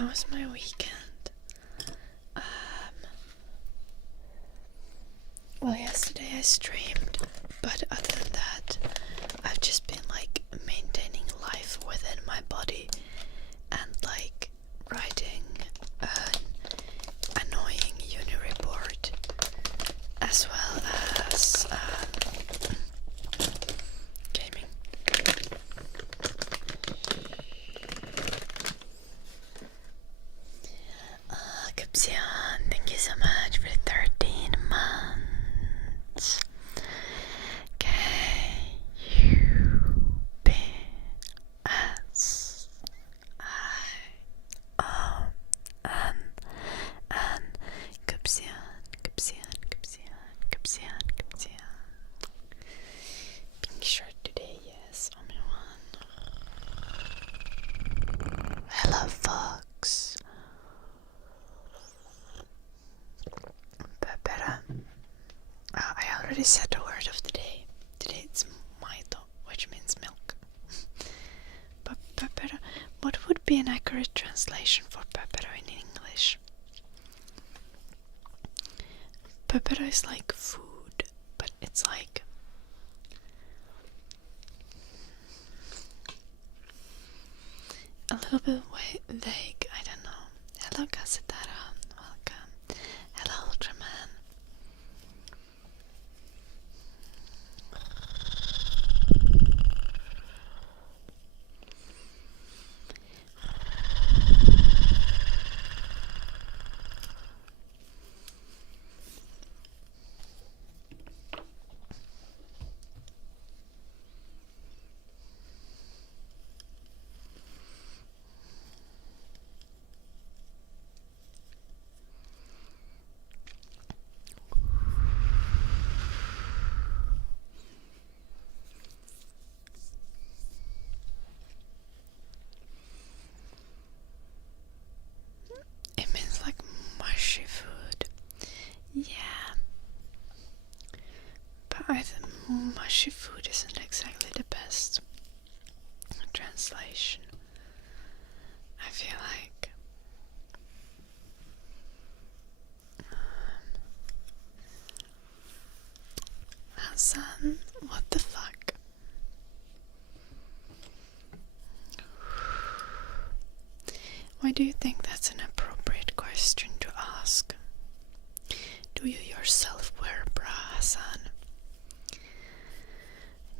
How was my weekend? Well, yesterday I streamed, but other than that, I've just been like maintaining life within my body and like writing an annoying uni report, as well as gaming. Kupsian, thank you so much for 13 months. K-U-B-S-I-O-N Kupsian. Pink shirt today, yes, everyone. Hello, folks. Pepera. I already said the word of the day. Today it's maito, which means milk. But pepera, what would be an accurate translation for pepera in English? Pepera is like food, but it's like a little bit vague. I don't know. Hello, Casetara. Welcome. Hello, Ultraman. It means like mushy food. Yeah. But I think mushy food isn't exactly the best translation. I feel like Hassan, what the fuck? Why do you think that's an appropriate question to ask? Do you yourself wear a bra, Hassan?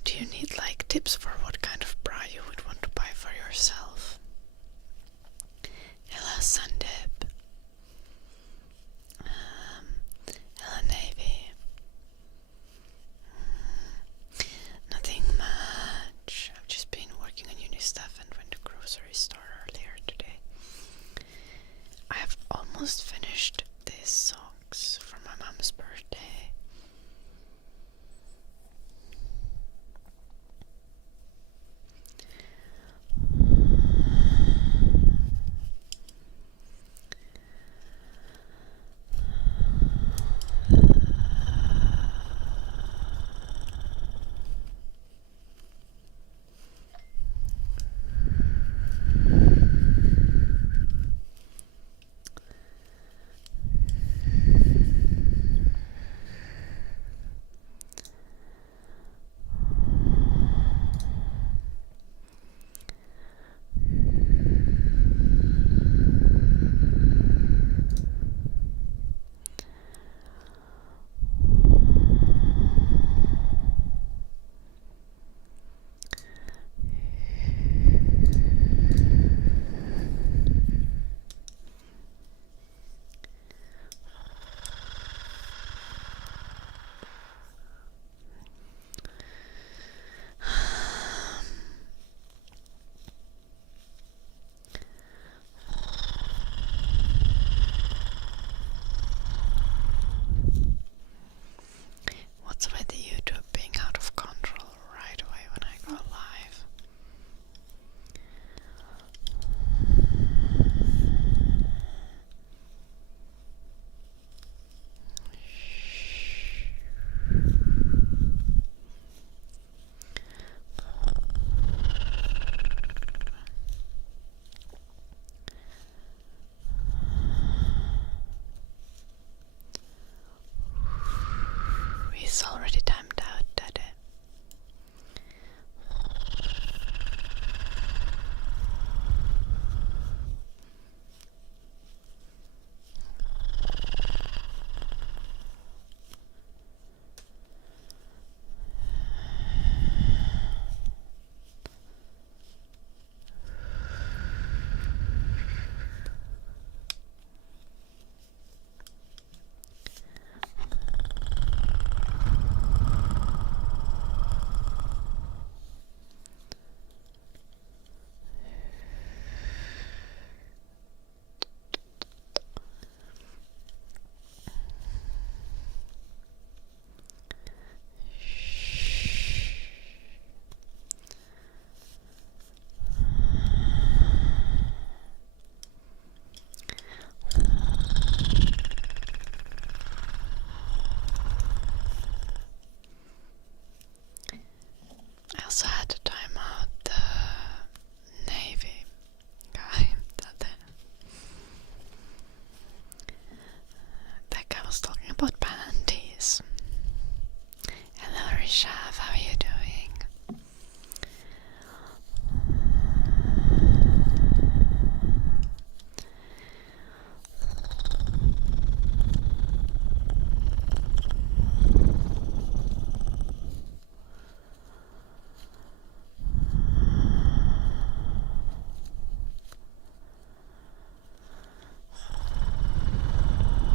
Do you need like tips for what kind of bra you would want to buy for yourself? Hello, Sandip. Hello, Navy. Nothing much. I've just been working on uni stuff and went to grocery store earlier today. I have almost finished these socks for my mom's birthday. is already timed out, Daddy. I also had to time out the Navy guy. That guy was talking about panties. Hello Rishav, how are you doing?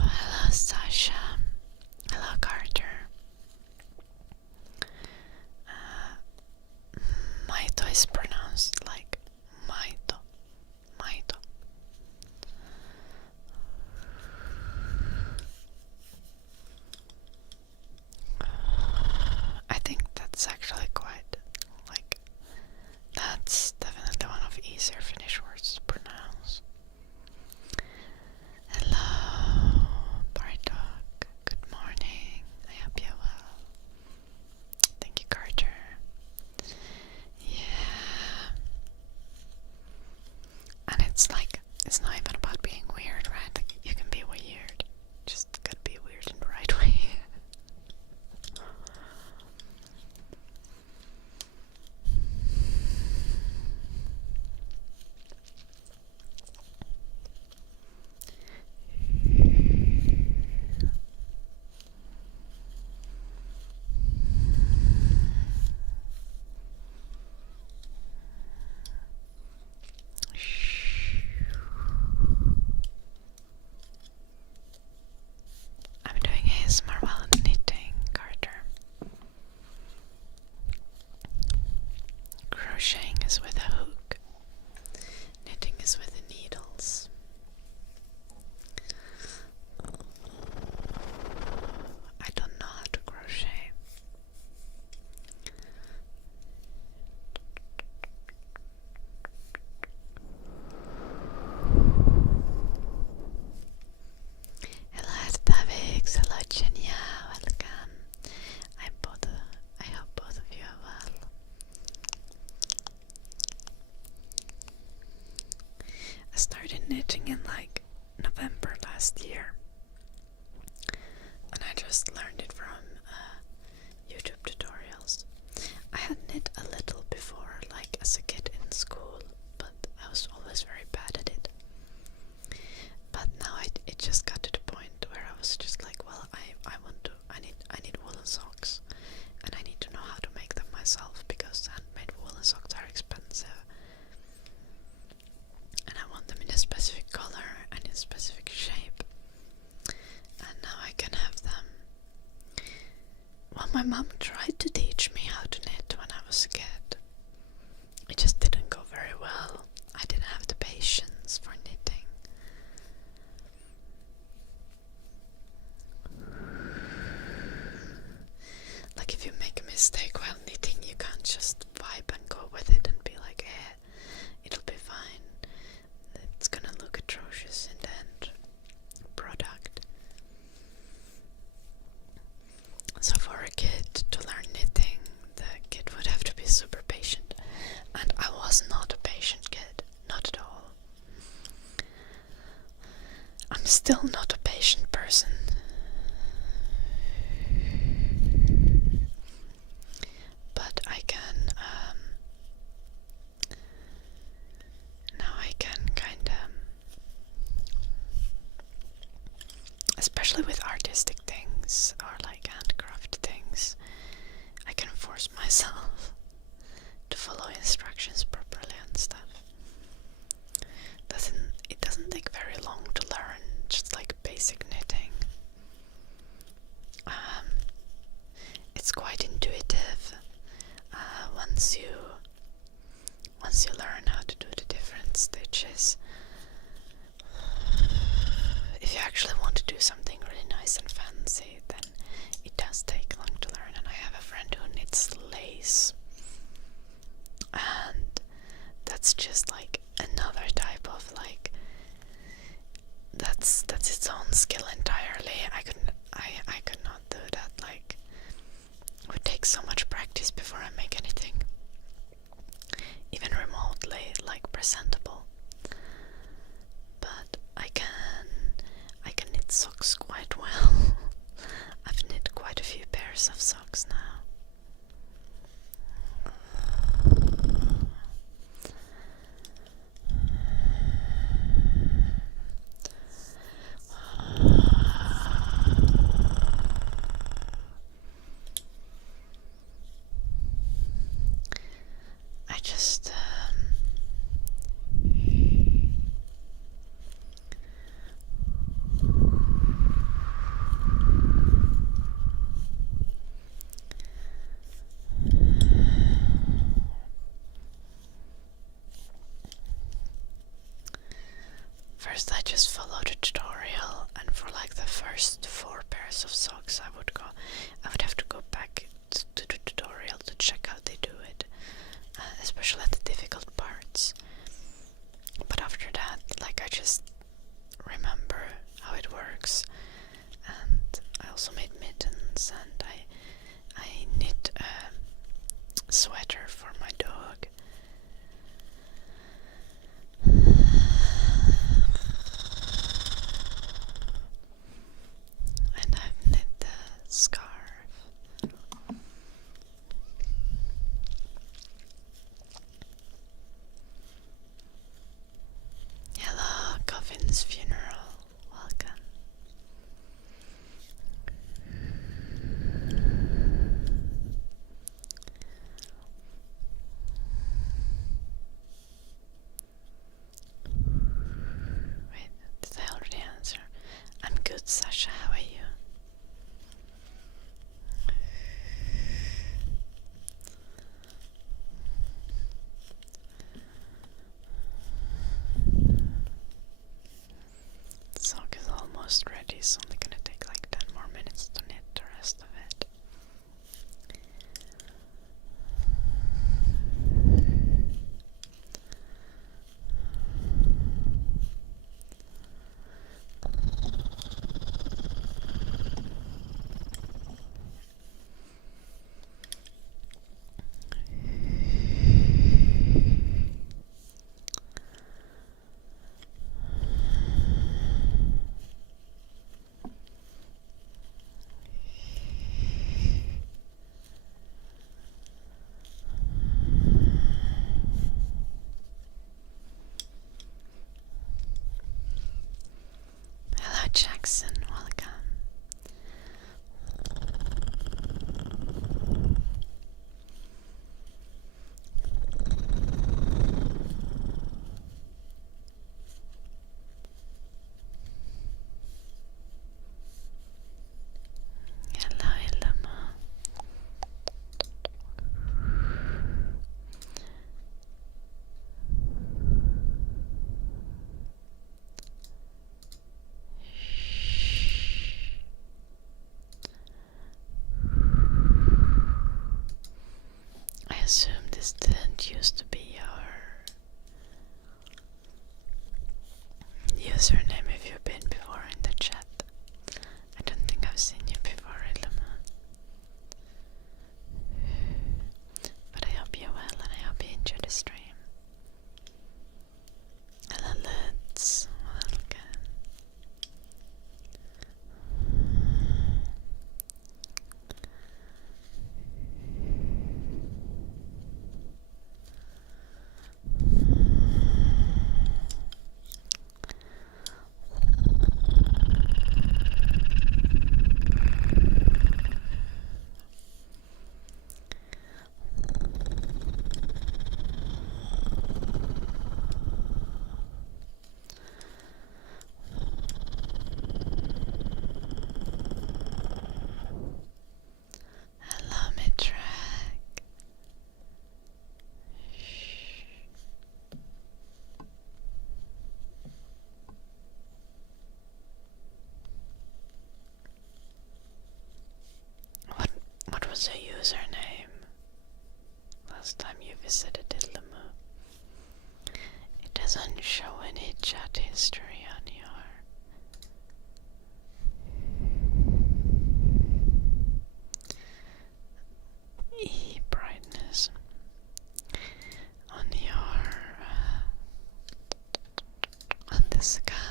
Hello Sasha. Hello Carter. Maito is pronounced like Maito. Maito. I think that's actually quite, like, that's definitely one of easier Finnish words to pronounce. Hello, Bartok. Good morning. I hope you're well. Thank you, Carter. Yeah. And it's like, it's not even about being weird, right? Like, you can be weird. Just gotta be weird in the right way. I'm doing ASMR while knitting, Carter. Crocheting is with a hook. Knitting is with the needles. I don't know how to crochet. Hello Davix, hello Genia, welcome. I hope both of you are well. I started knitting in like November last year, and I just learned it from YouTube tutorials. I had knit a little before, like as a kid in school, but I was always very bad at it. But now it just got to the point where I was just like, well, I need woolen socks, and I need to know how to make them myself because handmade woolen socks are expensive. And I want them in a specific color and in a specific shape. And now I can have them. Well, my mom tried to teach me how to knit when I was a kid. It just didn't go very well. I didn't have the patience for knitting. Like if you make a mistake while knitting, you can't just vibe and go with it and be like, it'll be fine. It's gonna look atrocious in the end product. So for a kid to learn knitting, the kid would have to be super patient. And I was not a patient kid, not at all. I'm still not a patient person. myself to follow instructions properly and stuff. It doesn't take very long to learn, just like basic knitting. It's quite intuitive once you learn how to do the different stitches. If you actually want to do something really nice and fancy, then it does take long to learn. And I have a friend who knits lace, and that's just like another type of like that's its own skill entirely. I could not do that. Like, it would take so much practice before I make anything even remotely like presentable. But I can knit socks quite well. I've knit quite a few pairs of socks now. I just first I just followed a tutorial, and for like the first 4 pairs of socks I would have to go back to the tutorial to check how they do it, especially at the difficult parts. But after that, like, I just remember how it works. And I also made mittens, and I knit a sweater for my dog. And I've knit a scarf. Hello, Coffin's Funeral. Welcome. Wait, did I already answer? I'm good, Sasha. How are you? The sock is almost ready. It's only gonna take like 10 more minutes to knit the rest of it. Hello, Jackson. Welcome. Hello, Ilma. I assume this didn't used to be your username if you've been before in the chat. I don't think I've seen you before, Ilma. But I hope you're well, and I hope you enjoy the stream. Hello, Lutz. Welcome. visited Illumu. It doesn't show any chat history on your brightness on your on this account.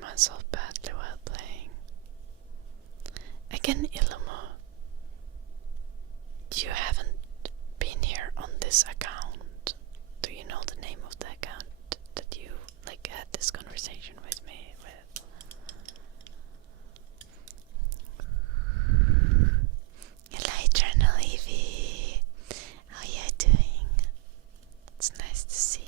Myself badly while playing. Again, Illumu, you haven't been here on this account. Do you know the name of the account that you had this conversation with me with? Hello, Eternal Evie. How are you doing? It's nice to see you.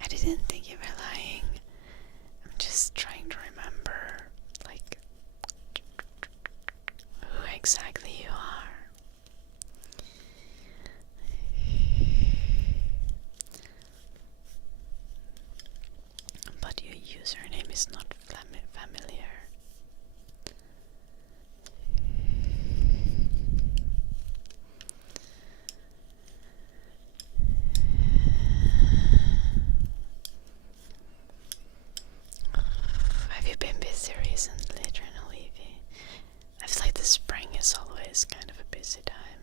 I didn't think you were lying. I'm just trying to remember, who exactly you are. But your username is not familiar. Recently, Eternal Evie. I feel like the spring is always kind of a busy time.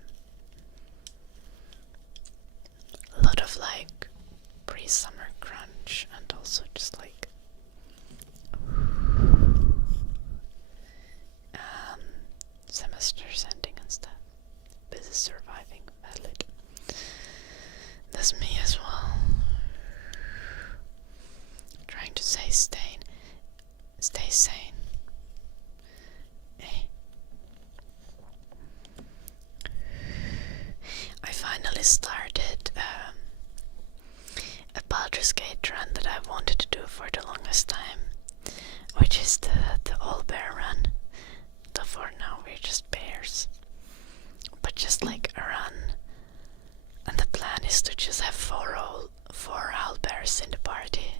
A lot of pre-summer crunch and also just semesters ending and stuff. Busy surviving, valid. That's me as well. Trying to stay sane. I finally started a Baldur's Gate run that I wanted to do for the longest time, which is the all bear run. So for now we're just bears, but just a run, and the plan is to just have four owl bears in the party.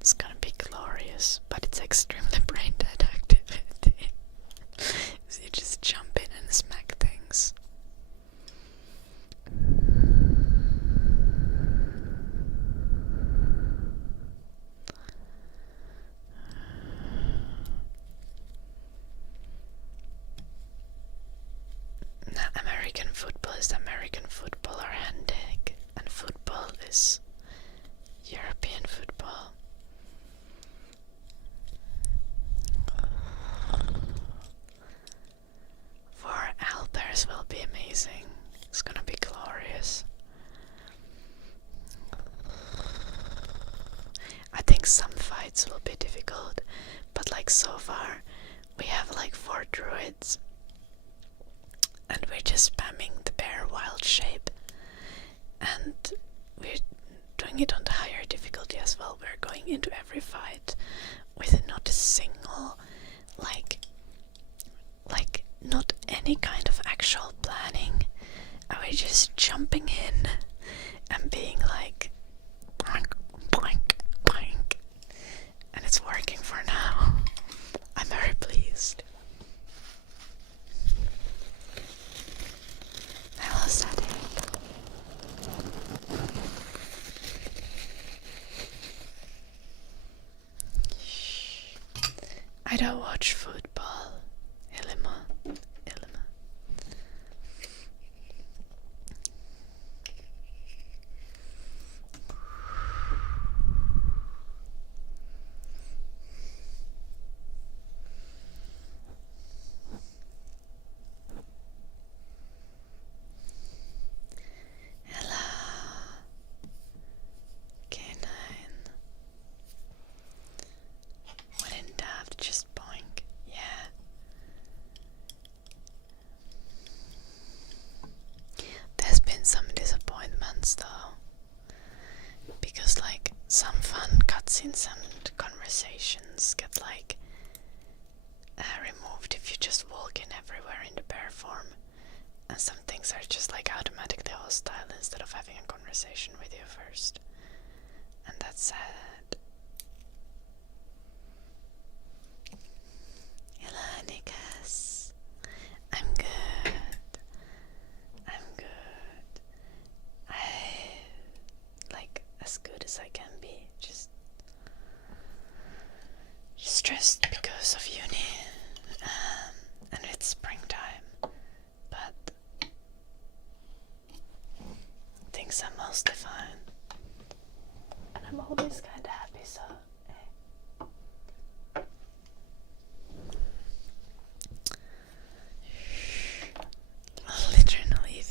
It's gonna be glorious, but it's extremely brain dead activity. So you just jump in and smack things. Now, American football is American football or handbag, and football is European football. For owlbears will be amazing. It's gonna be glorious. I think some fights will be difficult, but so far we have 4 druids, and we're just spamming the bear wild shape, and we're doing it on the higher difficulty as well. We're going into every fight with not a single not any kind of actual planning, and we're just jumping in and being boink, boink, boink, and it's working. Why do I watch football? Ilma. Hello. K9. When in doubt, just boink. Yeah. There's been some disappointments though. Because like some fun cutscenes and conversations get like removed if you just walk in everywhere in the bear form. And some things are just like automatically hostile instead of having a conversation with you first. And that's sad. Hello, Nikas. I'm good. Like as good as I can be. Just stressed because of uni. And it's springtime. But things are mostly fine. And I'm always kinda happy, so literally,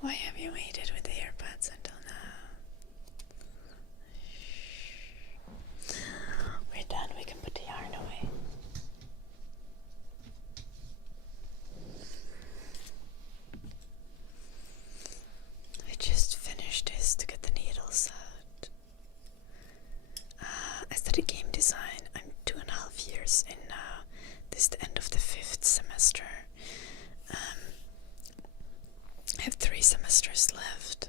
why have you waited with the earbuds until now? We're done, we can put the yarn away. I just finished this to get the needles out. I studied game design. I'm 2.5 years in now. This is the end of the 5th semester. I have 3 semesters left.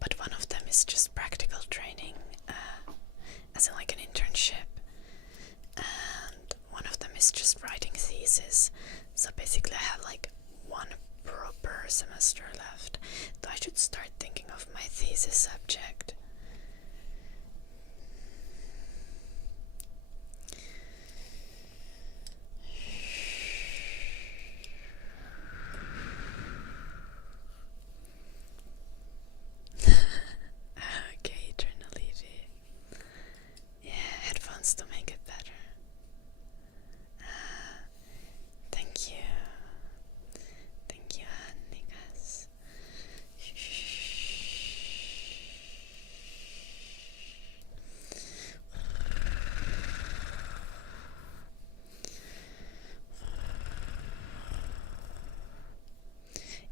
But one of them is just practical training, as in like an internship. And one of them is just writing thesis. So basically I have like 1 proper semester left. So I should start thinking of my thesis subject. Okay, eternally. Yeah, headphones to make it better. Thank you. Thank you, Nikas.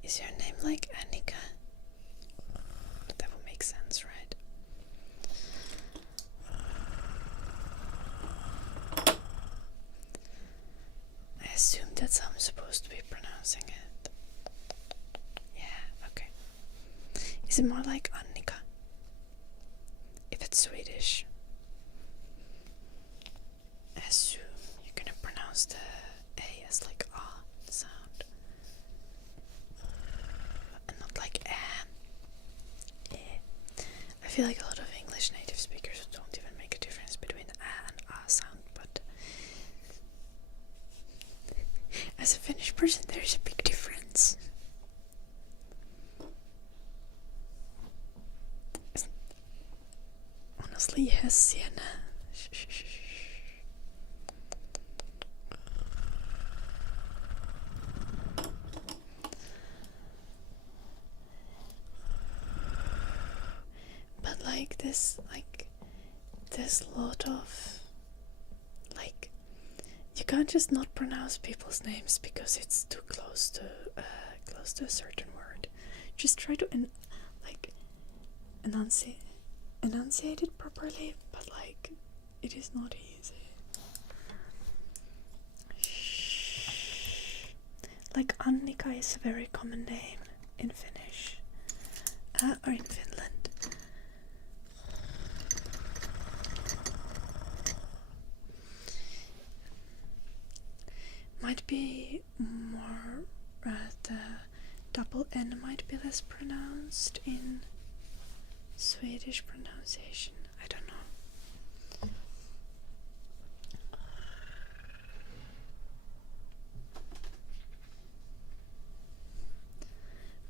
Is your name like Annika? That would make sense, right? I assume that's how I'm supposed to be pronouncing it. Yeah, okay. Is it more like Annika? If it's Swedish. I assume you're gonna pronounce the A as like A sound. And not like eh. I feel like a lot of English native speakers don't even make a difference between A and A sound, but as a Finnish person there is a big difference. Honestly, yes, Sienna. But like this, there's a lot of, like, you can't just not pronounce people's names because it's too close to a certain word. Just try to enunciate it properly, but like it is not easy. Like Annika is a very common name in Finnish, or in Finland. Might be more, the double N might be less pronounced in Swedish pronunciation, I don't know.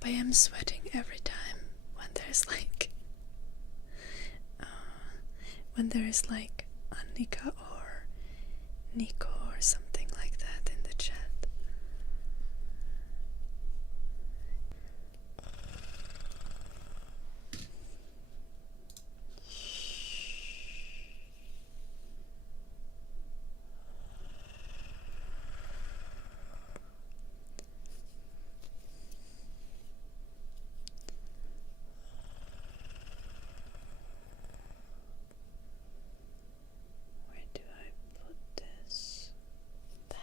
But I am sweating every time when there's like Annika or Nico or something like that in the chat. Where do I put this? There.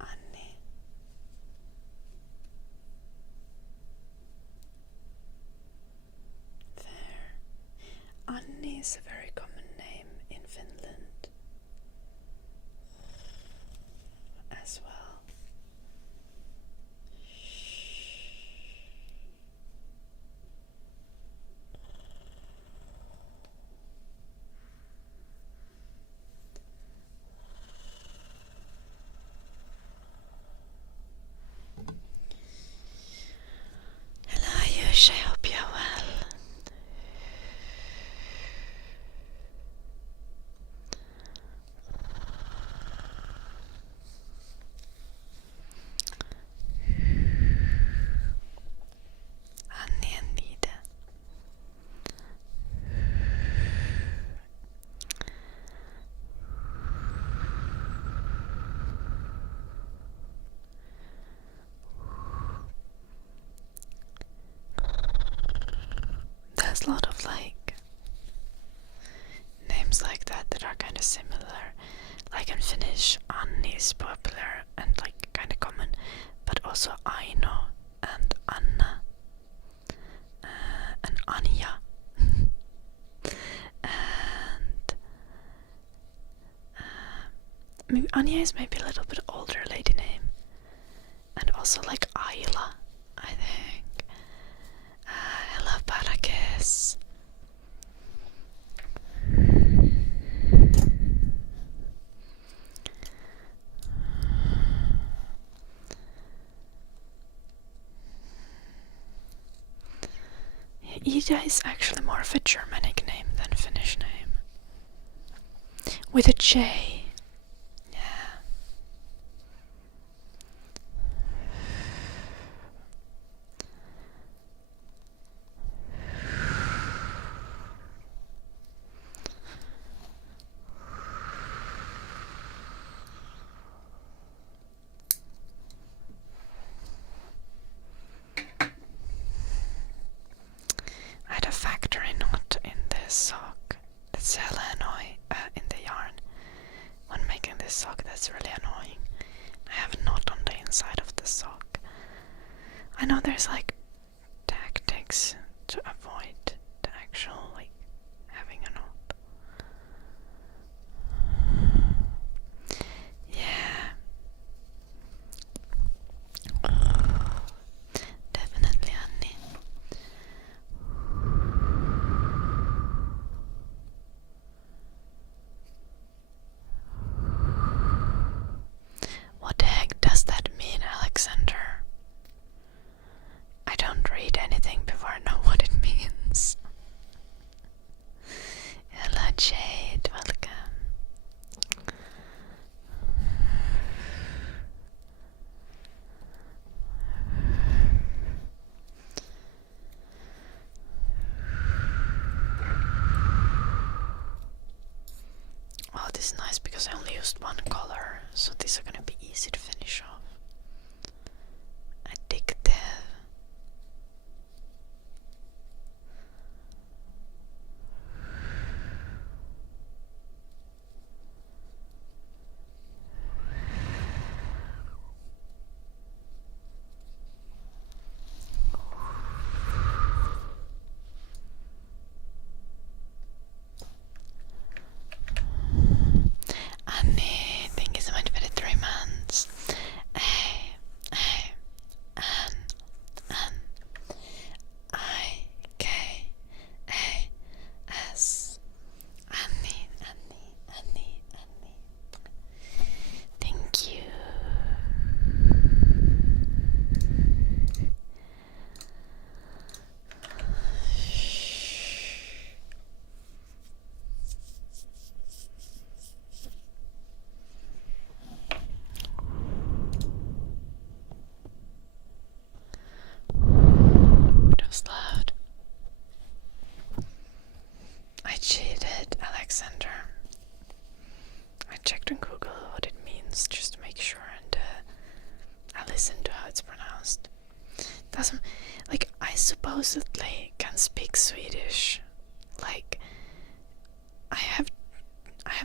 Annie. Fair. Annie is a very common name in Finland as well. Hello Ayush, I hope you're well. Annie and Nida. There's a lot of like names like that are kind of similar. Like in Finnish, Anni is popular and like kind of common, but also Aino and Anna and Anja and maybe Anja is maybe a little bit older lady name, and also like Ayla, I think. Hello Parakis. Ida is actually more of a Germanic name than a Finnish name. With a J. Yeah. I had a factory knot in this sock. It's hella annoying in the yarn. When making this sock, that's really annoying. I have a knot on the inside of the sock. I know there's like tactics to avoid the actual like having a knot. Yeah. Definitely, Annie. What the heck does that mean, Alexander? I don't read anything before I know what it means. Hello Jade, welcome. Oh, this is nice because I only used one color, so these are gonna be easy to finish off. Addictive. did, Alexander. I checked on Google what it means just to make sure, and I listened to how it's pronounced. Doesn't, like, I supposedly can speak Swedish. Like, I have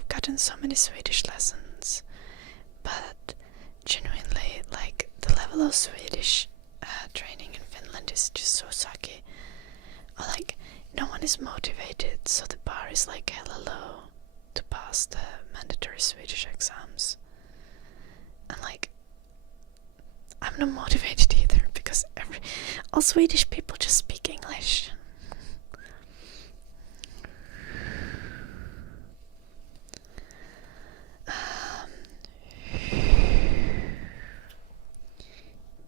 gotten so many Swedish lessons, but genuinely, like, the level of Swedish training in Finland is just so sucky. Or, like, no one is motivated, so the bar is like hella low to pass the mandatory Swedish exams. And, like, I'm not motivated either, because all Swedish people just speak English.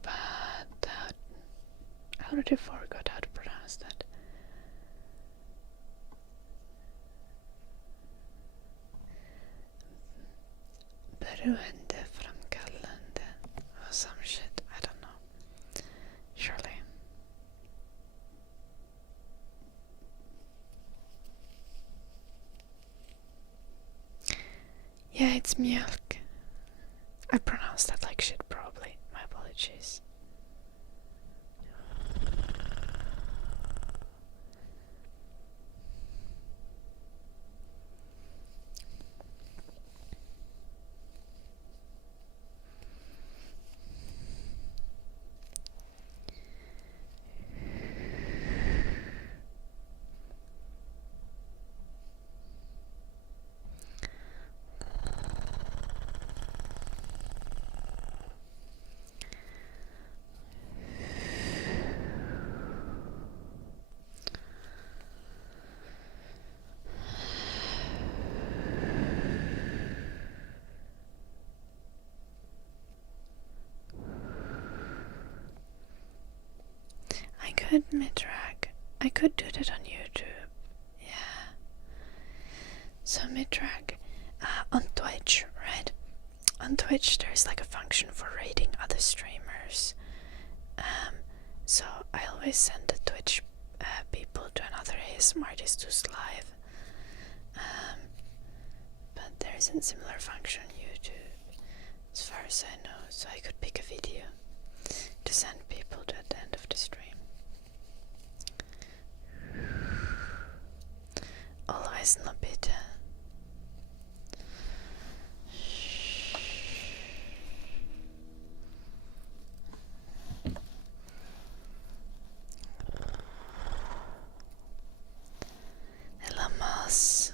But I already forgot how to pronounce that. Beroendeframkallande or some shit, I don't know. Surely. Yeah, it's mjölk. I pronounced that like shit probably. My apologies. I could mid-drag. I could do that on YouTube. Yeah. So mid-drag on Twitch, right? On Twitch there's like a function for rating other streamers. So I always send the Twitch people to another ASMR artist who's live. But there isn't similar function on YouTube, as far as I know. So I could pick a video to send people to at the end of the stream. Always no bitte. Hello, Moss.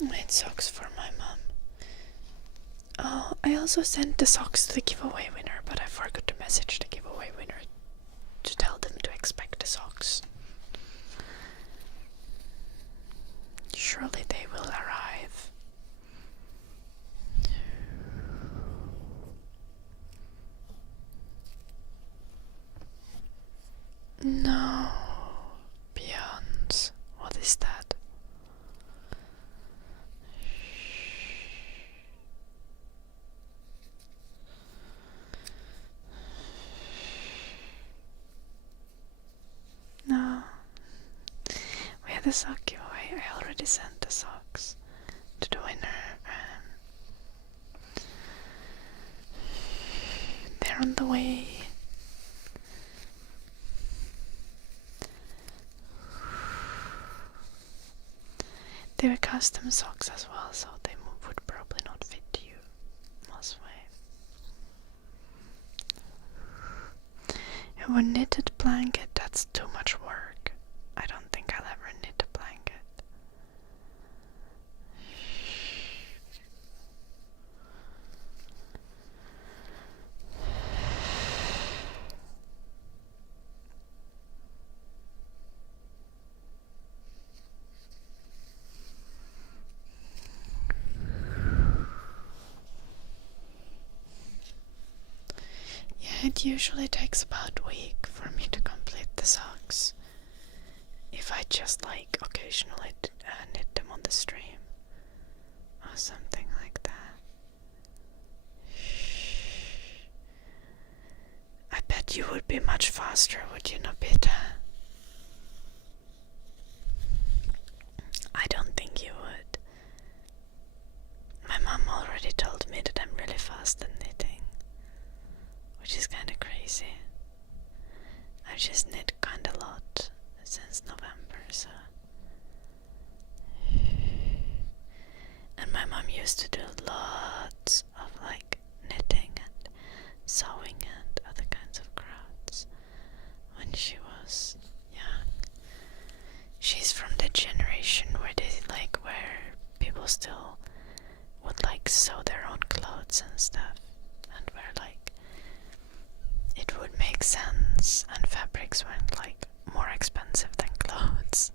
Made socks for my mom. Oh, I also sent the socks to the giveaway winner, but I forgot to message the giveaway winner to tell them to expect the socks. Surely they will arrive. No, Beyond. What is that? No. We had a sock giveaway. I already sent the socks to the winner. They're on the way. They were custom socks as well, so they would probably not fit you most way. A knitted blanket, that's too much work. I don't think I'll ever knit a blanket. Yeah, it It usually takes about a week for me to complete the socks. If I just like occasionally knit them on the stream or something like that. I bet you would be much faster, would you not, Peter? I don't think you would. My mom already told me that I'm really fast at knitting, which is kinda crazy. I've just knit kinda a lot since November, so. And my mom used to do lots of like knitting and sewing and other kinds of crafts when she was young. She's from the generation where people still would like sew their own clothes and stuff, and where like it would make sense and fabrics weren't like more expensive than clothes.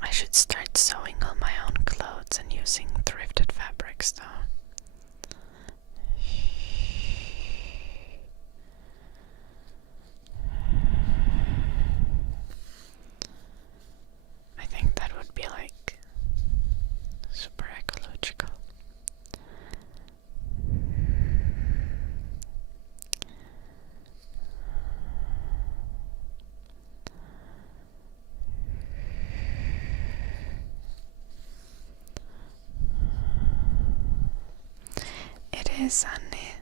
I should start sewing all my own clothes and using thrifted fabrics though. I think that would be like super ecological. It is, Annie.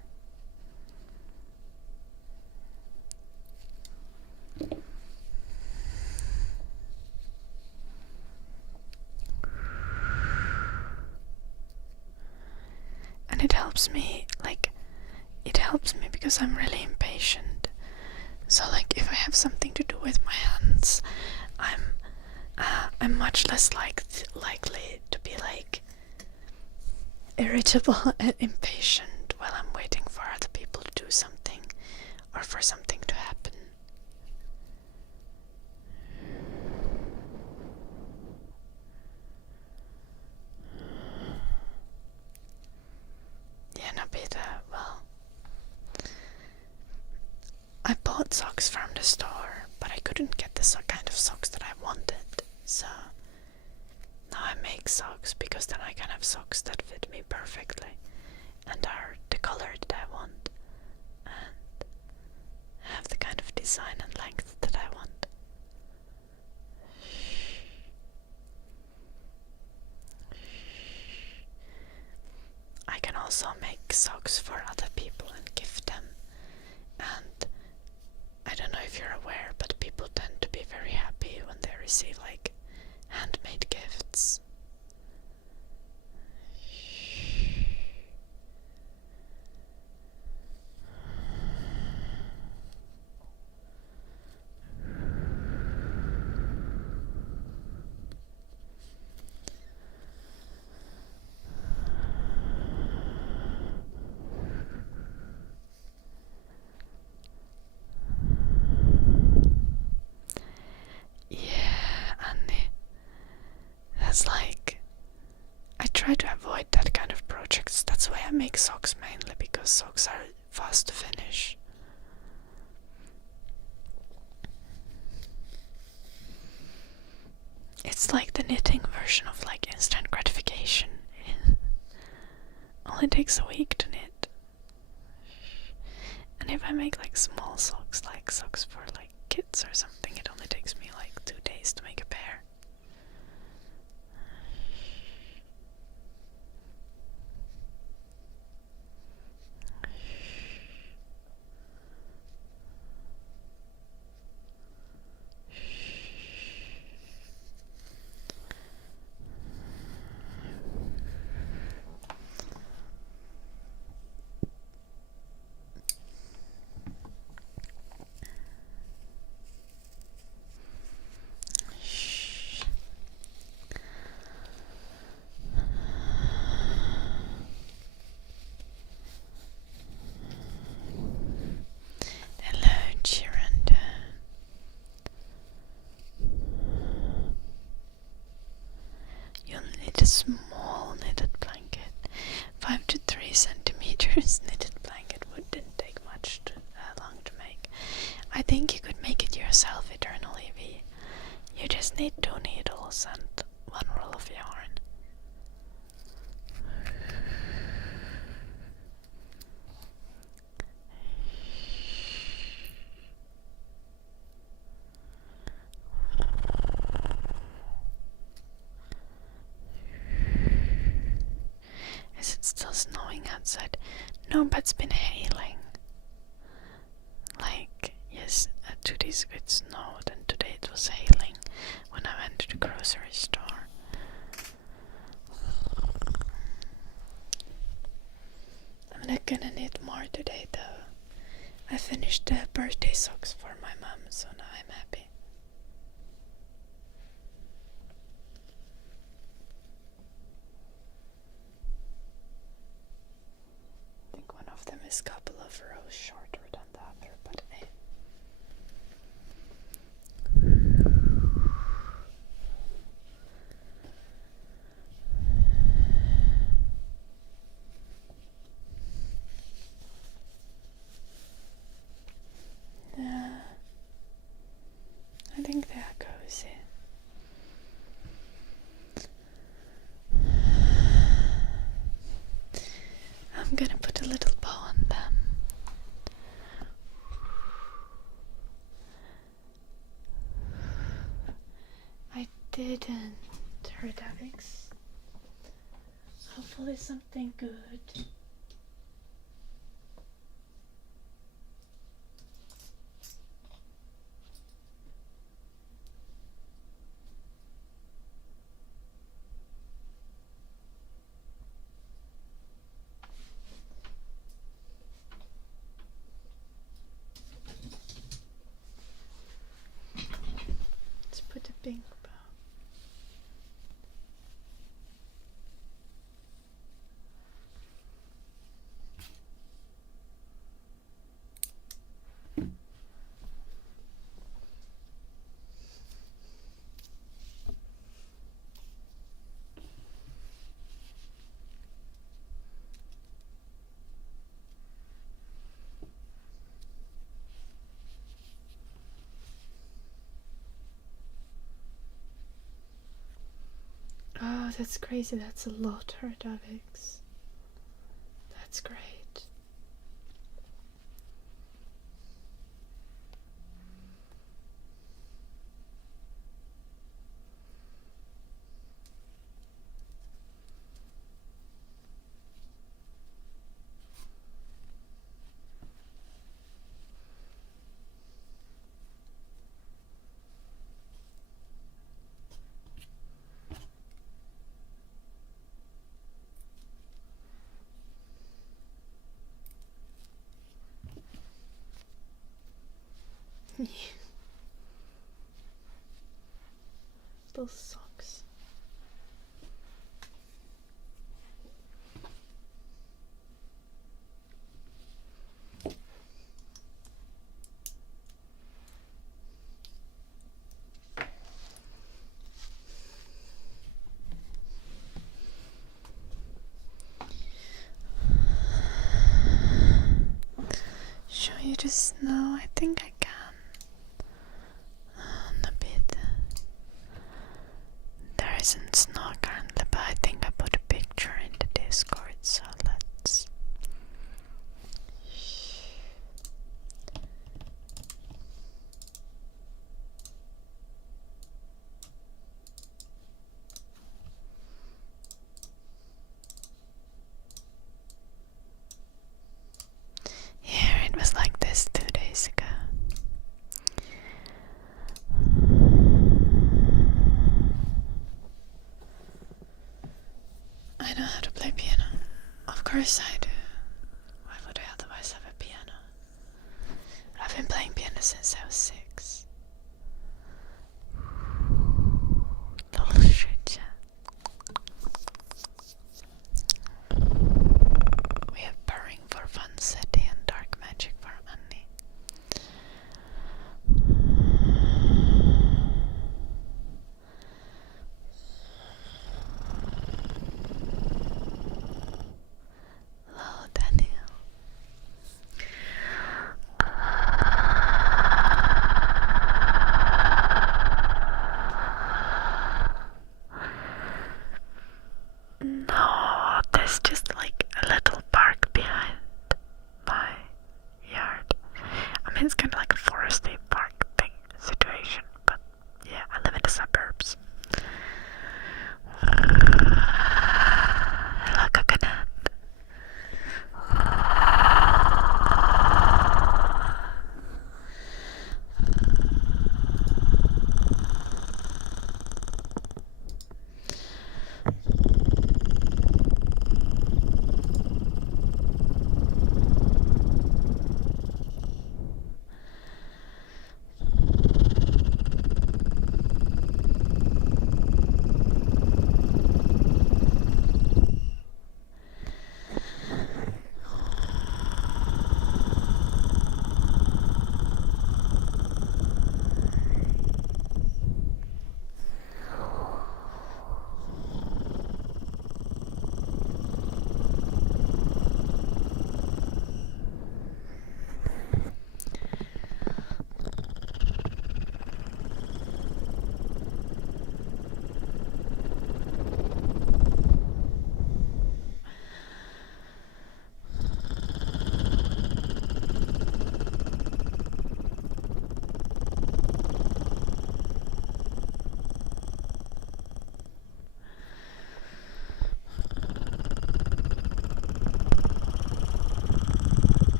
And it helps me, because I'm really impatient. So like if I have something to do with my hands, I'm much less likely to be like irritable and impatient while I'm waiting for other people to do something or for something to happen. Yeah, no, Peter, well, I bought socks from the store, but I couldn't get the kind of socks that I wanted, so now I make socks because then I can have socks that fit me perfectly and are the color that I want and have the kind of design and length that I want. I can also make socks for other people and gift them, and I don't know if you're aware, but people tend to be very happy when they receive like handmade gifts. Yeah, Annie. That's like, I try to avoid that kind of projects. That's why I make socks mainly, because socks are fast to finish. It's like the knitting version of like instant gratification. Only takes a week to knit. And if I make like small socks, like socks for like kids or something, it only takes me like 2 days to make a pair. a small knitted blanket. 5 to 3 centimeters knitted blanket wouldn't take much long to make. I think you could make it yourself, Eternal Evie. You just need 2 needles and 1 roll of yarn. Is it still snowing outside? No, but it's been hailing. Like, yes, 2 days ago it snowed, and today it was hailing when I went to the grocery store. I'm not gonna knit more today though. I finished the birthday socks for my mom, so now I'm happy. I think one of them is a couple of rows shorter than the other, but hey. Yeah, I think they are cozy. I'm gonna put a little bow on them. I didn't hurt Alex. Hopefully something good. Let's put a pink bow. Oh, that's crazy. That's a lot, hurt Alex. That's great. Those socks. Show you the snow? I think I can. A bit. There isn't snow currently, but I think I put a picture in the Discord, so let's. Here it was like this 2 days ago. I know how to play piano. Of course I do. Why would I otherwise have a piano? I've been playing piano since I was 6. Little shit. We have Purring for Fun City and Dark Magic for Annie.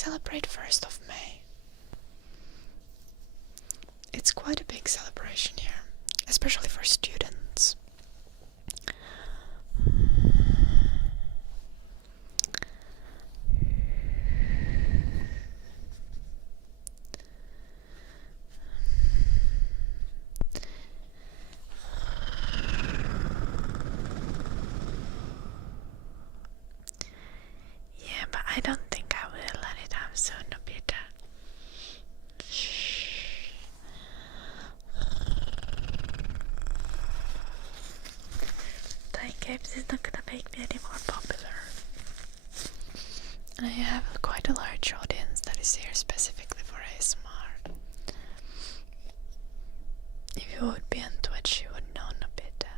celebrate 1st of May. It's quite a big celebration here, especially for students. Yeah, but I don't think I will anytime soon, Nobita. Playing games is not gonna make me any more popular. And I have quite a large audience that is here specifically for ASMR. If you would be on Twitch, you would know Nobita.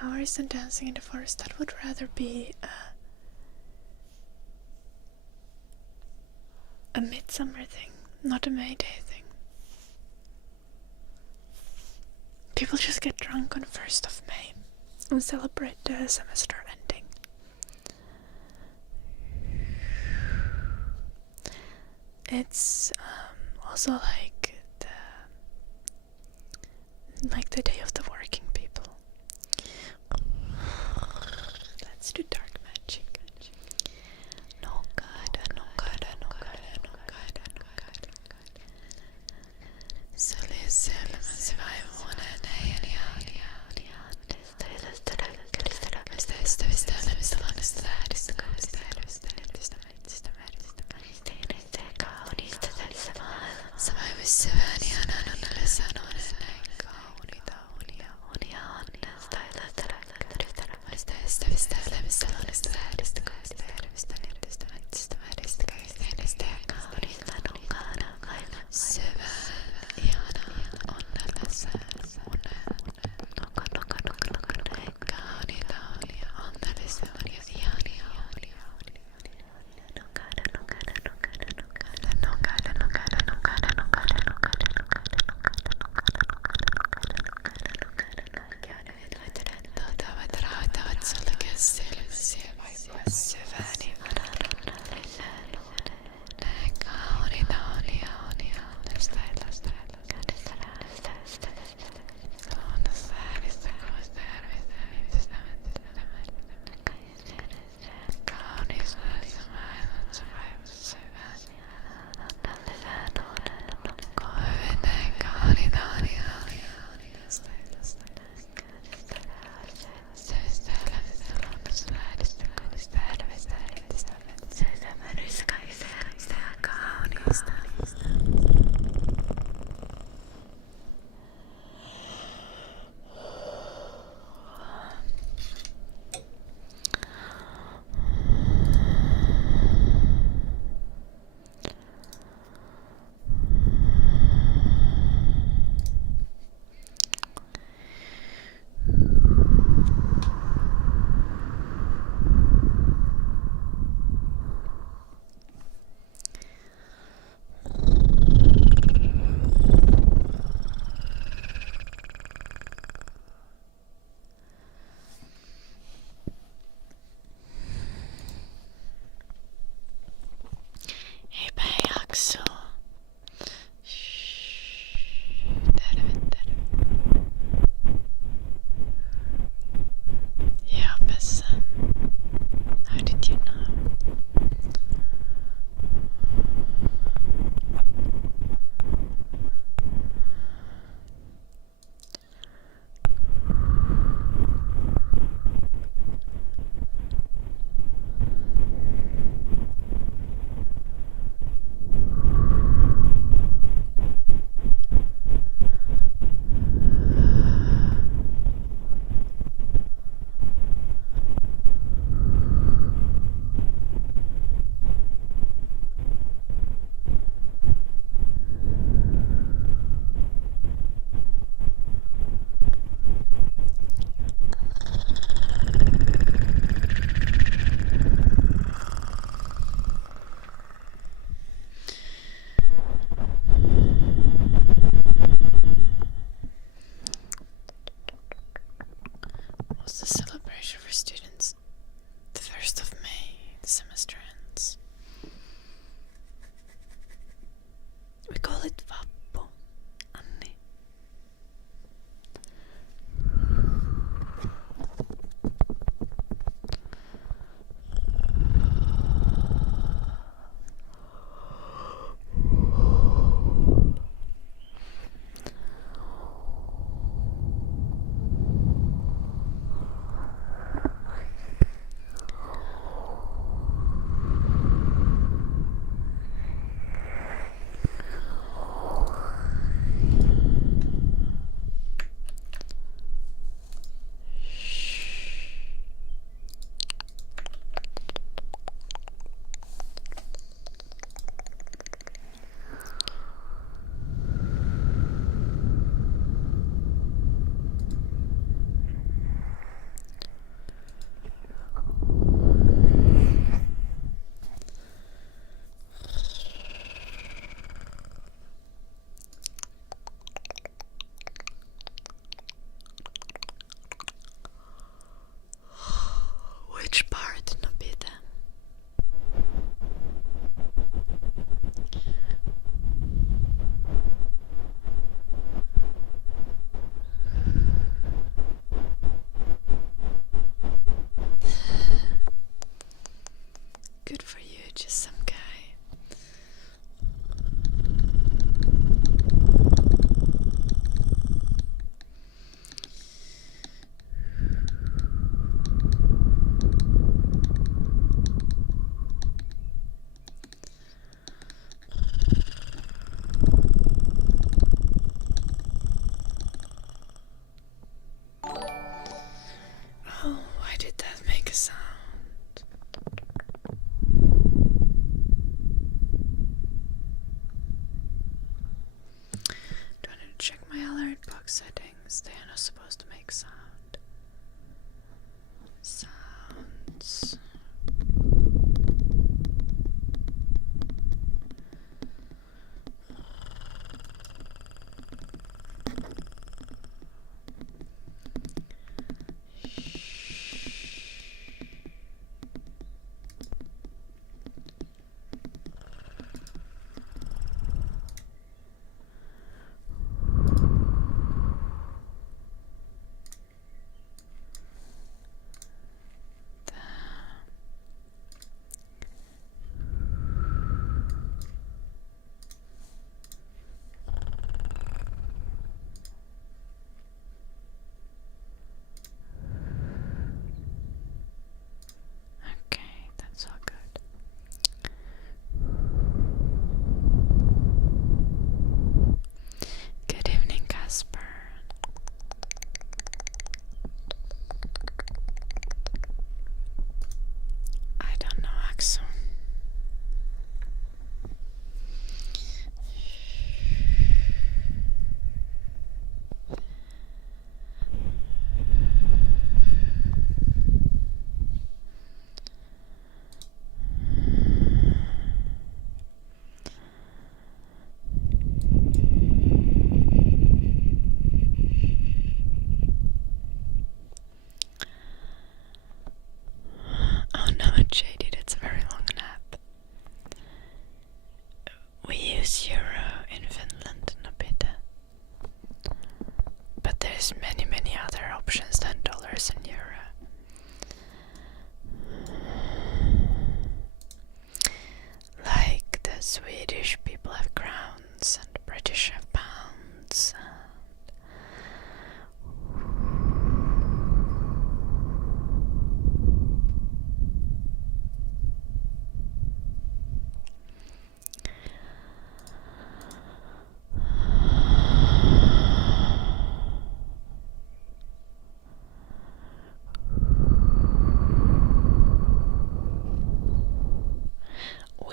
Flowers and dancing in the forest, that would rather be a midsummer thing, not a May Day thing. People just get drunk on 1st of May and celebrate the semester ending. It's also like the day of the working people. Let's do dark magic. No god, no god, no god, no god, no god. Så lyser mens vi vånar nej.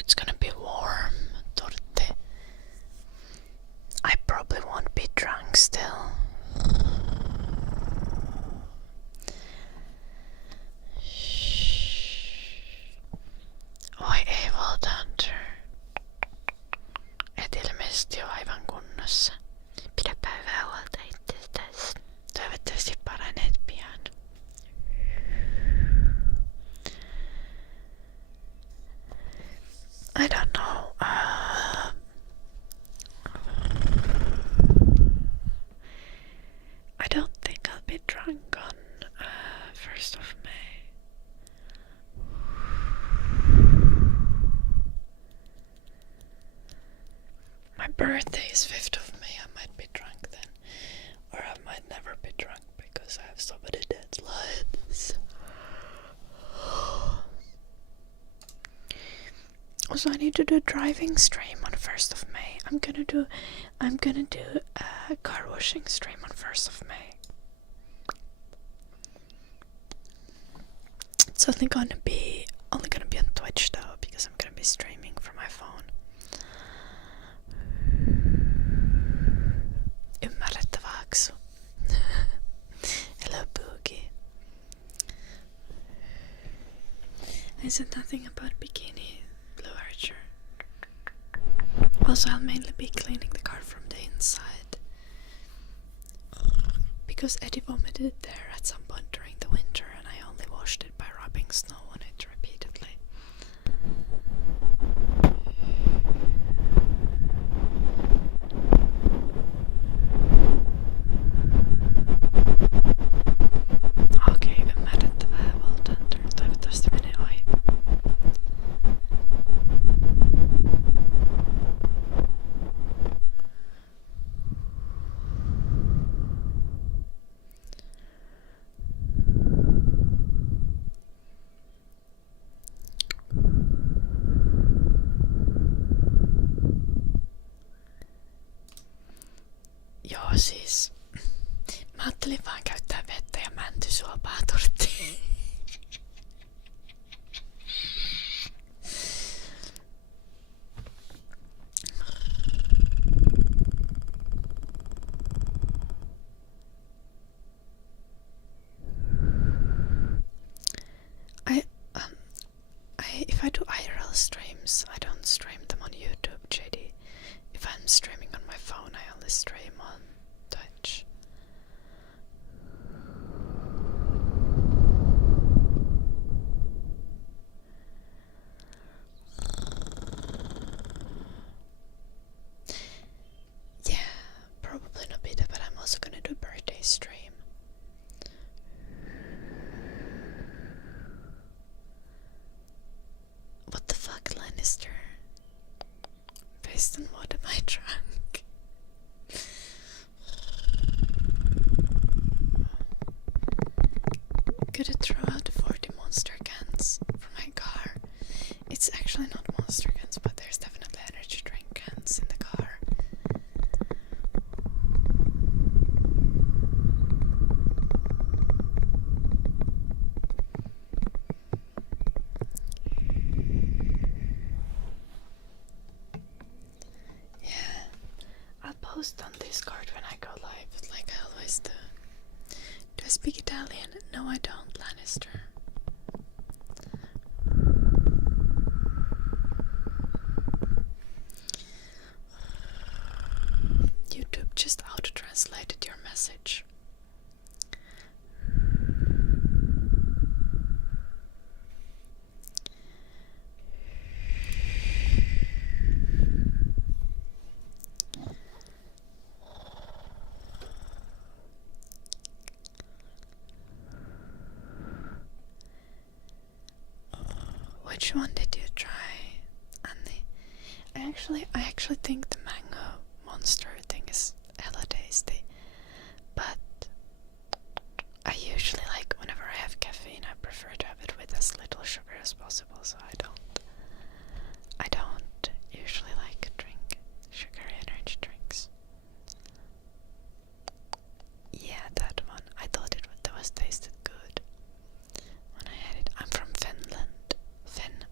it's gonna be warm. Torte. I probably won't be drunk still. Oi ei Valdanter. Et ilmeisesti jo aivan kunnossa. Pidäpä hyvää huolta itsestäsi. Toivottavasti paranet pian. I don't know. I don't think I'll be drunk on 1st of May. My birthday is 5th of May. I might be drunk then. Or I might never be drunk because I have so many deadlines. Also, I need to do a driving stream on 1st of May. I'm gonna do a car washing stream on 1st of May. It's only gonna be on Twitch though, because I'm gonna be streaming from my phone. Ymmärrettävä aksu. Hello Boogie. I said nothing about bikini Blue Archer. Also, I'll mainly be cleaning the car from the inside. Because Eddie vomited there at some point during the winter and I only washed it by rubbing snow on it repeatedly. Okei, ymmärrettävää Voltanter. Toivottavasti menee ohi. Joo siis. Mä ajattelin vaan käyttää vettä ja mäntysuopaa torttiin. If I do IRL streams, I don't stream them on YouTube, JD. If I'm streaming on my phone, I only stream on Twitch. Yeah, probably not beta, but I'm also gonna do a birthday stream. What the fuck, Lannister? Based on what am I drunk? Gotta throw out 40 monster cans from my car. It's actually not monster cans, but there's definitely energy drink cans in the car. I'll post on Discord when I go live, like I always do. Do I speak Italian? No, I don't, Lannister. YouTube just auto-translated your message. Which one did you try, Annie? I actually think the mango monster thing is hella tasty, but I usually like whenever I have caffeine, I prefer to have it with as little sugar as possible. So I don't usually like drink sugary energy drinks. Yeah, that one. I thought that was tasted good when I had it. I'm from Finland. Finn.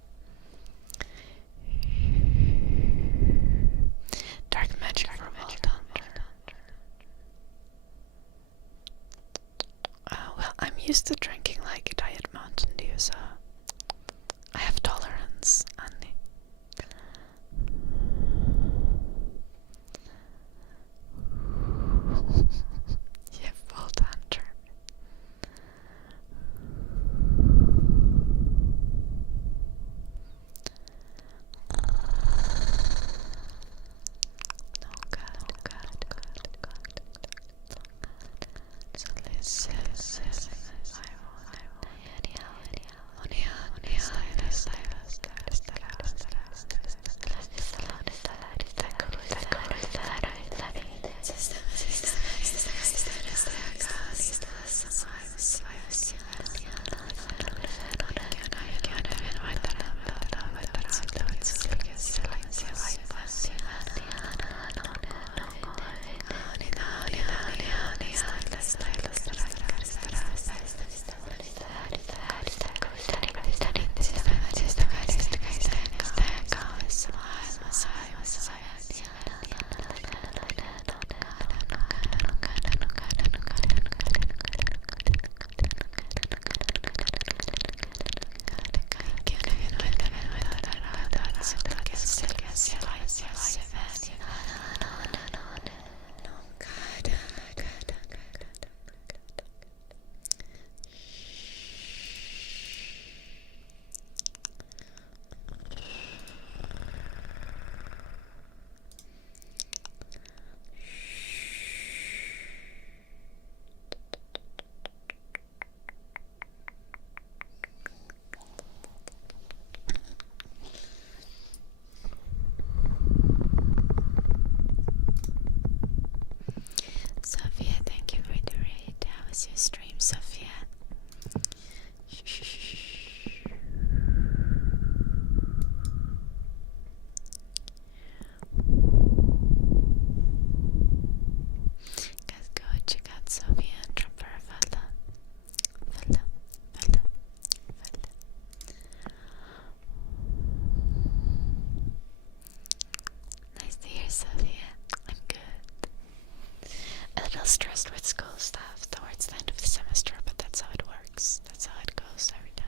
stressed with school stuff towards the end of the semester, but that's how it works. That's how it goes every time.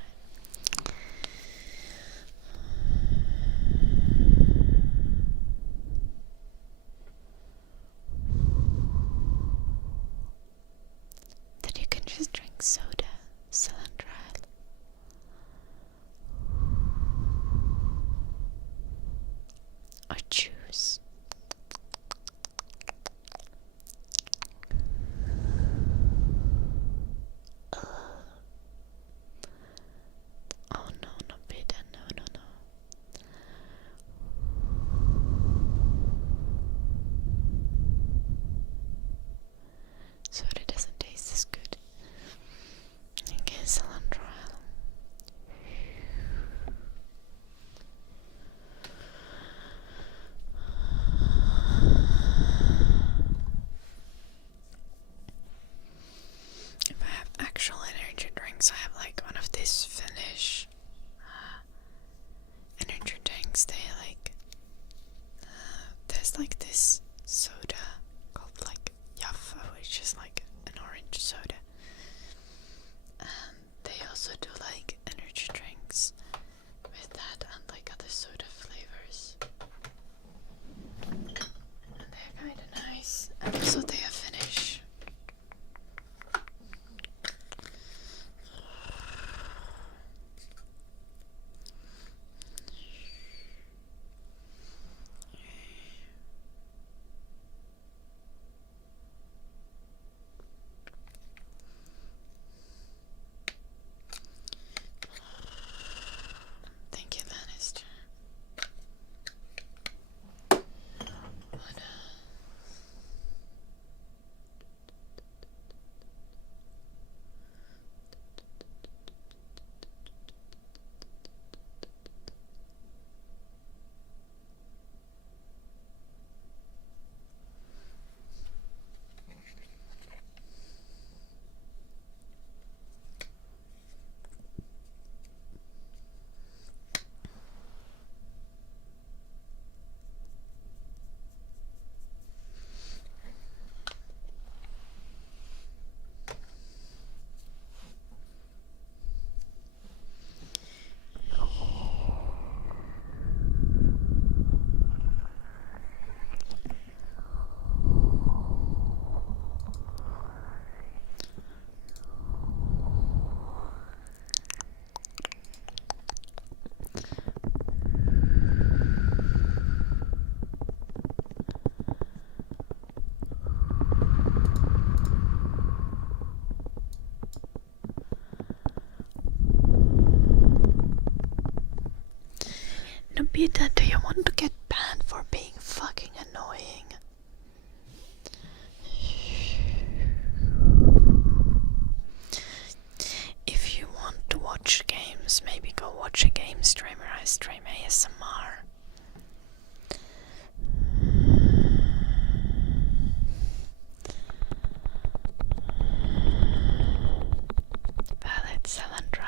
That you can just drink soda, cilantro, or juice. Oh no, not bitter, no. Soda doesn't taste as good. Okay, cilantro. If I have actual energy drinks, I have like one of these Finnish energy drinks. They like there's like this soda called like Jaffa, which is like an orange soda. And they also do like energy drinks with that and like other soda flavors. And they're kind of nice. And also they are Finnish. Thank you, Lannister. Nobita, do you want to get banned for being fucking annoying? If you want to watch games, maybe go watch a game streamer. I stream ASMR. Valid cilantro.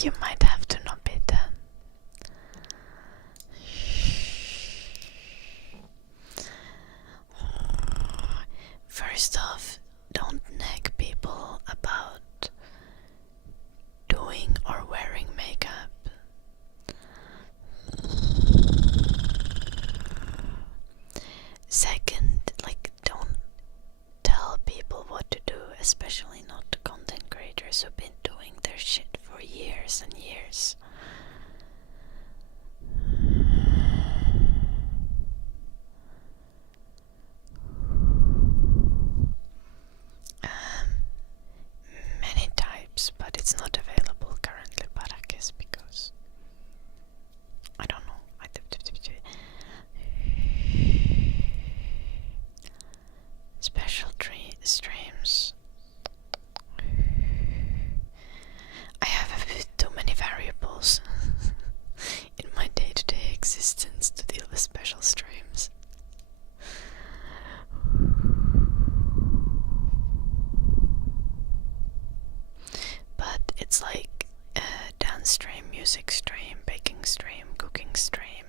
You might have to not be done. First off, don't nag people about doing or wearing makeup. Second, like, don't tell people what to do, especially not content creators who've been doing their shit for years and years. Many types, but it's not available currently, but I guess because I don't know. Special streams. I have a bit too many variables in my day-to-day existence to deal with special streams. But it's like dance stream, music stream, baking stream, cooking stream,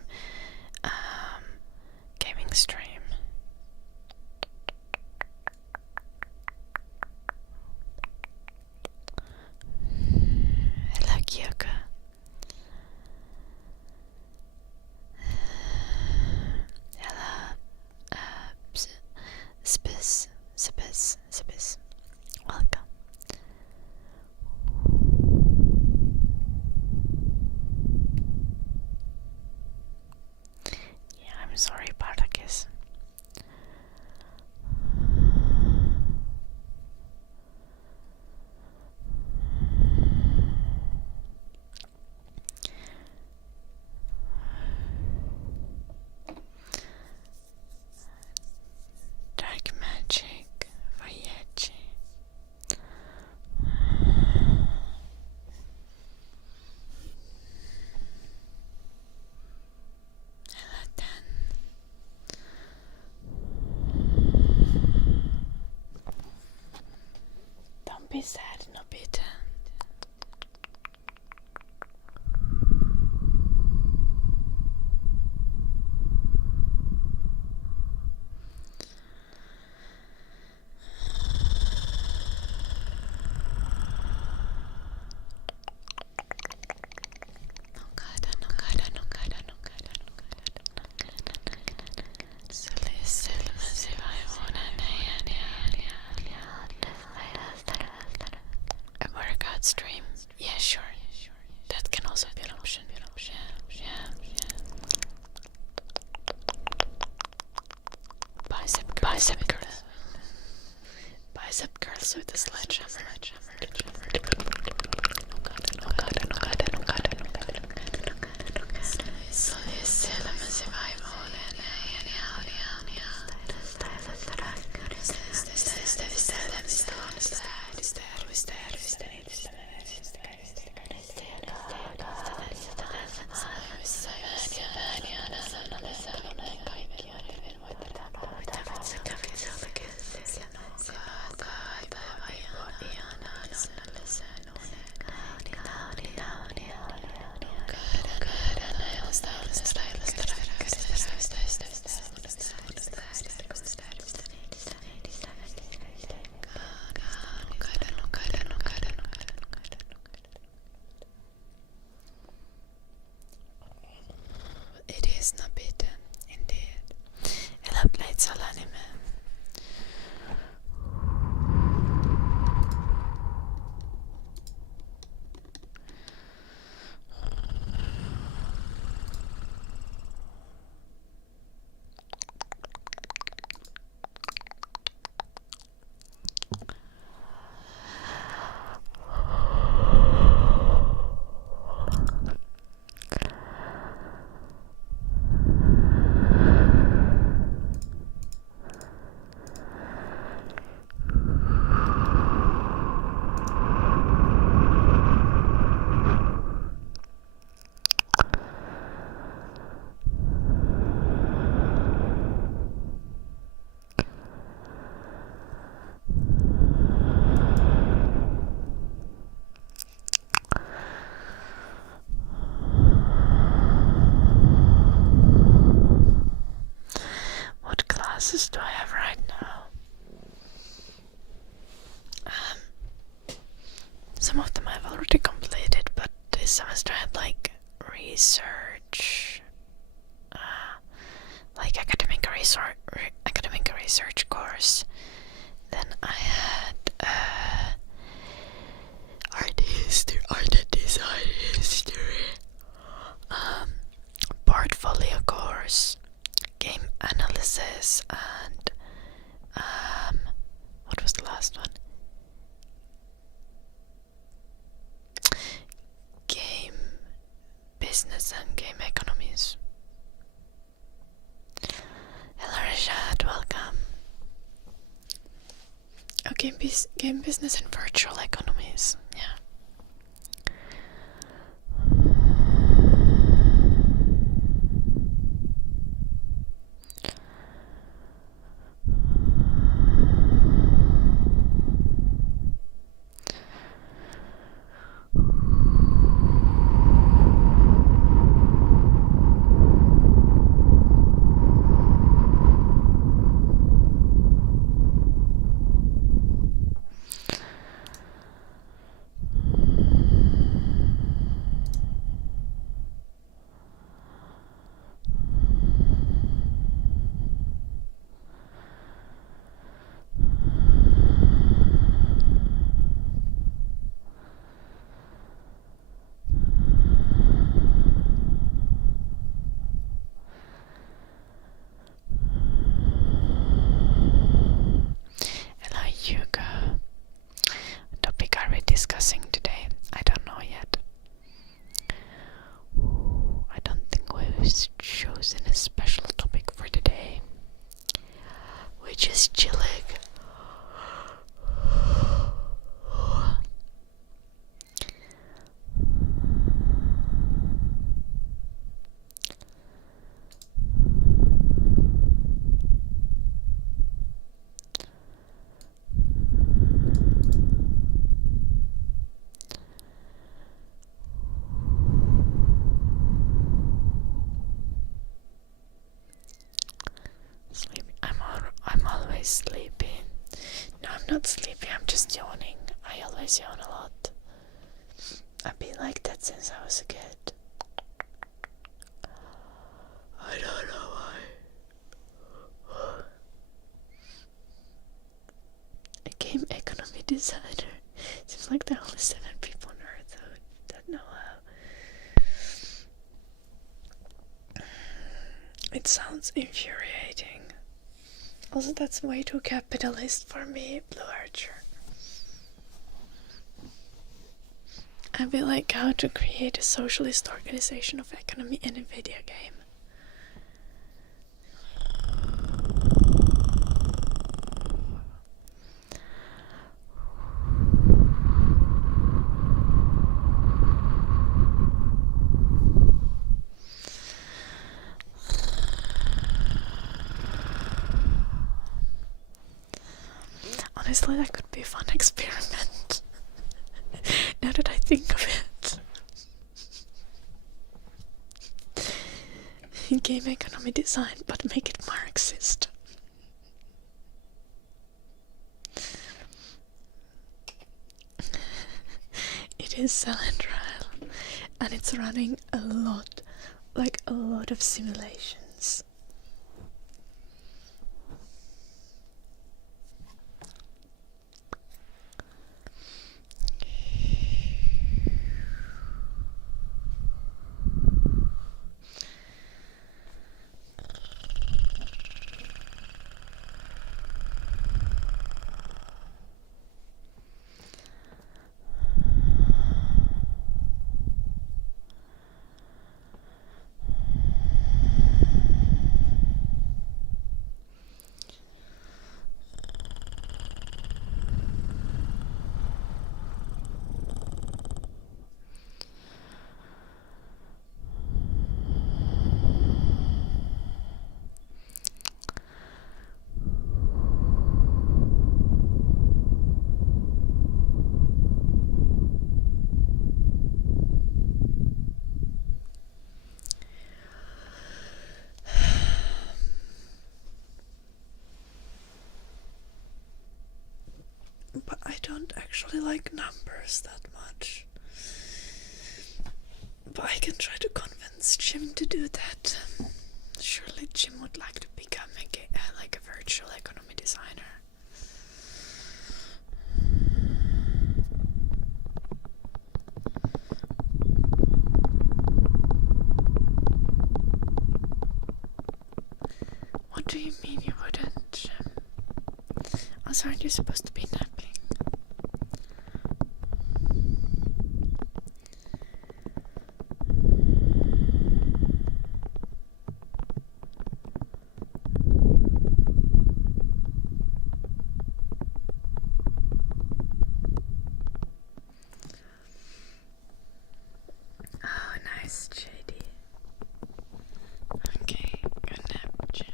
gaming stream. Hello, Kyoko. Hello, Spis. Welcome. Yeah, I'm sorry, Spartacus. Dark magic, voyage. Hello, Dan. Don't be sad, Nobita. A workout stream? Yeah, sure. That can also be an option. Bicep curls. Bicep curls with a sledgehammer. It is Nobita, indeed. Hello, Blades all anime. What classes do I have right now? Some of them I've already completed, but this semester I had like research, like academic research, research course. Then I had art design history, portfolio course, game analysis, and what was the last one? Game business and game economies. Hello Rashad, welcome. Oh, game business and virtual economies, yeah. Discussing today? I don't know yet. I don't think we've chosen a special topic for today. We're just chilling. I'm always sleepy. No, I'm not sleepy, I'm just yawning. I always yawn a lot. I've been like that since I was a kid. I don't know why. A game economy designer. Seems like there are only 7 people on Earth that know how. It sounds infuriating. Also, that's way too capitalist for me, Blue Archer. I'd be like, how to create a socialist organization of economy in a video game. Honestly, that could be a fun experiment. Now that I think of it. Game economy design, but make it Marxist. It is cell and trial, and it's running a lot of simulations. But I don't actually like numbers that much. But I can try to convince Jim to do that. Surely Jim would like to become like a virtual economy designer. What do you mean you wouldn't, Jim? Also, aren't you supposed to be napping? Oh, nice, JD. Okay, good nap, Jim.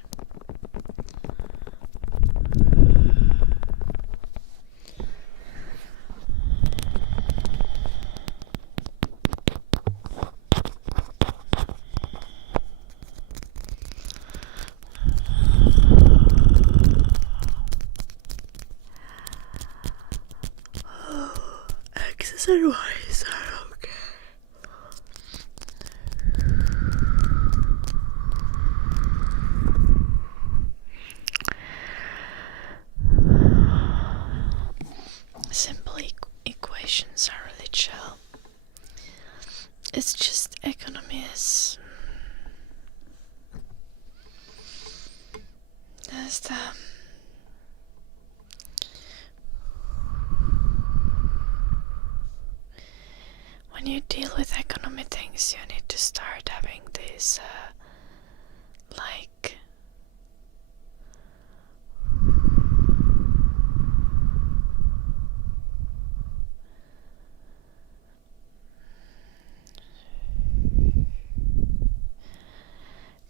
Exercise are okay. Simple equations are really chill. It's just economy is just when you deal with economy things, you need to start having this like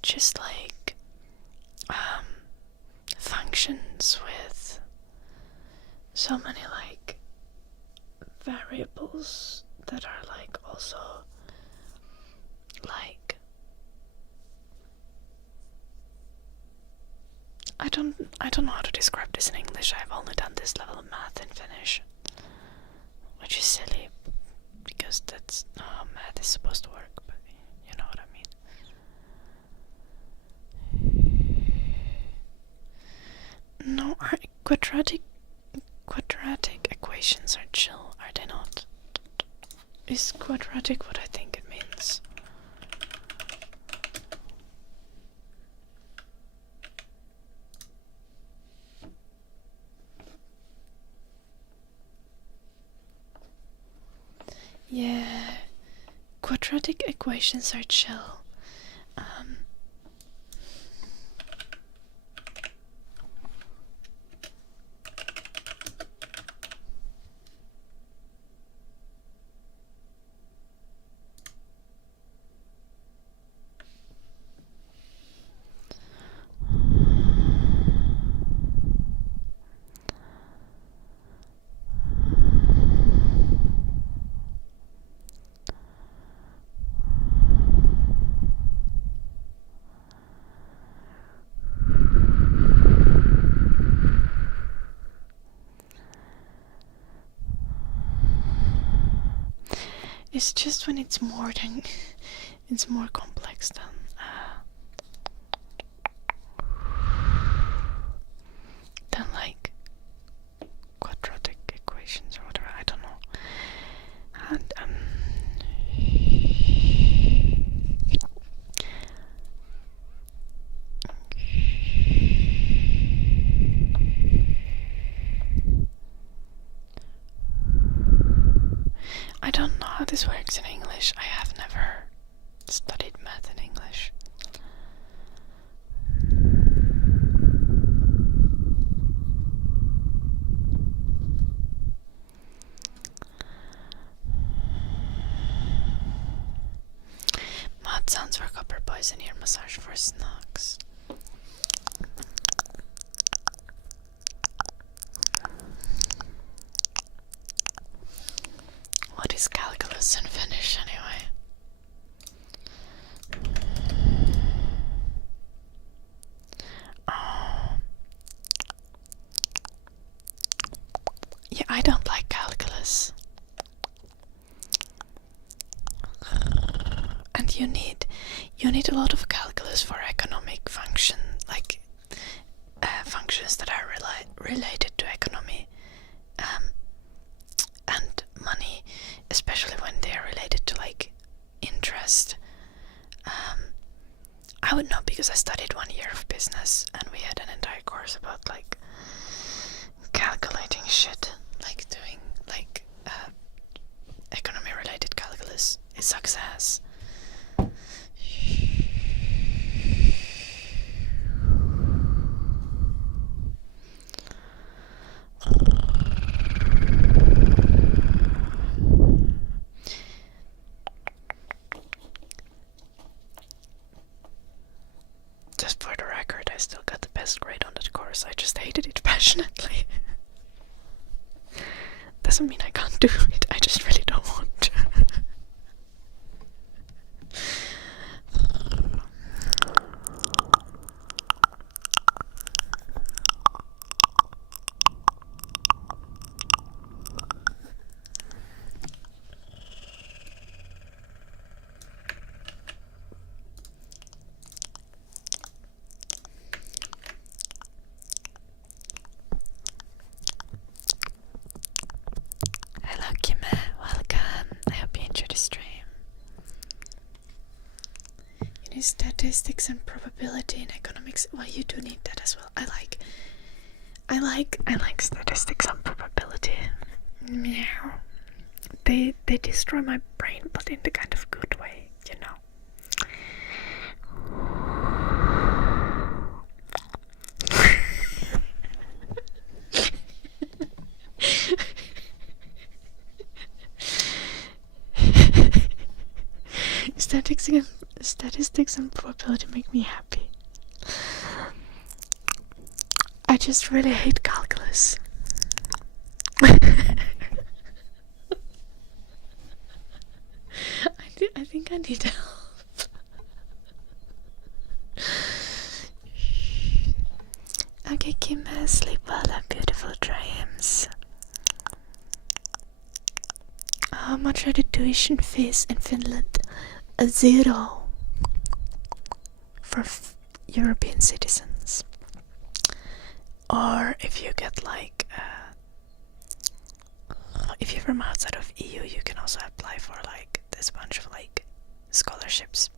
just like functions with so many like variables that are like also like I don't know how to describe this in English. I've only done this level of math in Finnish, which is silly because that's not how math is supposed to work, but you know what I mean. No, quadratic equations are chill, are they not? Is quadratic what I think it means? Yeah, quadratic equations are chill. It's just when it's more than it's more complex than like quadratic equations or whatever. I don't know. And I don't know how this works in English. I have never studied math in English. Math sounds for copper poison, ear massage for snacks. What is calculus in Finnish anyway? Oh. Yeah, I don't like calculus. And you need a lot of calculus for economy related to economy and money, especially when they are related to like interest. I would know because I studied 1 year of business and we had an entire course about like calculating shit, like doing like economy related calculus. It sucks ass. Just for the record, I still got the best grade on that course. I just hated it passionately. Doesn't mean I can't do it, I just really don't want to. Hello Kime, welcome. I hope you enjoyed the stream. You need statistics and probability in economics. Well, you do need that as well. I like statistics and probability. Meow. They destroy my brain, but in the kind of good way, you know. Statistics and probability make me happy. I just really hate calculus. I think I need help. Okay, Kim, sleep well, have beautiful dreams. How much are the tuition fees in Finland? 0 for European citizens. Or if you get like, if you're from outside of EU, you can also apply for like this bunch of like scholarships.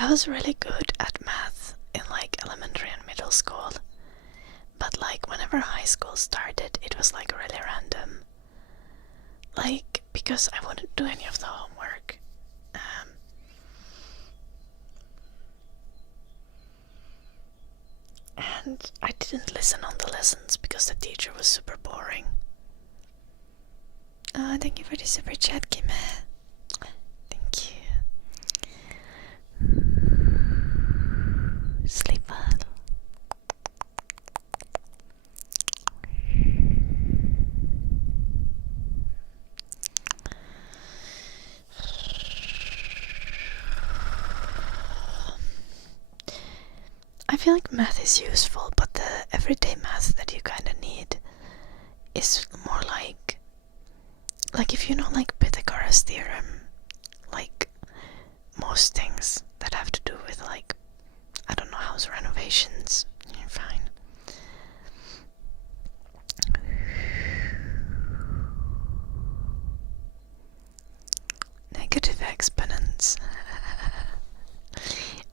I was really good at math in like elementary and middle school, but like whenever high school started, it was like really random. Like, because I wouldn't do any of the homework. And I didn't listen on the lessons because the teacher was super boring. Thank you for the super chat, Kime. Thank you. Sleep well. I feel like math is useful, but the everyday math that you kinda need is more like if you know like Pythagoras theorem, like most things that have to do with like, I don't know, house renovations, you're fine. Negative exponents.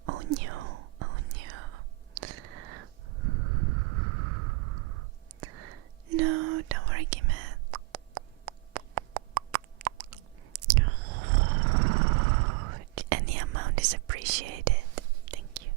Oh no, oh no. No, don't worry, Kim. Any amount is appreciated. Thank you.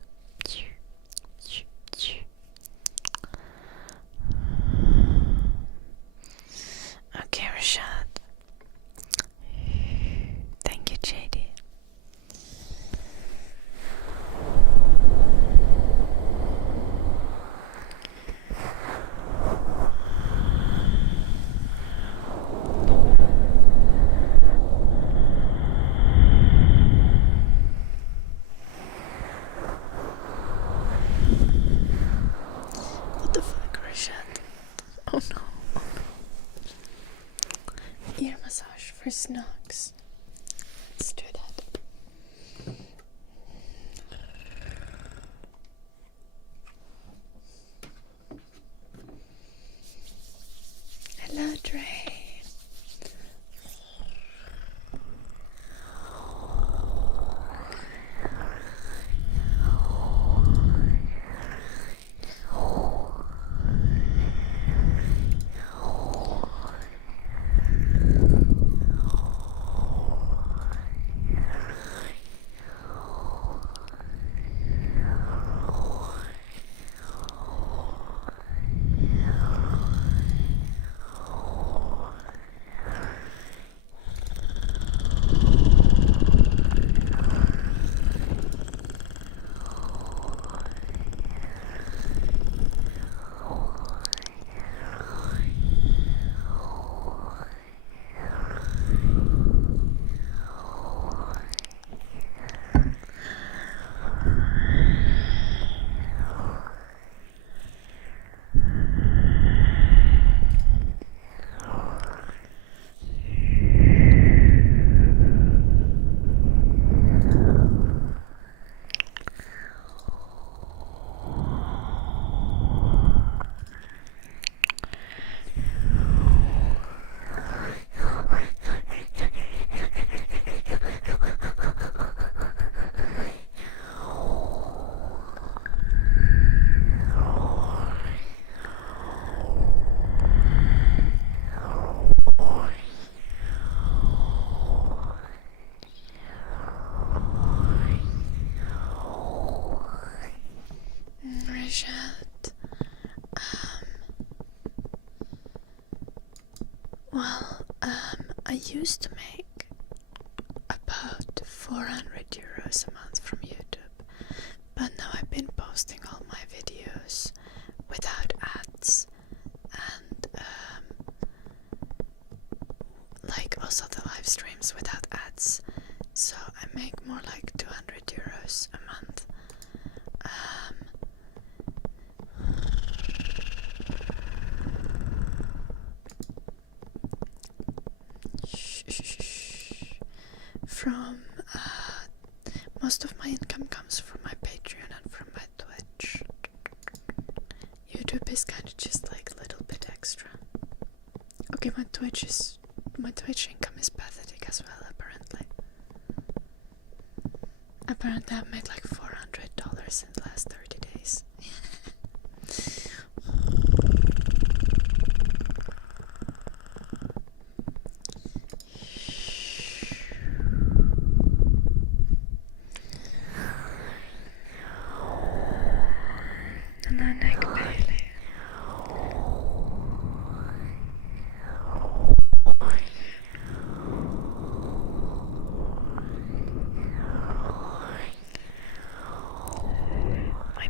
for snugs. Let's do that. Hello, Dre. I used to make about 400 euros a month from YouTube, but now I've been posting all my videos without ads and like also the live streams without ads, so I make more like 200 euros a month. From most of my income comes from my Patreon and from my Twitch. YouTube is kind of just like a little bit extra. Okay, my Twitch income is pathetic as well, apparently. Apparently I've made like $400 in the last 30 days.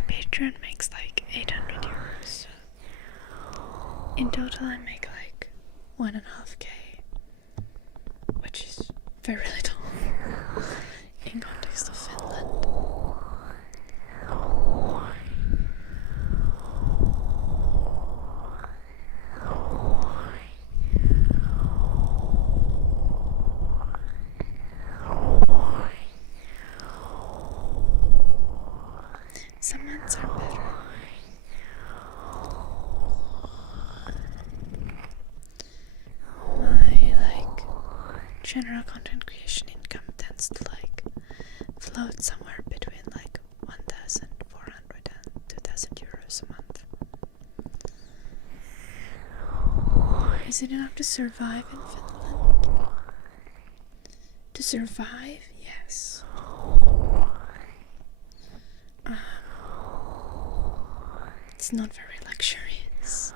Patreon makes like 800 euros. In total I make like 1.5k, which is very little in context of Finland. Some months are better. My like general content creation income tends to like float somewhere between like 1,400 and 2,000 euros a month. Is it enough to survive in Finland? To survive? Yes. It's not very luxurious,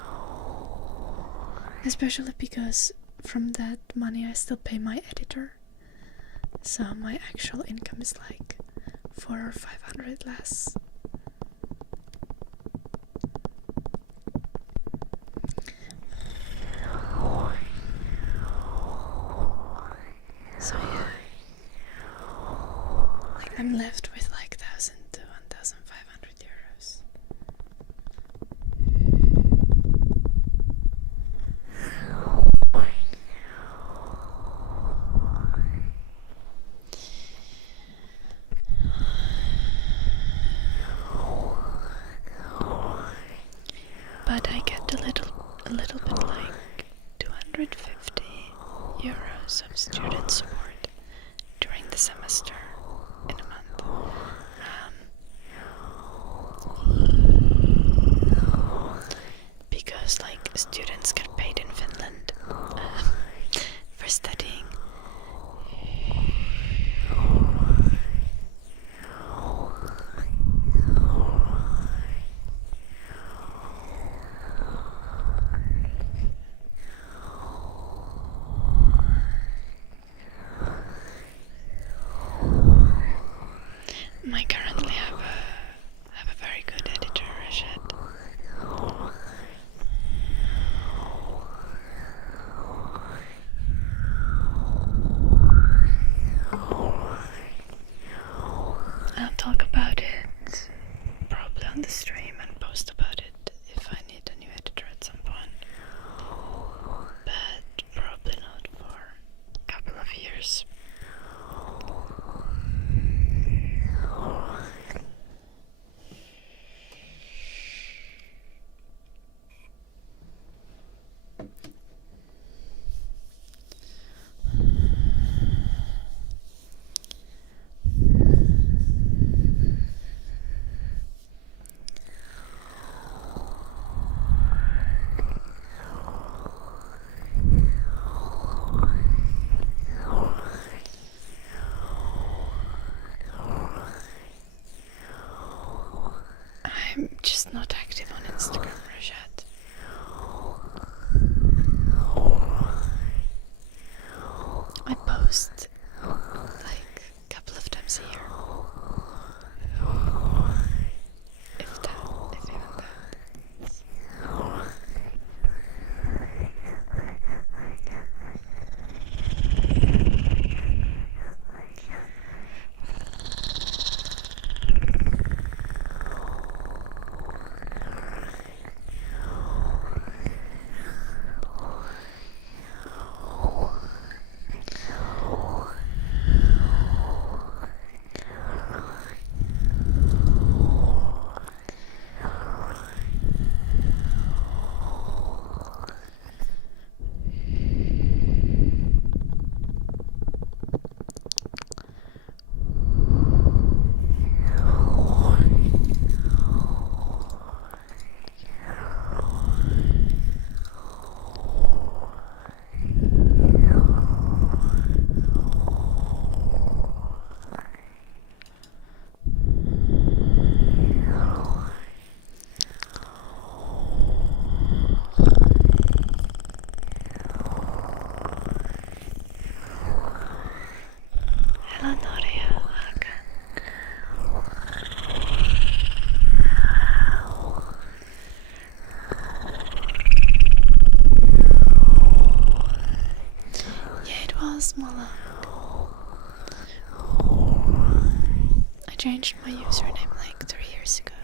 especially because from that money I still pay my editor, so my actual income is like 400 or 500 less. So yeah, like I'm left with like 1,000 to 1,500 euros. but I get a little bit like 250 euros of student support during the semester in a month. Because like students get paid in Finland for studying. I currently have a very good editor, Rashid. I'll talk about it probably on the stream and post about it if I need a new editor at some point. But probably not for a couple of years. I'm just not active on Instagram, Rashad. I post like a couple of times a year. If even that. Hello, Noria. Yeah, it was Mala. I changed my username like 3 years ago.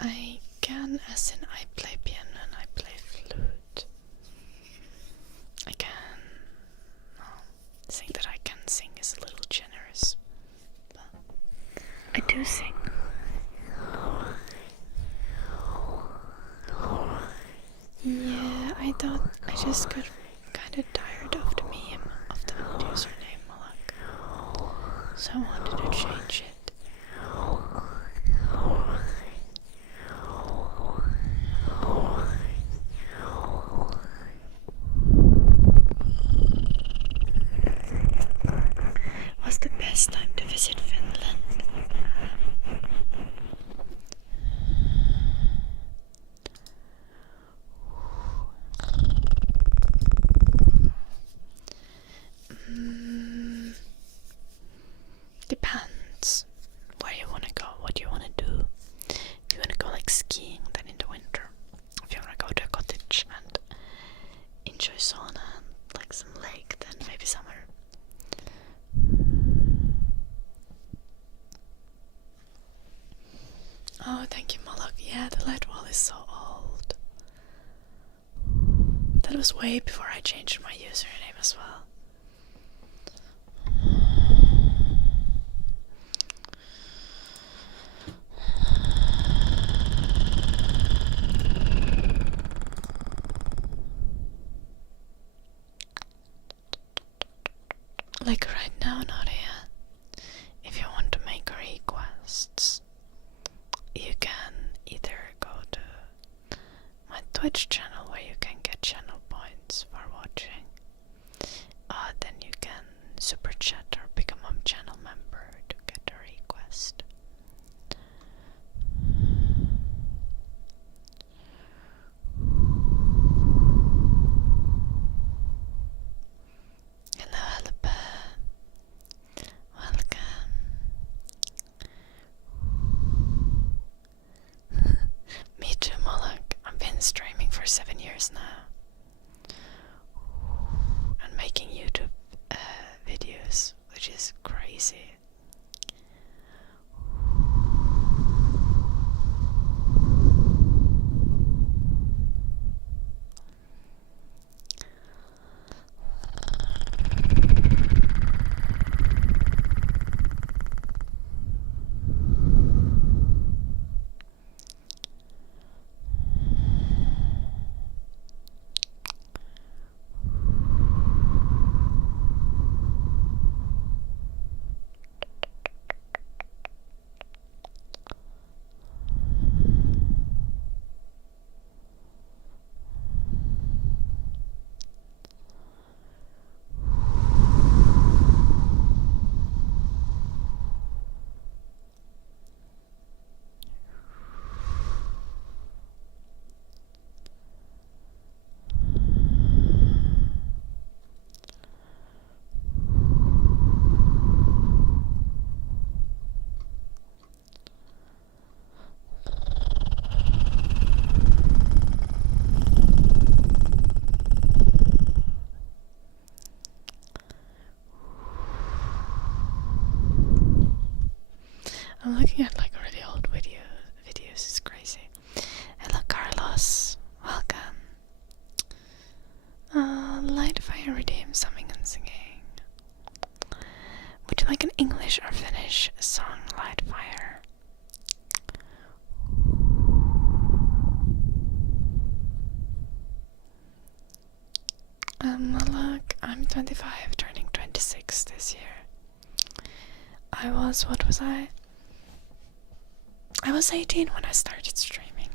I can, as in I play piano and I play flute. I can. Saying that I can sing is a little generous, but I do sing. Yeah, I thought I just got kind of tired of the meme of the old username Malak, so I wanted to change it. What's the best time to visit Finland? Depends where you want to go, what you want to do. If you want to go like skiing, then in the winter. If you want to go to a cottage and enjoy sauna That was way before I changed my username as well. Like right now, Nadia, if you want to make requests, you can either go to my Twitch channel where you can get channel points for watching. Then you can super chat or become a channel member to get a request. Hello, Alba. Welcome. Me too, Moloch. I've been streaming for 7 years now. And making YouTube videos, which is crazy. I'm looking at like really old videos. It's crazy. Hello, Carlos. Welcome. Light fire, redeem, summing and singing. Would you like an English or Finnish song, Light Fire? Look, I'm 25, turning 26 this year. What was I? I was 18 when I started streaming.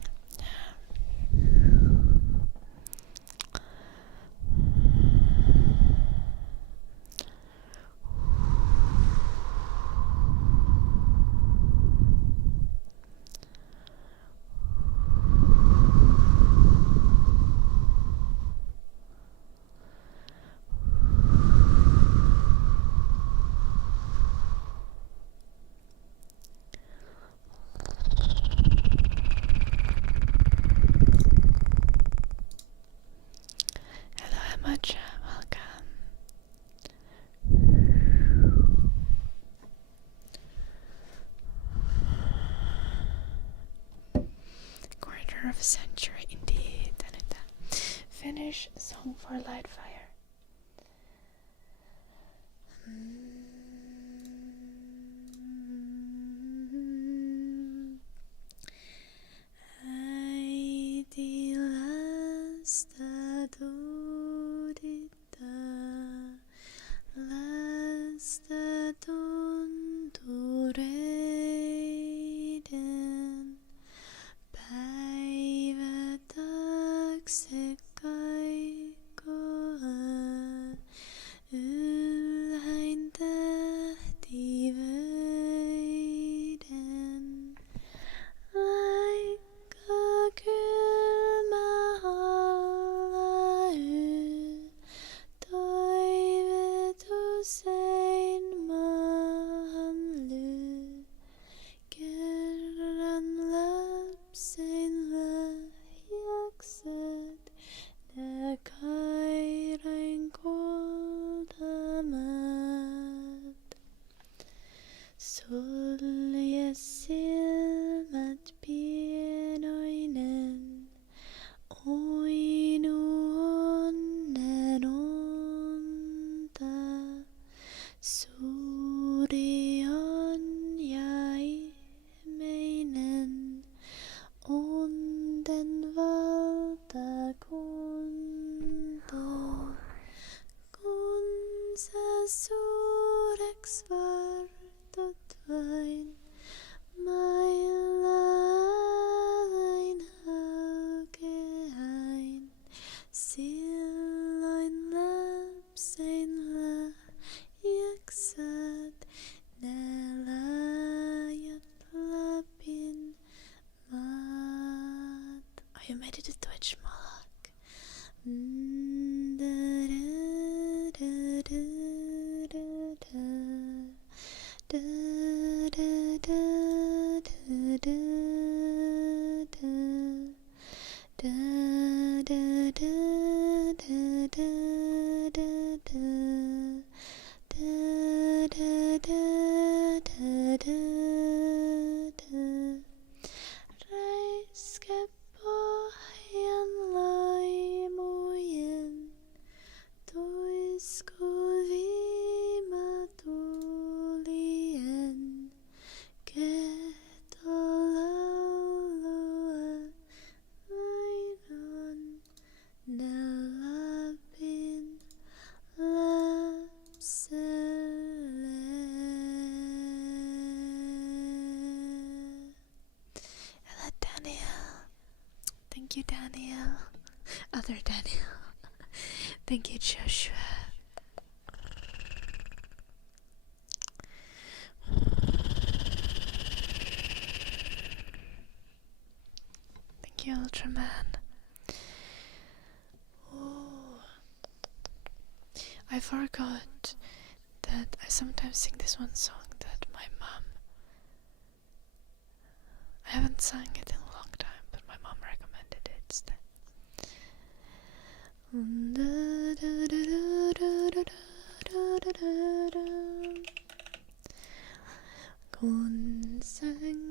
Much welcome. Quarter of a century indeed. Finnish song for Light Fire. Äiti lasta tuditta, lasta tuntureiden, päivä taakse kaikoa, ylhäin tähtivöiden. Vaikka kylmä sa sorek svart og tvein, Mailein haugein, Silein lapsein la, Jaksat nelayat lapin mat. Oh, you made it to Twitch, Malak. Reiske på en laimojen, Toi skovima tulien, Ketolaloa Ainon nelapin lapselle. Hello, Daniel. Thank you, Daniel. Other Daniel. Thank you, Joshua. Thank you, Ultraman. Ooh. I forgot that I sometimes sing this one song that my mom... I haven't sung it in a long time, but my mom recommended it instead. Kon sang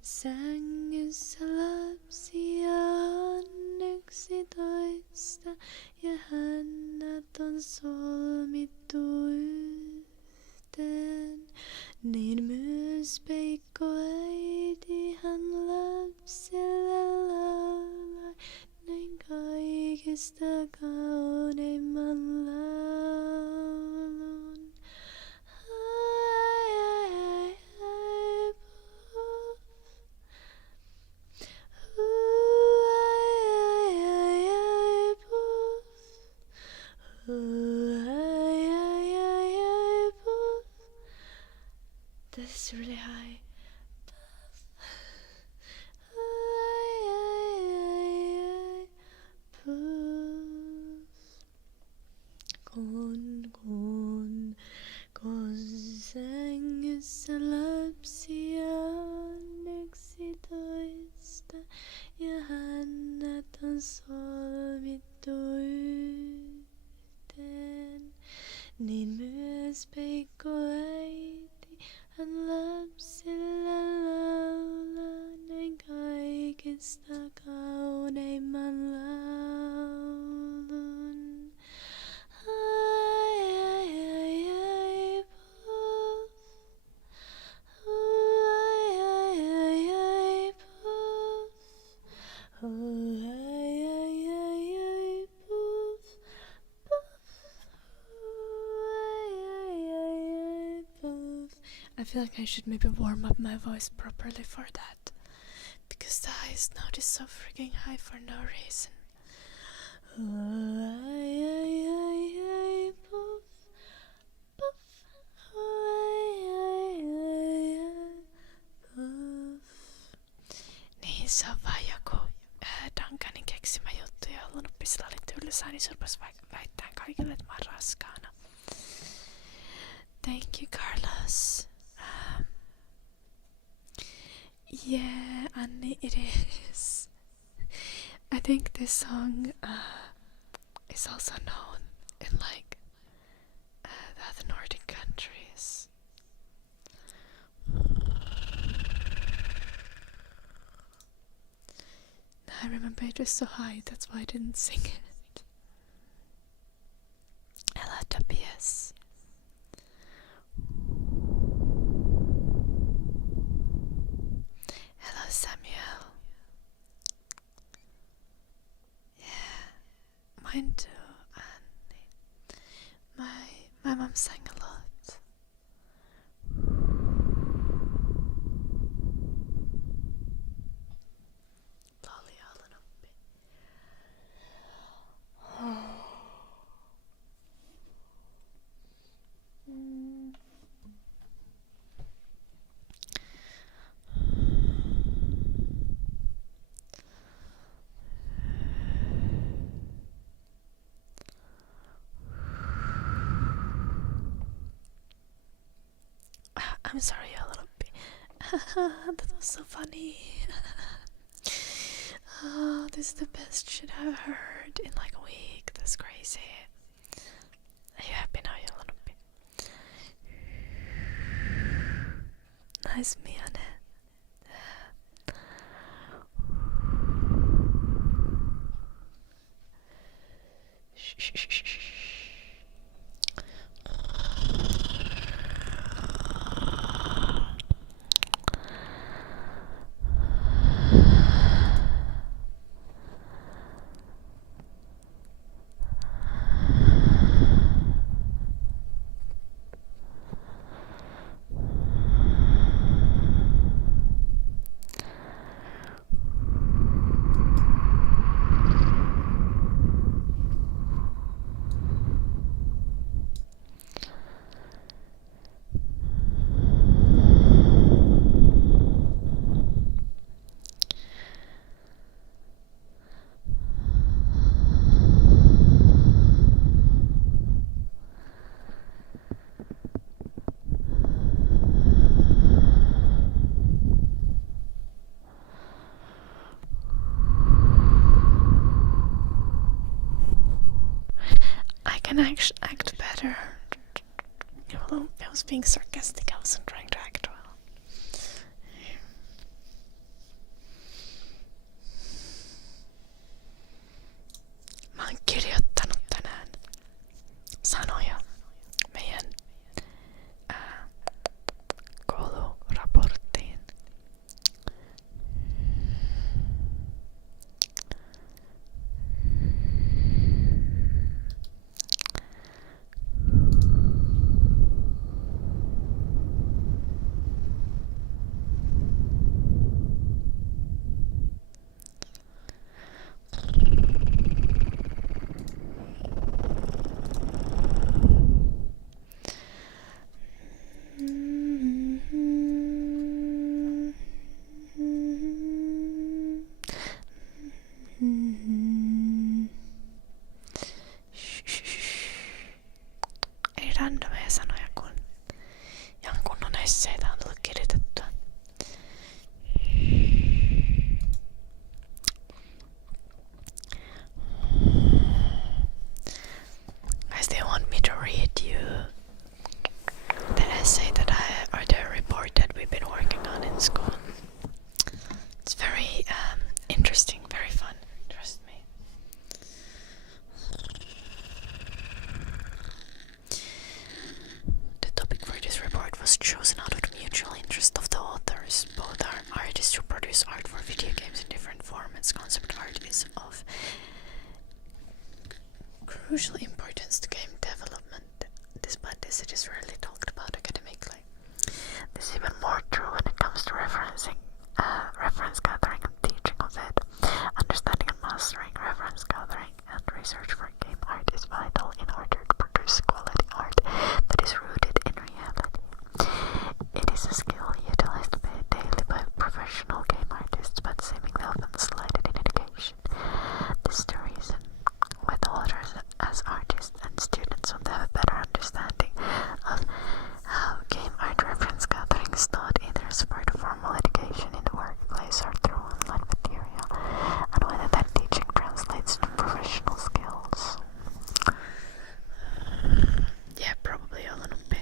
sang salapsian exitoista ja hännät on solmittu yhteen. Niin myös Peikko äitihän lapselle laulaa näin kaikista kauneimman laulun. Ai, ai, ai, ai, puff. Ai, ai, ai, ai, puff. Ai, ai, ai, ai, puff. This is really high. Ai, ai, ai, ai, puff. Kun sängyssä lapsia onneksi toista ja hännät on solmittu yhteen, niin myös Peikko äiti hän lapsille laulaa näin kaikista kauneimman laulun. Ai, ai, ai, ai, puff. Ai, ai, ai, ai, puff. Ai, ai, ai, ai, puff. Puff. Ai, ai, ai, ai, puff. I feel like I should maybe warm up my voice properly for that, because the highest note is so freaking high for no reason. Ai, ai, ai, ai, puff, puff. Ai, ai, ai, ai, puff. Niin se on vaan joku Duncanin keksimä juttu ja halunnut pistää tylsää, niin se rupesi väittämään kaikille, että mä oon raskaana. Thank you, Carlos. Yeah, Annie, it is. I think this song is also known in like the other Nordic countries. I remember it was so high, that's why I didn't sing it. Hello, Tobias. Hello, Samuel. Yeah. mine too. And my mom sang a lot. I'm sorry, a little bit. That was so funny. Oh, this is the best shit I've heard in like a week. That's crazy. Are you happy now, you little bit? Nice me on it. I can actually act better. I was being sarcastic. I wasn't trying to act well. Mä oon kirjoittanut tänään sanoja meidän kouluraporttiin. Ei randomia sanoja, kun ihan kunnon esseitä on tullut kirjoitettua. Guys, they want me to read you the essay or the report that we've been working on in school. It's very interesting, very fun, trust me. The topic for this report was chosen out of the mutual interest of the authors. Both are artists who produce art for video games in different formats. Concept art is of crucial importance to game development. Despite this, it is rarely talked about academically. This is even more true when it comes to reference gathering and teaching of it. Understanding and mastering reference gathering and research for game art is vital in order to produce quality art that is rooted in reality. It is a skill utilized daily by professional game artists, but seemingly often slighted in education. This is the reason why the authors, as artists and students, want to have a better understanding of how game art reference gathering is taught either as part of formal education in the workplace or through online material, and whether that teaching translates to professional skills. Yeah, probably a little bit.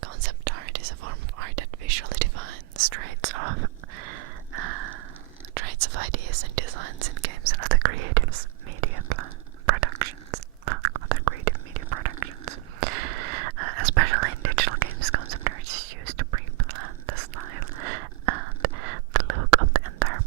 Concept art is a form of art that visually defines traits of ideas and designs in games and other creative media productions. Especially in digital games, concept art is used to pre-plan the style and the look of the entire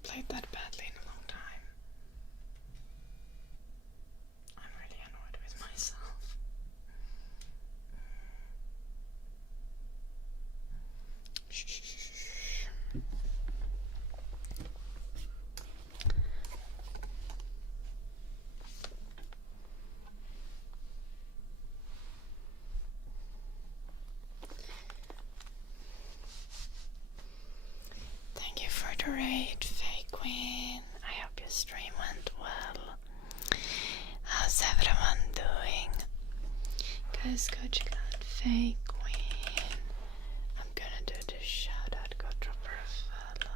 haven't played that badly in a long time. I'm really annoyed with myself. Thank you for the raid, Faye Queen. I hope your stream went well. How's everyone doing? Guys, go check out Faye Queen. I'm gonna do this shout out, go drop her a follow.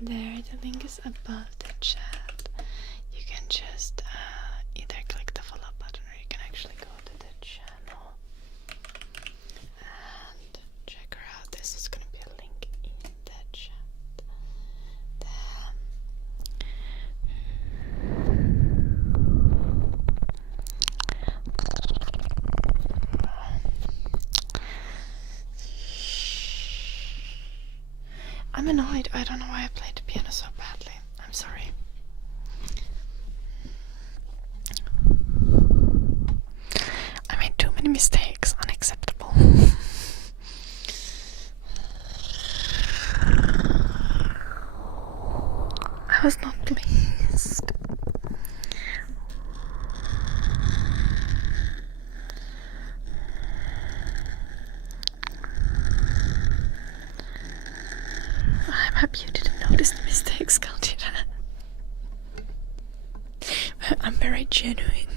There, the link is above the chat. You can just either click the follow button or you can actually go to the channel and check her out. This is gonna be a link in the chat. I'm annoyed. I don't know why I played the piano so badly. I'm sorry. I made too many mistakes. Unacceptable. I was not pleased. I'm happy you didn't notice the mistakes, Caldina. I'm very genuine.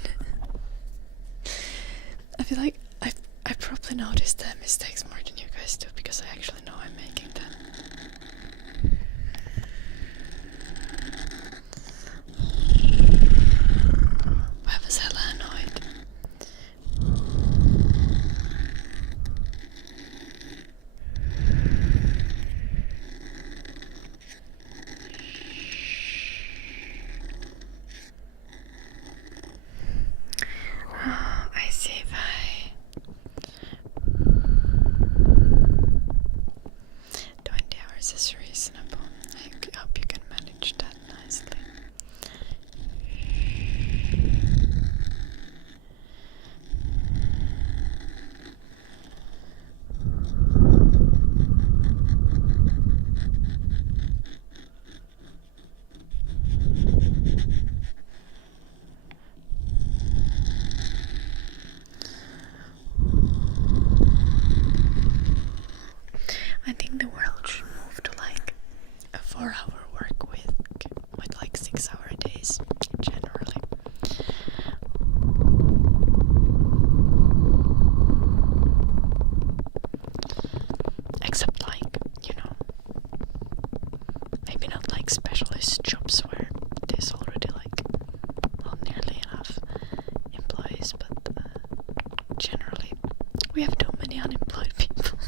I feel like I probably noticed the mistakes more than you guys do because I actually know I'm making them. I was hella annoyed. Oh, I see why. 20 hours is reasonable. I hope you can manage that nicely. I think the world should move to like a 4-hour work week with like 6-hour days generally. Except like, you know, maybe not like specialist jobs where there's already like, well, nearly enough employees, but generally we have too many unemployed people.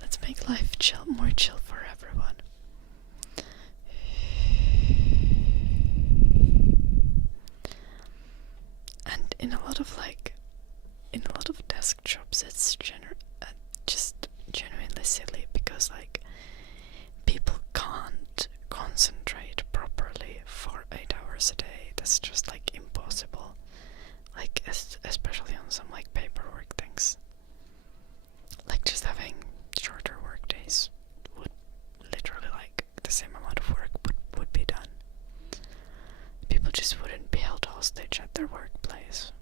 Let's make life more chill for everyone. And in a lot of desk jobs, it's just genuinely silly because like people can't concentrate properly for 8 hours a day. That's just like impossible. Like especially on some like paperwork things. Like just having shorter work days would literally like the same amount of work would be done. People just wouldn't be held hostage at their workplace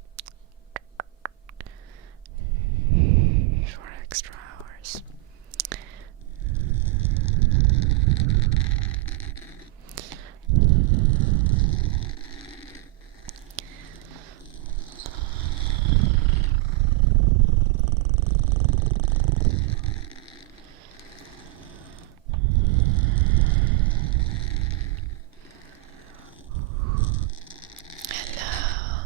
for extra hours. Hello.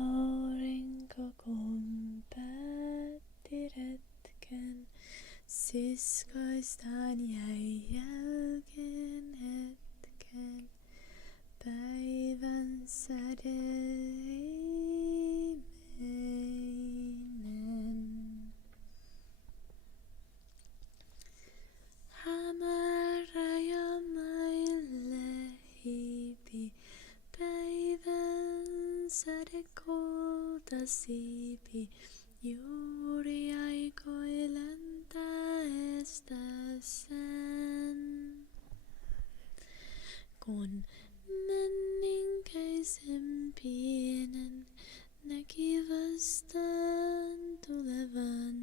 Aurinko kumpätti retken, siskoistaan jäi jälkeen hetken. Päivän säde viimeinen. Hämärä ja maille hiipi, päivän säde kultasiipi, juuri aikoi lentäestä sen. Kun menninkäisen pienen näki vastaan tulevan,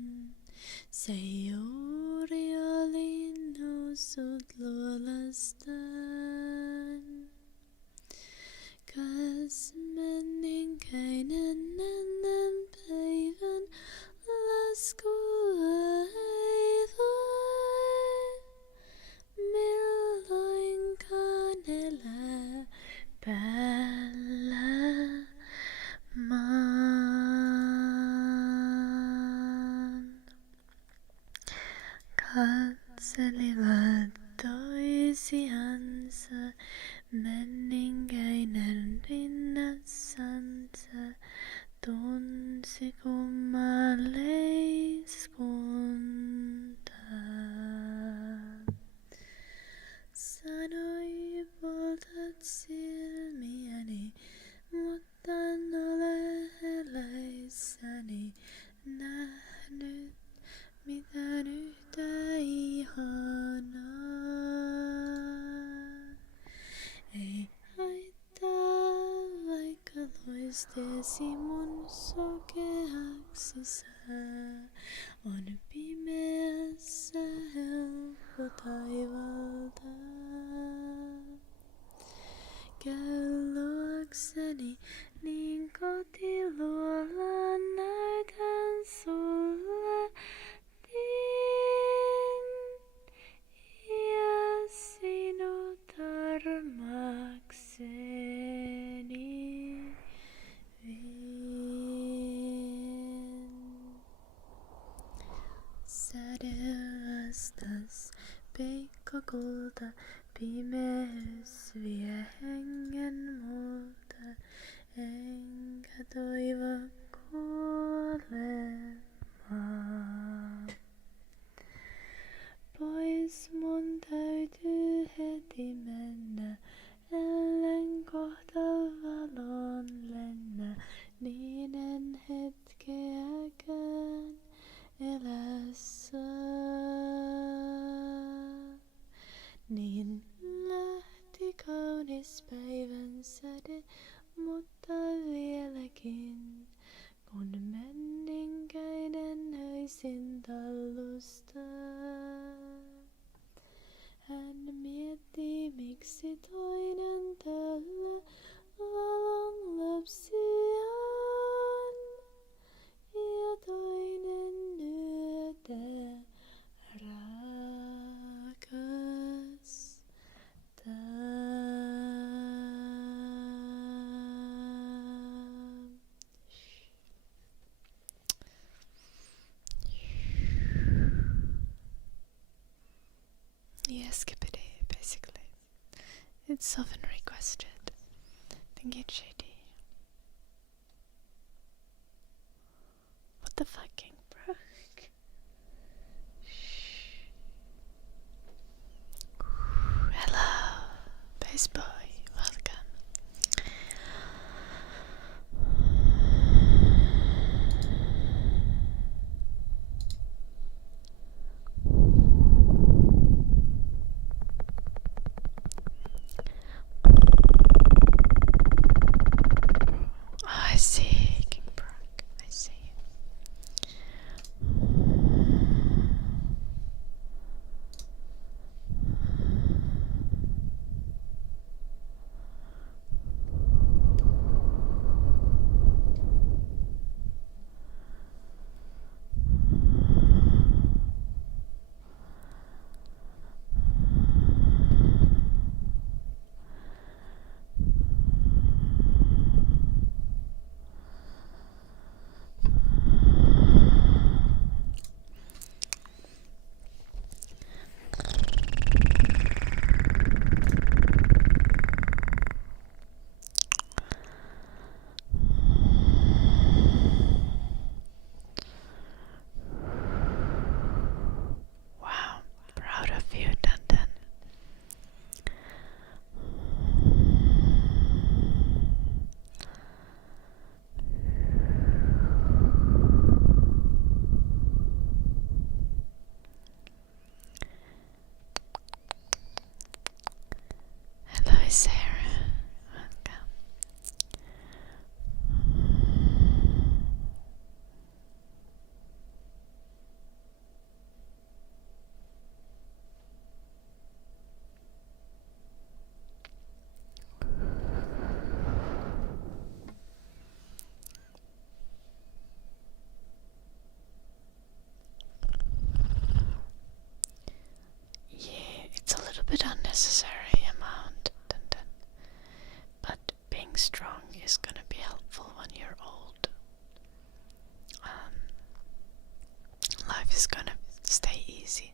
se juuri oli noussut luolastaan. Kas menninkäinen ennen päivän laskua aivoi, milloinkaan elää päällä maan. Katselivat toisiansa, menninkäinen rinnassansa tunsi kummaleiskuntaa. Sanoi poltat silmiäni, mutta en ole eläissäni nähnyt mitään yhtä ihanaa. Ei haittaa, vaikka loistesi mun sokeaksi sää. On pimeässä helppo taivaltaa. Käy luokseni, niin kotiluolaan näytän sulle tien. Ja sinut armakseni vien. Säde vastas, peikko kulta, pimeys vie hengen multa, enkä toivo kuolemaa. Pois mun täytyy heti mennä, ellen kohta valon lennä, niin en hetkeäkään elä saa. Niin lähti kaunis päivän säde, mutta vieläkin, kun menninkäinen höisin tallusta. Hän mietti, miksi toinen tällä valon lapsi on, ja toinen yötä Yeah, skippity, basically. It's often requested. Thank you, JD. What the fucking broke? Hello, bass boy, welcome. I see, King Brock, I see. necessary amount. But being strong is gonna be helpful when you're old. Life is gonna stay easy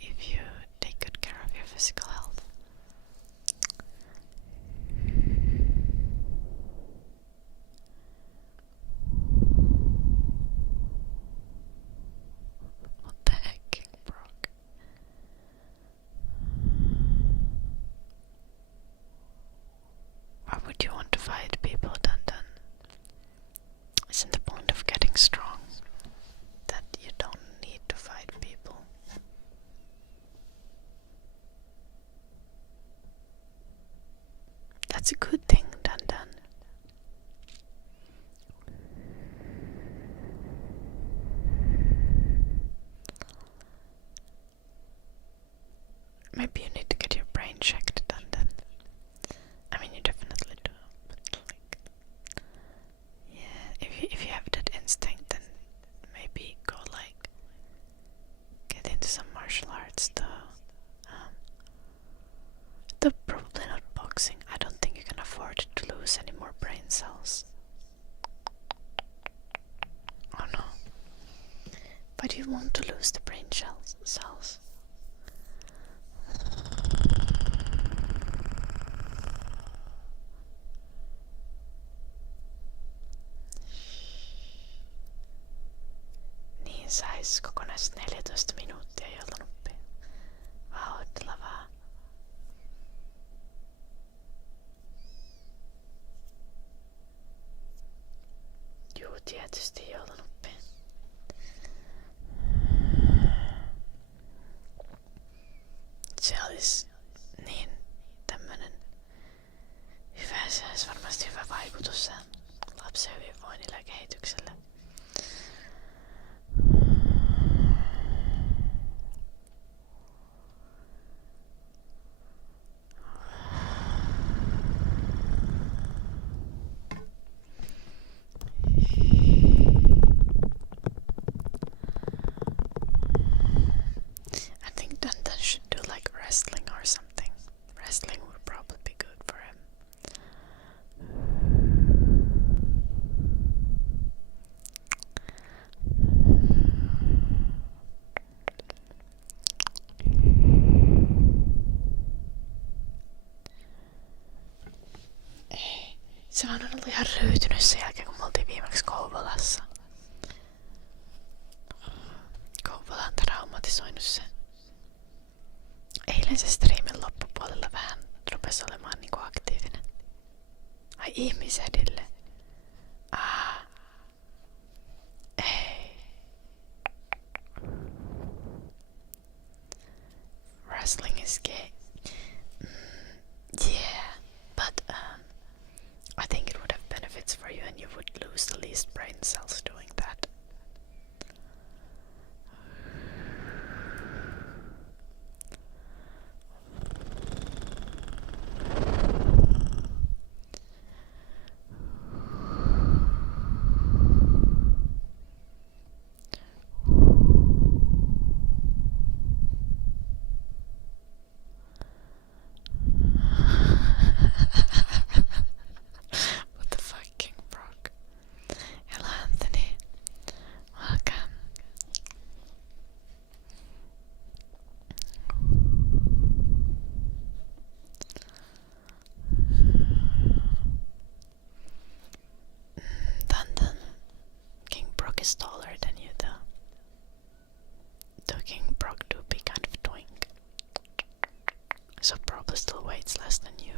if you take good care of your physical health. What the heck, Brock? Why would you want to fight people, Dun? Isn't the point of getting strong that you don't need to fight people? That's a good thing, Dun. Maybe you need to get your brain checked, Dun. I mean, you definitely do, but like, yeah, if you have that instinct, then maybe go like get into some martial arts though. Though probably not boxing. I don't think you can afford to lose any more brain cells. Oh no. But you want to lose the brain cells. Niin sais kokonaiset 14 minuuttia joulunuppi. Vauhdittavaa. Juu, tietysti joulunuppi. Se olisi niin tämmönen hyvä, se olisi varmasti hyvä vaikutus sen lapsen hyvinvoinnille ja kehitykselle. I think Dandan should do like wrestling or something. Wrestling would probably be good for him. Se on ollut ihan ryytynyt sen jälkeen, kun me oltiin viimeksi Kouvolassa. Kouvola on traumatisoinut sen. Eilen se striimin loppupuolella vähän rupesi olemaan niinku aktiivinen. Ai ihmisedille. Ei. Wrestling is gay. Yeah, but I think it would have benefits for you and you would lose the least brain cells doing that. What the fuck, King Brock? Hello, Anthony. Welcome. Dun. King Brock is taller than you, though. Though King Brock do be kind of twink. So probably still weighs less than you.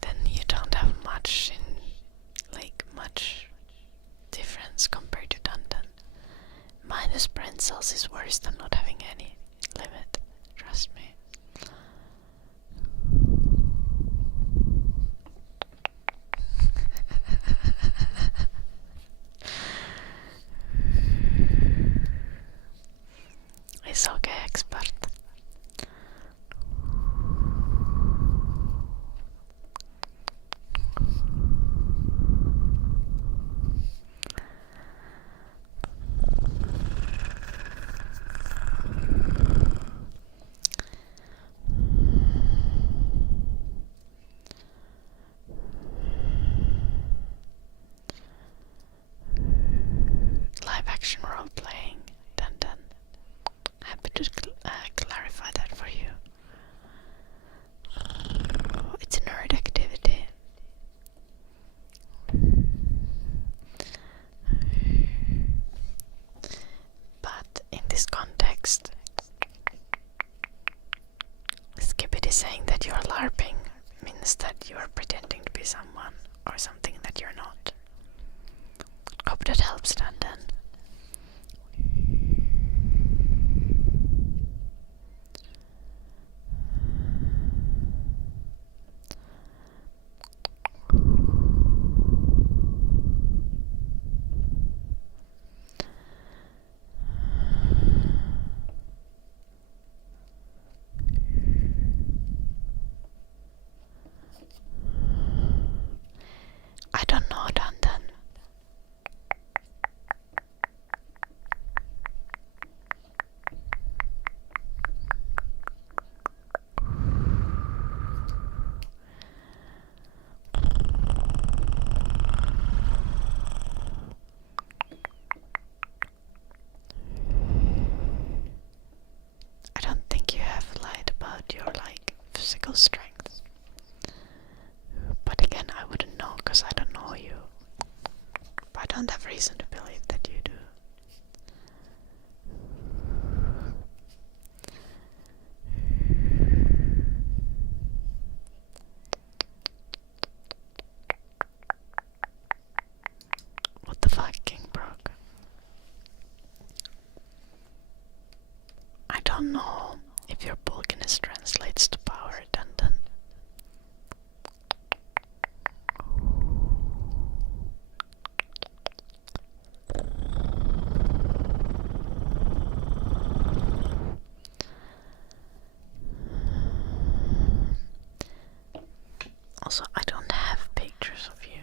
Then you don't have much difference compared to Dundon. Minus brain cells is worse than not having any limit. Trust me. expert. Live action role playing. Dun dun. Happy to clarify that for you. It's a nerd activity. But in this context, Skippity saying that you're LARPing means that you are pretending to be someone or something that you're not. Hope that helps, Dun Dun. I don't know, Dun Dun. I don't think you have lied about your physical strength. But again, I wouldn't know because I don't know you. But I don't have reason to believe that you do. What the fuck, King Brock? I don't know if your bulkiness translates to power, Dun Dun. Also, I don't have pictures of you.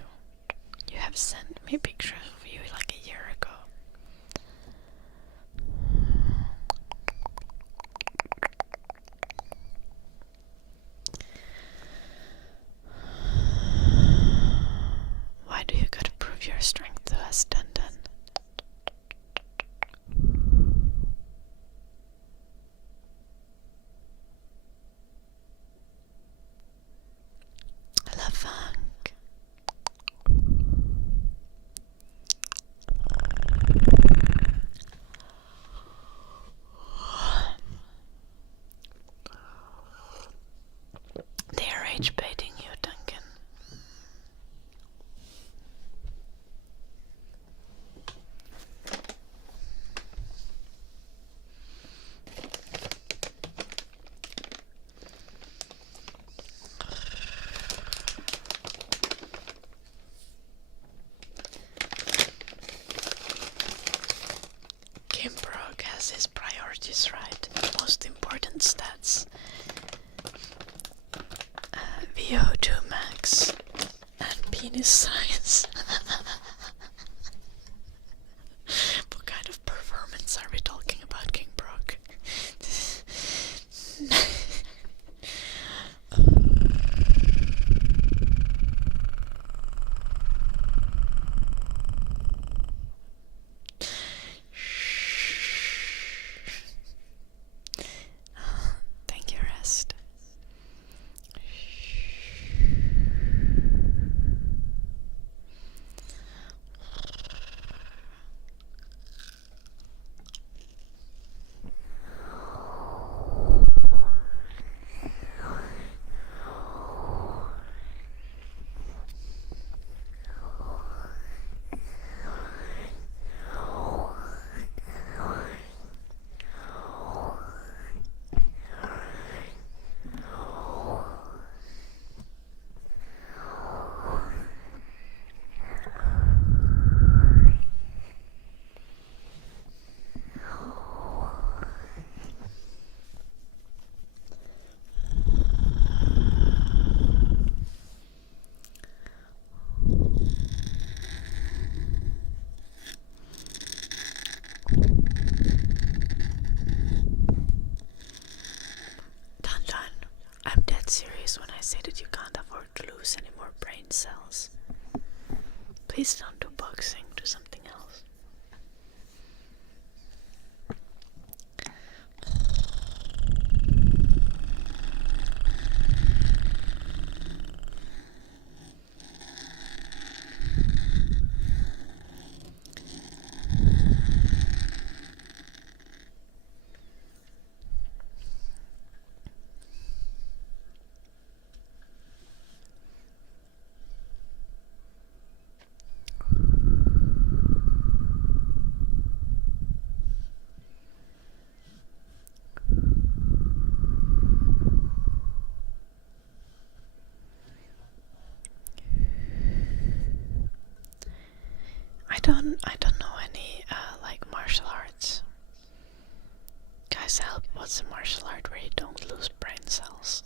You have sent me pictures of you like a year ago. Why do you gotta prove your strength to us, Dun Dun? I love funk. They are rage baiting you, Duncan. Kim Brock has his priorities right. Most important stats. VO2 max and penis size. What kind of performance are we talking about, King Brock? Thank you, Rest. martial arts. Guys, help, what's a martial art where you don't lose brain cells?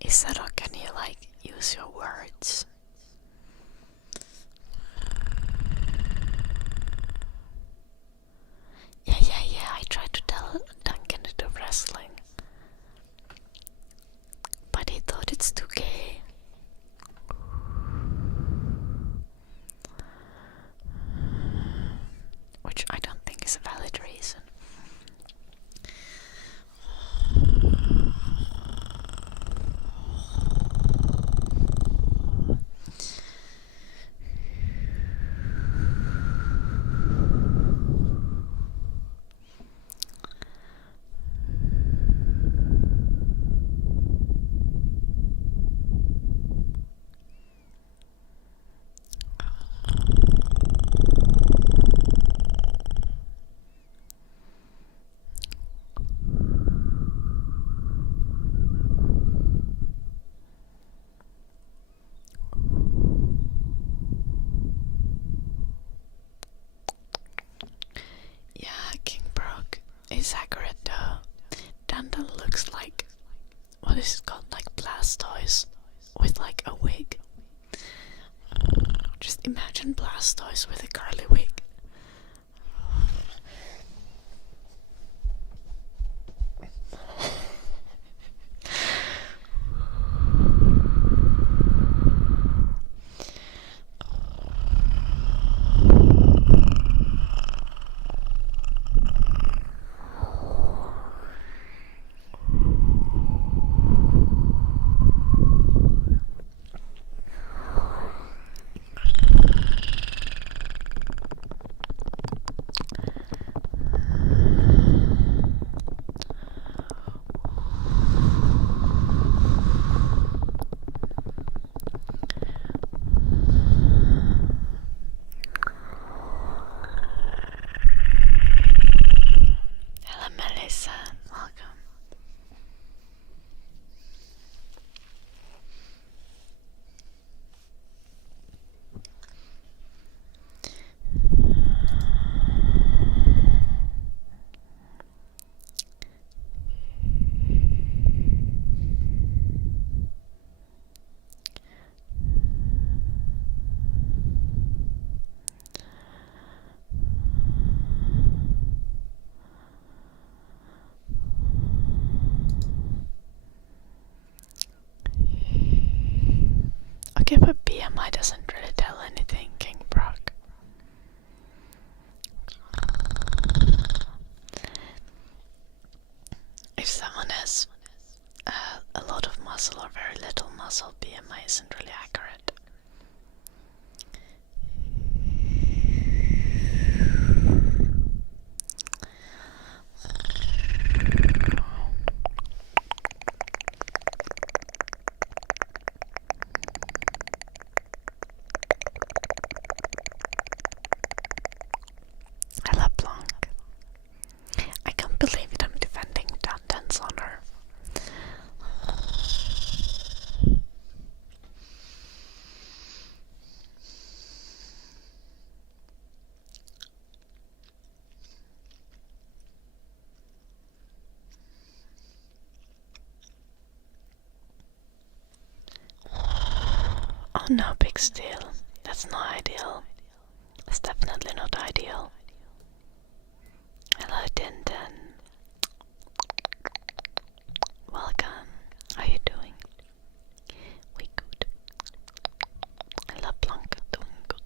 Is that or can you like use your words? Yeah, I tried to tell Duncan to do wrestling, but he thought it's too gay. Which I don't think is a valid reason. Is accurate though. Danton looks like, what is it called, like Blastoise with like a wig. Just imagine Blastoise with a curly wig. Okay, but BMI doesn't really tell anything, King Brock. If someone has a lot of muscle or very little muscle, BMI isn't really accurate. I can't believe it, I'm defending Danton's honor. Oh no, big steal. That's not ideal. That's definitely not ideal. Hello, Tintin. Welcome. How you doing? We good. Hello, Blanca. Doing good.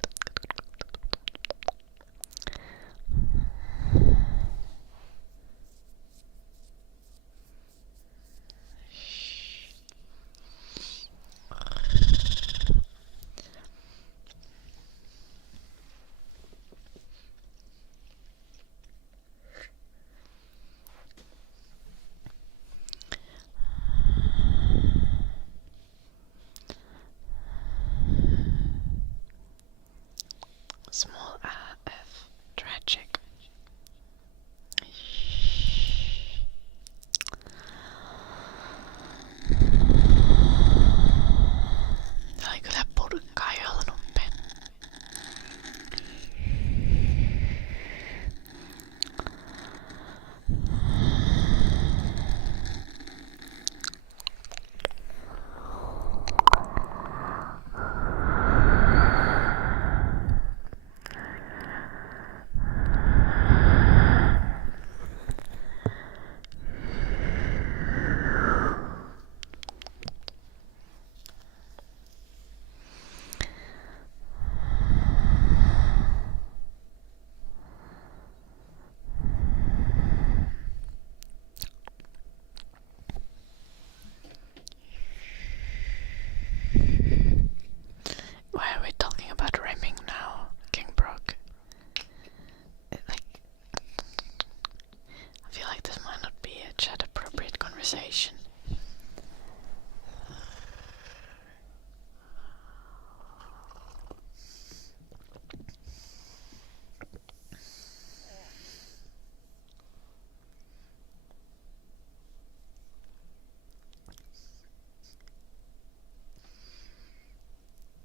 conversation.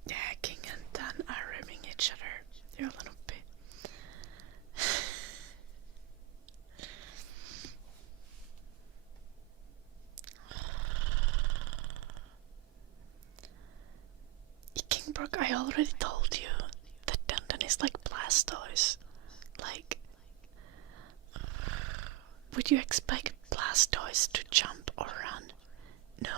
Yeah, King and Dan are ribbing each other. You're a little bit. Kingbrook, I already told you that Dundon is like Blastoise. Like, would you expect Blastoise to jump or run? No.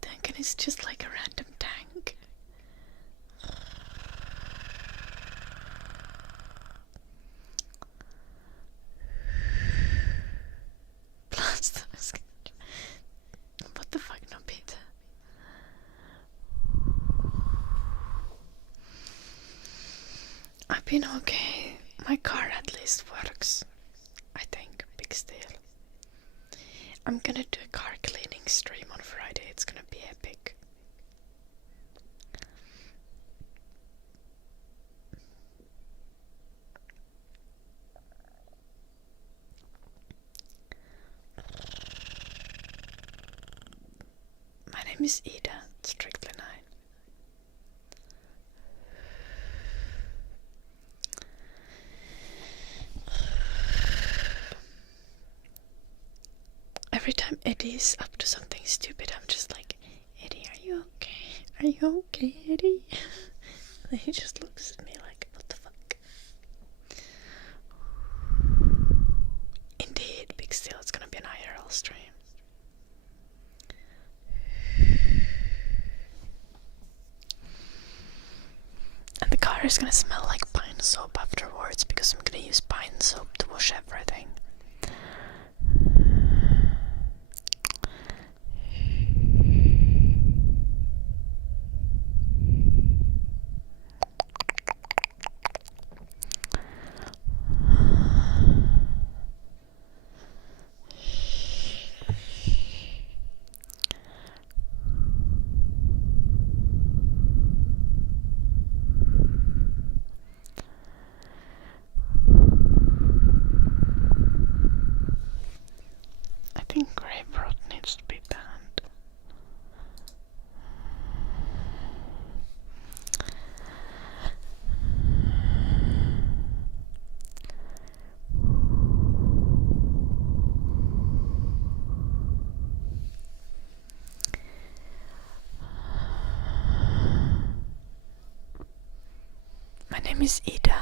Duncan is just like a random tank. Blastoise. What the fuck, no, Peter? I've been okay. My car at least works. I think. Big deal. I'm gonna do a car cleaning stream on Friday. It's gonna be epic. My name is Ida, Strictly 9. Every time Eddie's up to something stupid, I'm just like, Eddie, are you okay? Are you okay, Eddie? And he just looks at me like, what the fuck? Indeed, big deal. It's gonna be an IRL stream. And the car is gonna smell like pine soap afterwards because I'm gonna use pine soap to wash everything. I think Grapefruit needs to be banned. My name is Ida,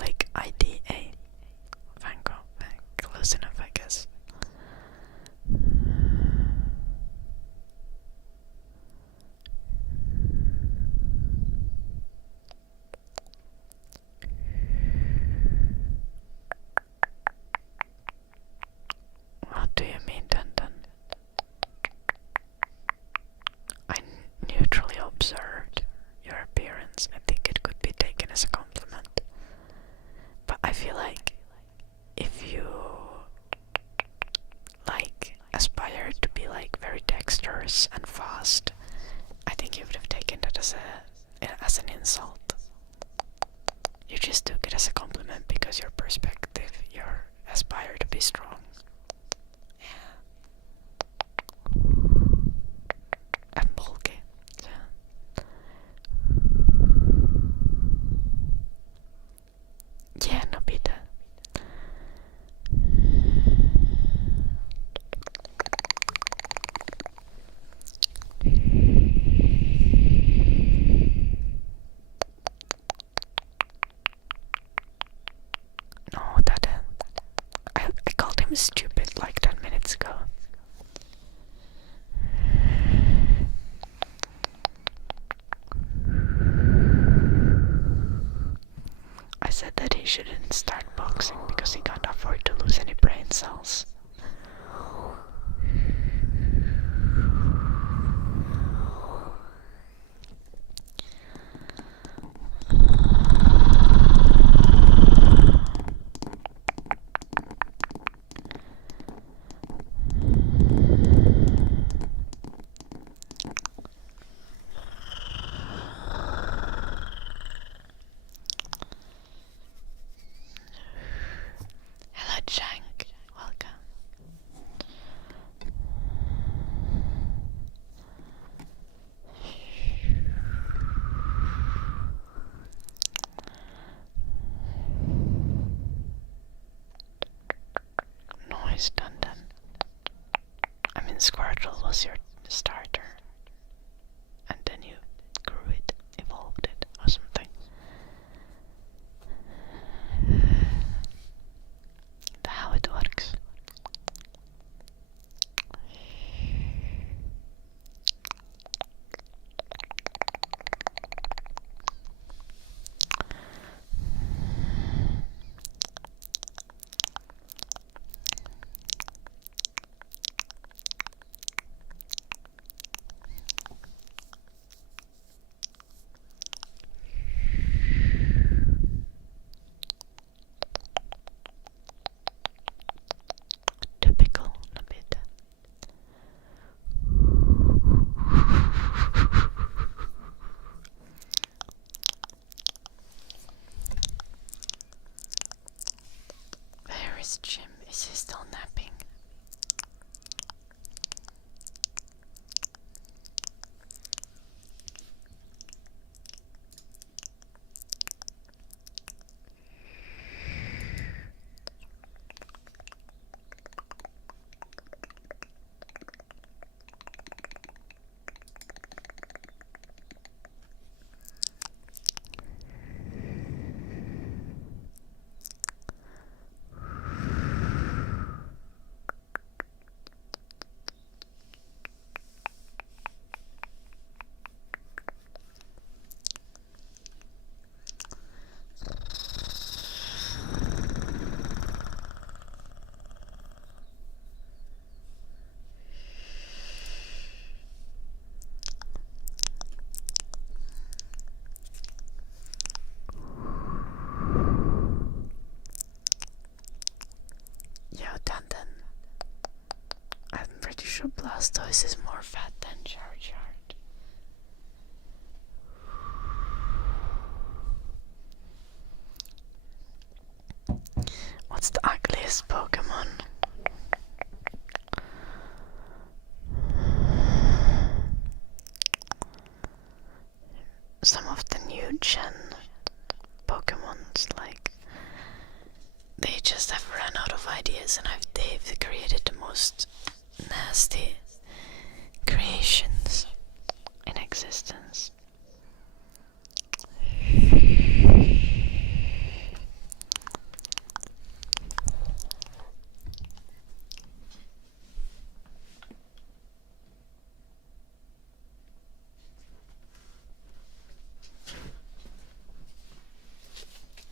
like IDA. Van Gogh, close enough, I guess. What do you mean, Dundon? I neutrally observed your appearance. I think it could be taken as a compliment. But I feel like if you like aspire to be like very dexterous and fast, I think you would have taken that as an insult. You just took it as a compliment because your perspective, your aspire to be strong. Yeah. And bulky. Yeah, no pita. No, I called him stupid like 10 minutes ago. I said that he shouldn't start boxing because he can't afford to lose any brain cells. was your starter, and then you grew it, evolved it, or something. How it works. Typical a bit. Where is Jim? Is he still napping? I'm pretty sure Blastoise is more fat than Charizard. What's the ugliest Pokemon? Some of the new gen Pokemons, like, they just have run out of ideas, and they've created the most nasty creations in existence.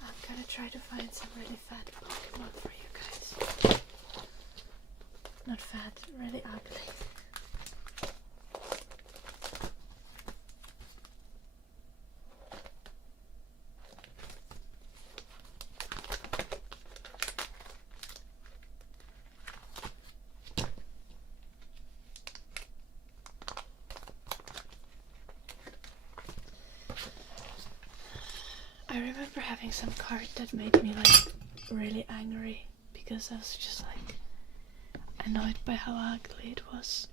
I'm gonna try to find some really fat Pokemon for you guys. Not fat, really ugly. I remember having some card that made me like really angry because I was just like annoyed by how ugly it was.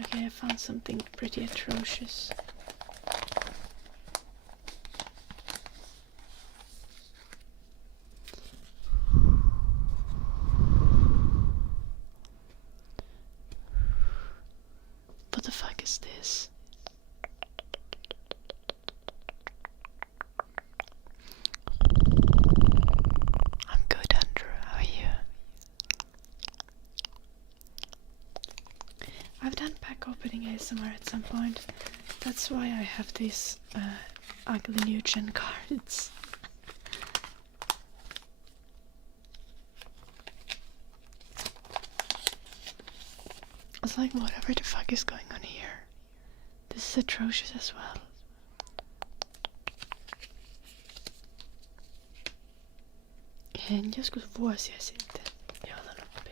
Okay, I found something pretty atrocious. What the fuck is this? I'm good, Andrew. How are you? I've done pack opening ASMR at some point. That's why I have these ugly new gen cards. It's like, whatever the fuck is going on here? This is atrocious as well. Joskus vuosia sitten jootan oppi.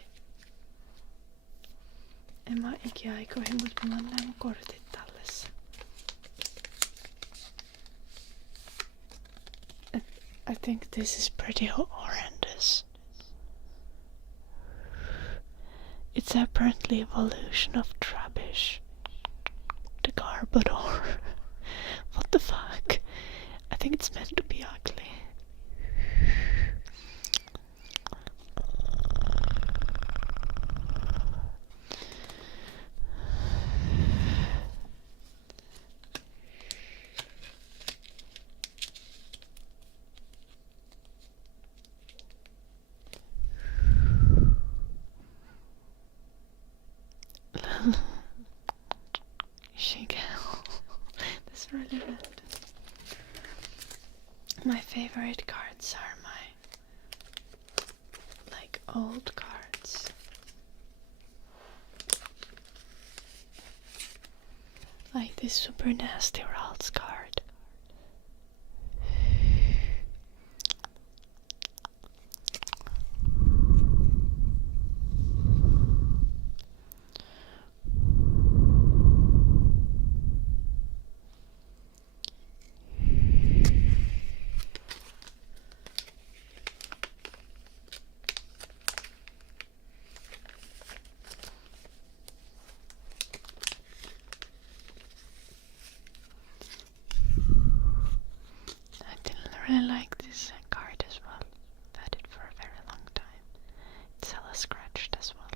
En mä ikiaikoihin, mutta mulla on nämä mun kortit tallessa. I think this is pretty horrendous. It's apparently evolution of Trubbish. The Garbodor. What the fuck? I think it's meant to be ugly. Shigel. That's really red. My favorite cards are my like old cards. Like this super nasty Ralts card. I didn't really like this card as well. I've had it for a very long time. It's hella scratched as well.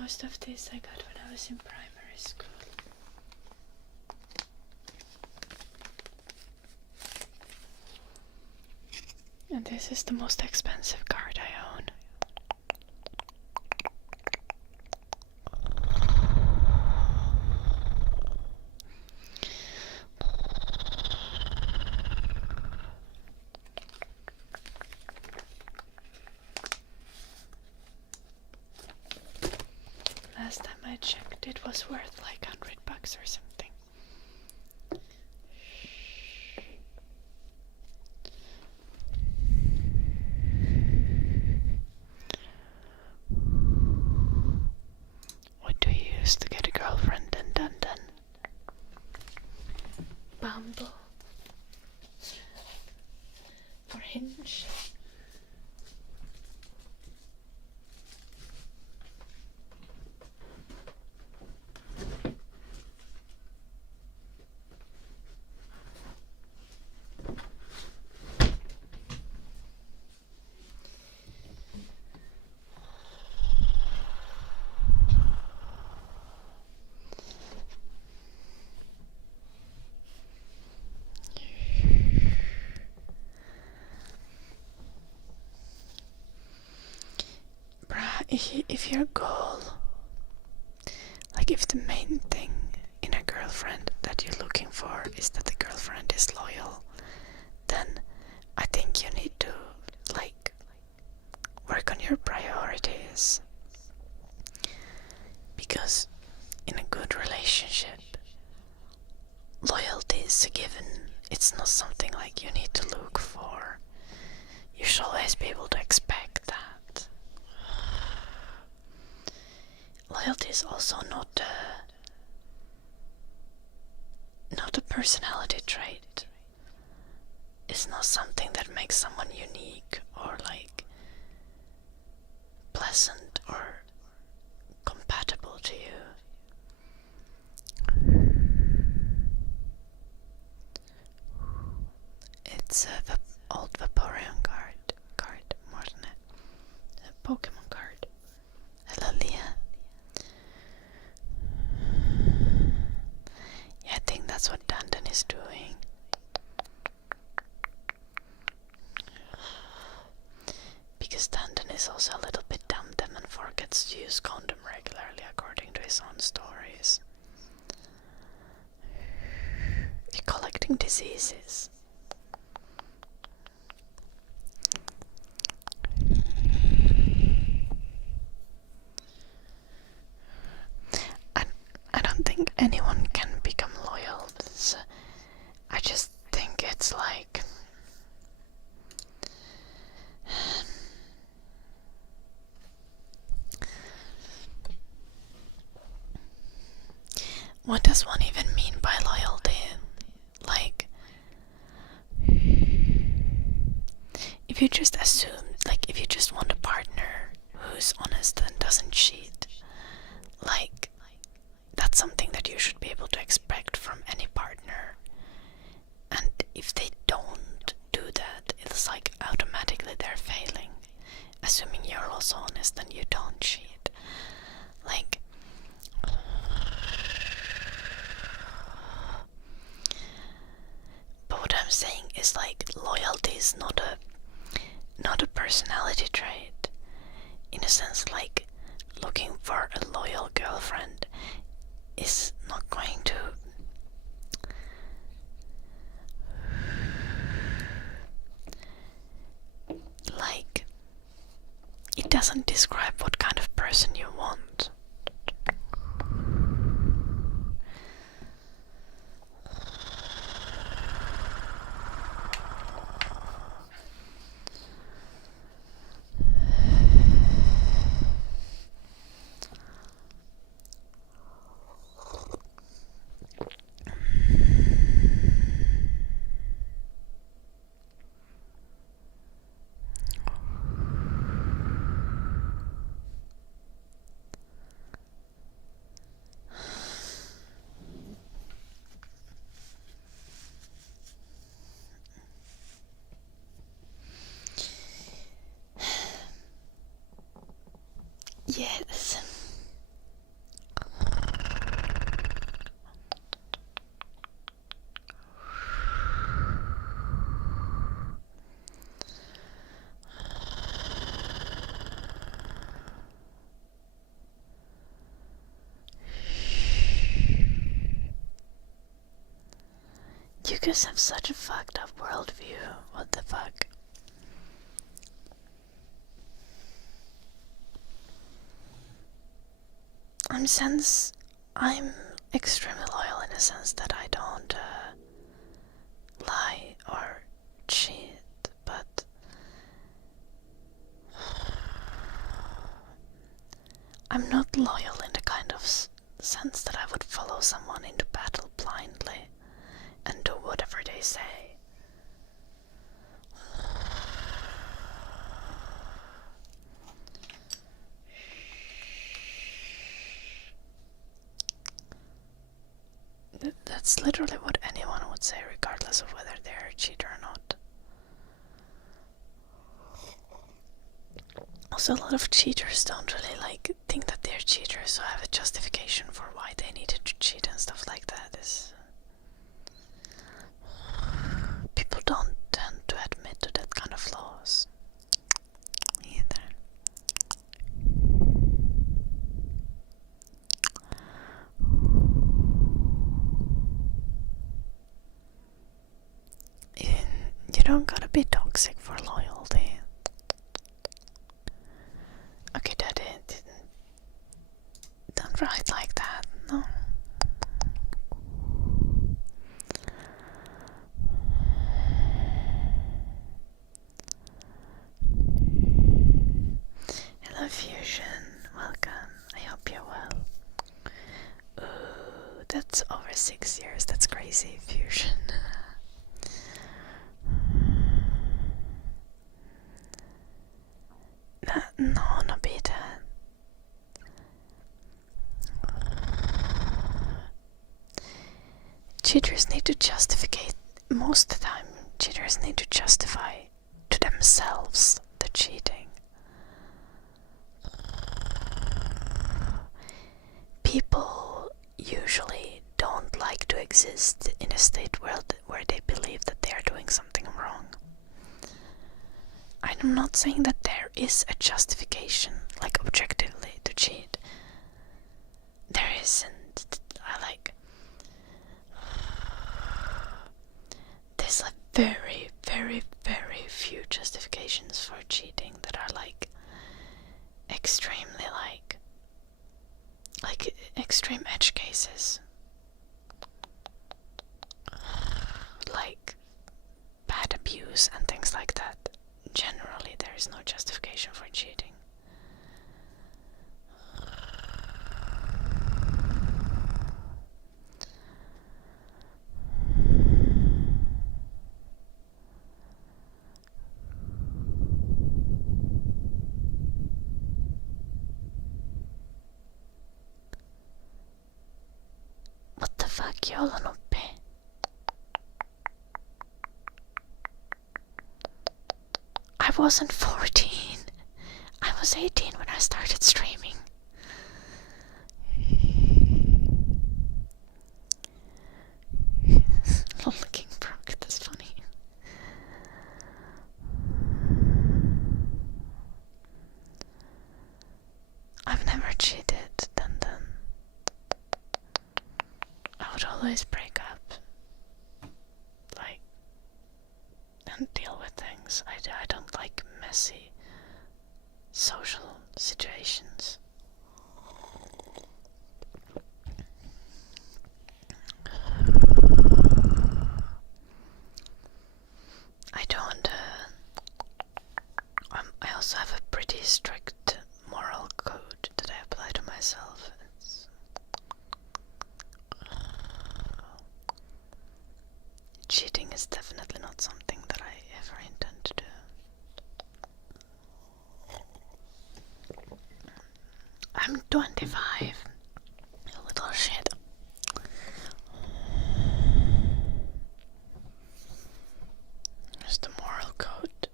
Most of these I got when I was in primary school. And this is the most expensive card I own. Last time I checked, it was worth like $100 or something. What do you use to get a girlfriend in London? Bumble. For Hinge. If your goal, like if the main thing in a girlfriend that you're looking for is that the girlfriend is loyal, then I think you need to like work on your priorities. Because in a good relationship, loyalty is a given. It's not something like you need to look for. You should always be able to expect that. Loyalty is also not a personality trait. It's not something that makes someone unique or like pleasant or compatible to you. It's a old Vaporeon card more than a Pokemon card. Hello, Leah. Yeah, I think that's what Dandan is doing. Because Dandan is also a little bit dumb and forgets to use condom regularly according to his own stories. You're collecting diseases. I don't think anyone can become loyal. I just think it's like what does one even mean by loyalty? Like, if you just assume, like, if you just want a partner who's honest and doesn't cheat, like, that's something that you should be able to expect from any partner. And if they don't do that, it's like automatically they're failing. Assuming you're also honest and you don't cheat. Like, is like loyalty is not a personality trait. In a sense, like looking for a loyal girlfriend is not going to like, it doesn't describe what kind of person you want. Yes. You guys have such a fucked up worldview. What the fuck? I'm extremely loyal in a sense that I don't lie or cheat, but I'm not loyal in the kind of sense that I would follow someone into battle blindly and do whatever they say. That's literally what anyone would say, regardless of whether they're a cheater or not. Also, a lot of cheaters don't really think that they're cheaters, so have a justification for why they needed to cheat and stuff like that. People don't tend to admit to that kind of flaws either. You don't gotta be toxic for loyalty. Okay, Daddy, don't write like that, no. Hello, Fusion. Welcome. I hope you're well. Ooh, that's over 6 years. That's crazy, Fusion. No, Nobita. Cheaters need to justify. Most of the time, cheaters need to justify to themselves the cheating. People usually don't like to exist in a state where they believe that they are doing something wrong. I'm not saying that there is a justification, like objectively, to cheat. There isn't. There's very, very, very few justifications for cheating that are extremely extreme edge cases. Like bad abuse and things like that. Generally, there is no justification for cheating. What the fuck, Jolanoppe? I wasn't 14. I was 18 when I started streaming. Looking broke, that's funny. would always break up, like, and deal with things. I don't like messy social situations. I don't, I also have a pretty strict moral code that I apply to myself. Cheating is definitely not something that I ever intend to do. I'm 25, you little shit. There's the moral code.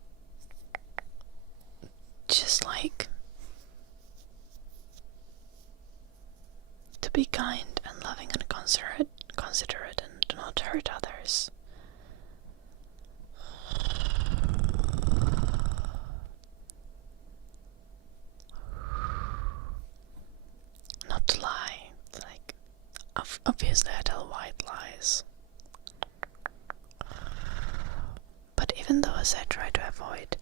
Just like to be kind and loving and considerate and do not hurt others. Not to lie. Like, obviously I tell white lies. But even those I try to avoid.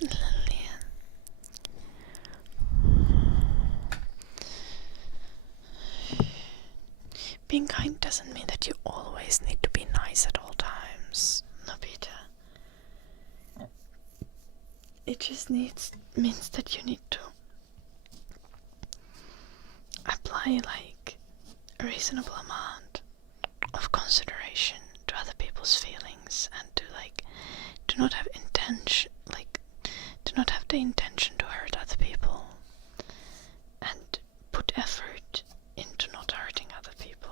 Lillian. Being kind doesn't mean that you always need to be nice at all times, Nobita. It just means that you need to apply like a reasonable amount of consideration to other people's feelings and to like do not have the intention to hurt other people and put effort into not hurting other people.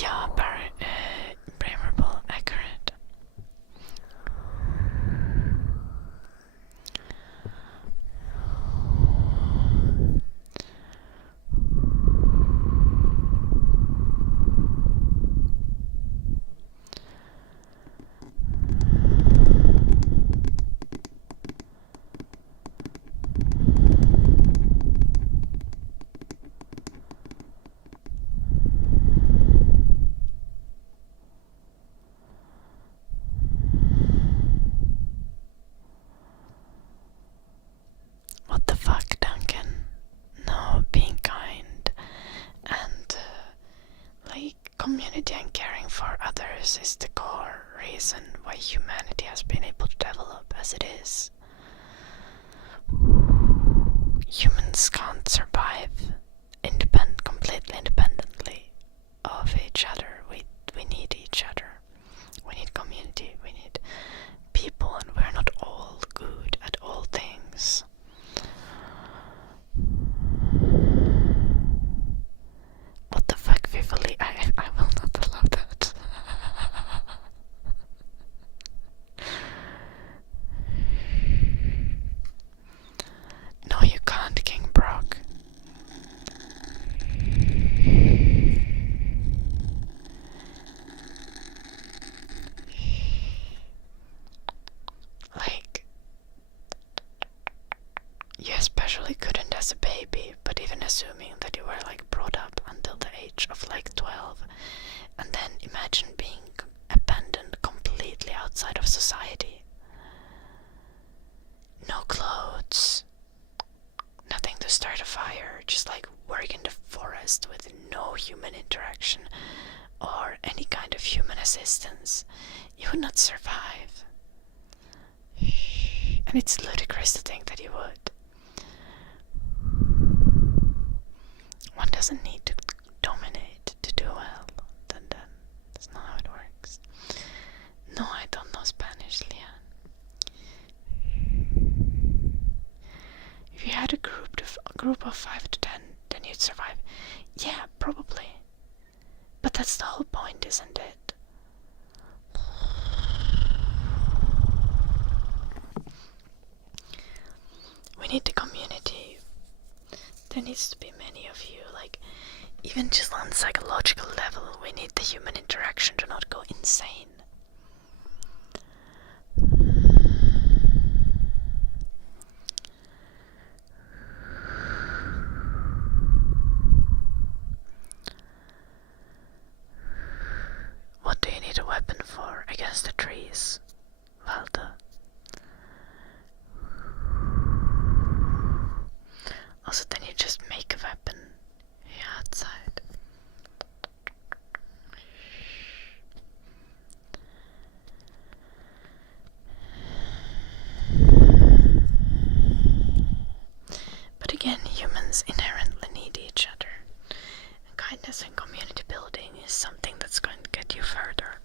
Yeah, Bramerable, accurate. What the fuck, Duncan? No, being kind and like community and caring for others is the core reason why humanity has been able to develop as it is. Humans can't survive completely independently of each other. We need each other. We need community. We need people, and we're not all good at all things. What the fuck, Vivali? I will not allow that. No, you can't, King Brock. Like, you especially couldn't as a baby, but even assuming that you were like brought up until the age of like 12, and then imagine being abandoned completely outside of society. No clothes, nothing to start a fire, just like work in the forest with no human interaction or any kind of human assistance. You would not survive. And it's ludicrous to think that you would. One doesn't need to dominate to do well. Then that's not how it works. No, I don't know Spanish, Leanne. If you had a group of 5 to 10, then you'd survive. Yeah, probably. But that's the whole point, isn't it? We need the community. There needs to be many of you, like, even just on psychological level, we need the human interaction to not go insane. What do you need a weapon for against the trees, Valda? Also, then you just make a weapon outside. But again, humans inherently need each other. And kindness and community building is something that's going to get you further.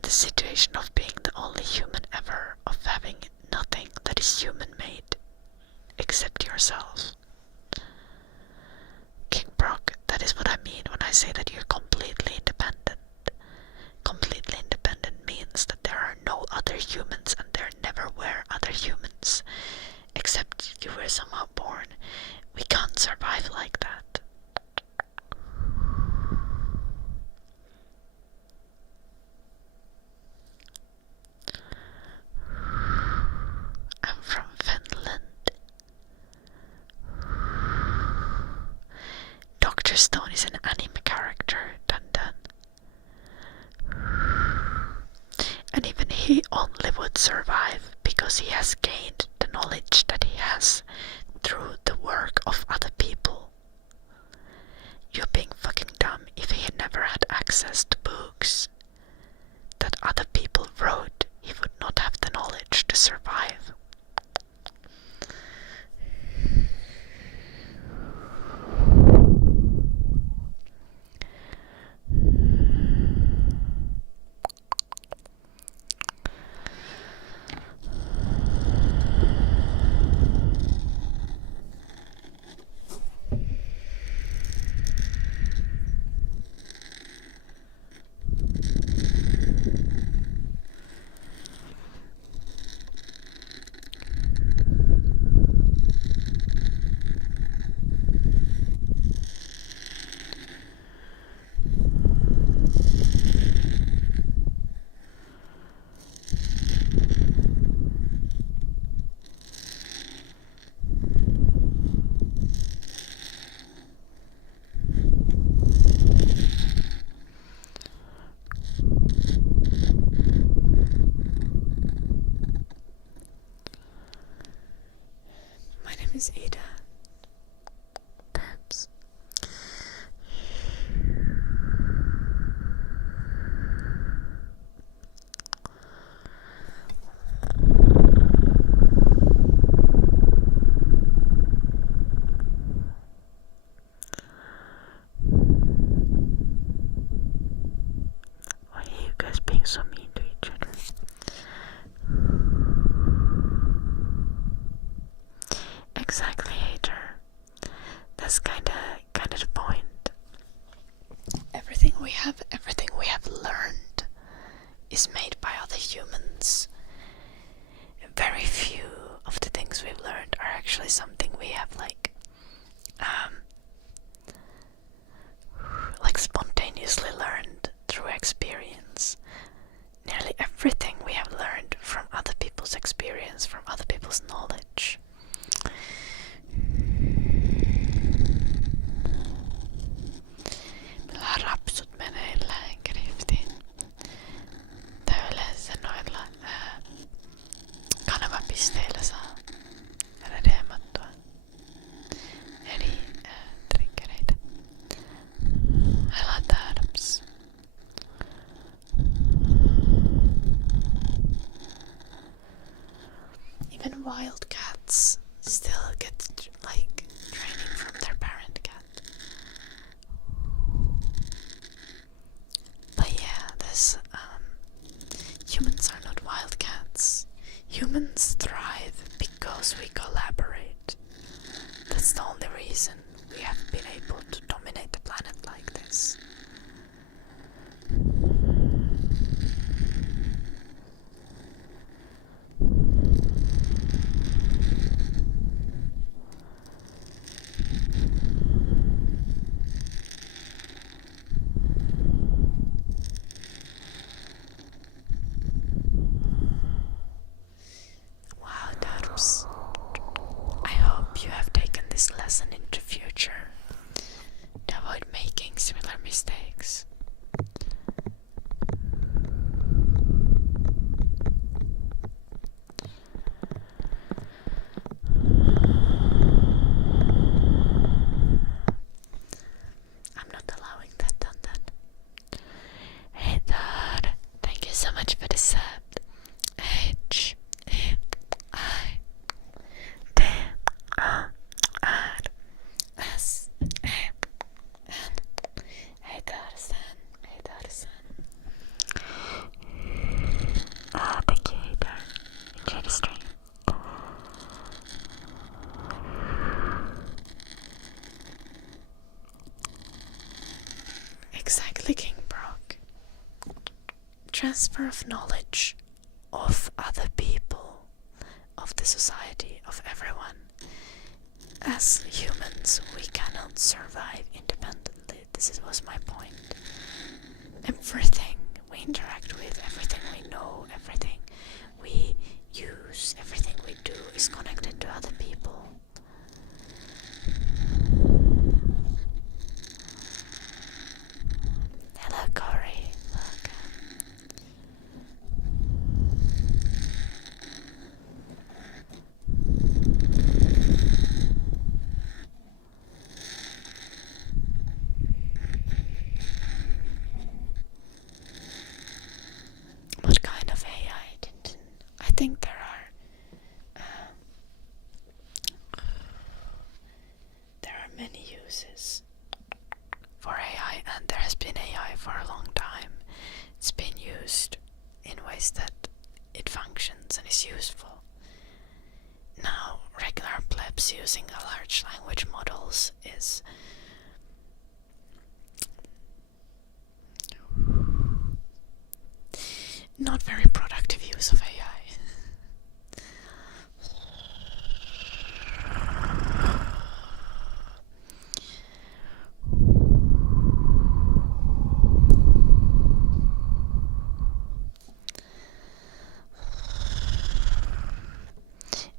The situation of being the only human ever, of having nothing that is human-made except yourself. King Brock, that is what I mean when I say that you're completely independent. Completely independent means that there are no other humans and there never were other humans. Except if you were somehow born. We can't survive like that. I'm from Finland. Dr. Stone is an anime character, dun dun. And even he only would survive because he has gained the knowledge that he has through the work of other people. You're being fucking dumb. If he had never had access to books that other people wrote, he would not have the knowledge to survive. My name is Ada. Perhaps. Why are you guys being so mean to each other? Exactly, hater. That's kinda the point. Everything we have learned is made by other humans. Very few of the things we've learned are actually something we have like spontaneously learned through experience. Nearly everything we have learned from other people's experience, from other people's knowledge. Rapsut menee lääkäriin. Tai yleensä noilla kanavapisteillä saa redeemattua eri triggereitä. Helataarps. Even wild cats still get training from their parent cat. But yeah, humans are not wild cats. Humans thrive because we collaborate. That's the only reason. we have been able to dominate the planet like this. Wow, Darbs. I hope you have taken this lesson into future to avoid making similar mistakes. I'm not allowing that done then. Hey Dad, thank you so much for the sub. H I D R S A N. Hey Darsan, hey Darsan. Thank you, Haydar. Enjoy the stream. Exactly, King Brock. Transfer of knowledge of other people, of the society, of everyone. As humans, we cannot survive independently. This was my point. Everything we interact with, everything we know, everything we use, everything we do is connected to other people. Hello, Corey. Welcome. What kind of AI didn't? I think there are many uses for AI, and there has been AI for a long time. It's been used in ways that it functions and is useful. Now, regular plebs using large language models is not very productive use of AI.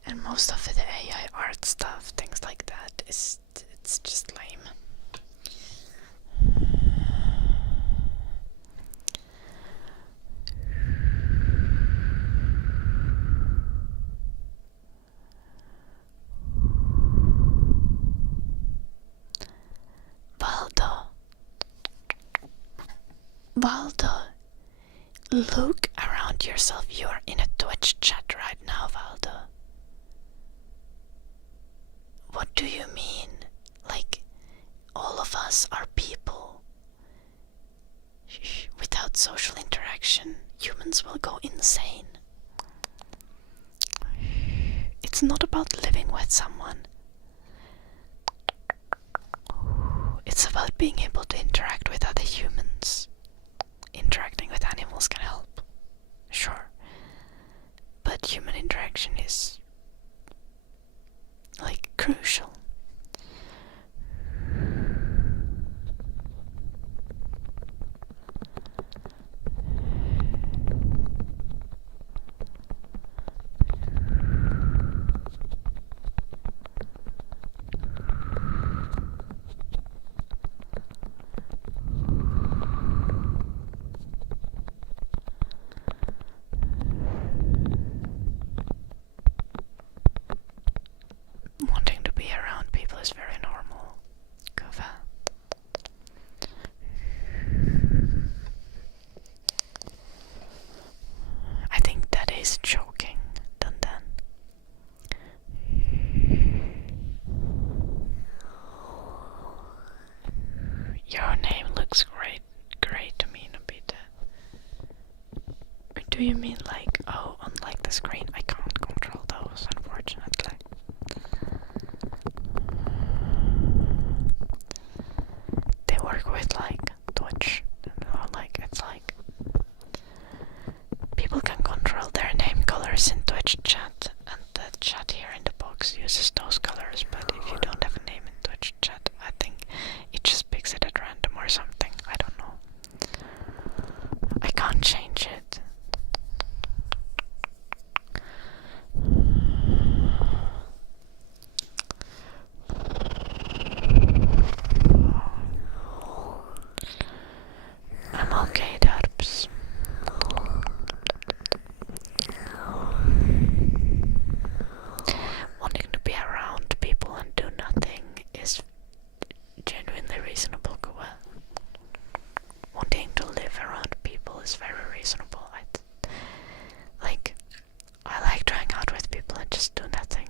And most of the AI art stuff, things like that, it's just lame. Valdo, look around yourself. You're in a Twitch chat right now, Valdo. What do you mean? Like, all of us are people. Without social interaction, humans will go insane. It's not about living with someone. It's about being able to interact with other humans. Interacting with animals can help, sure. But human interaction is, like, crucial. Wanting to be around people is very normal. Kuva. I think that is joking, Dundan. Your name looks great to me, Nobita. Or do you mean like, oh, unlike the screen, I can't control those, unfortunately. those colors, but if you don't have a name in Twitch chat, I think it just picks it at random or something. I don't know. I can't change it. I'm okay, Darbs. Wanting to be around people and do nothing is genuinely reasonable, Kuwa. Wanting to live around people is very reasonable. I like trying out with people and just do nothing.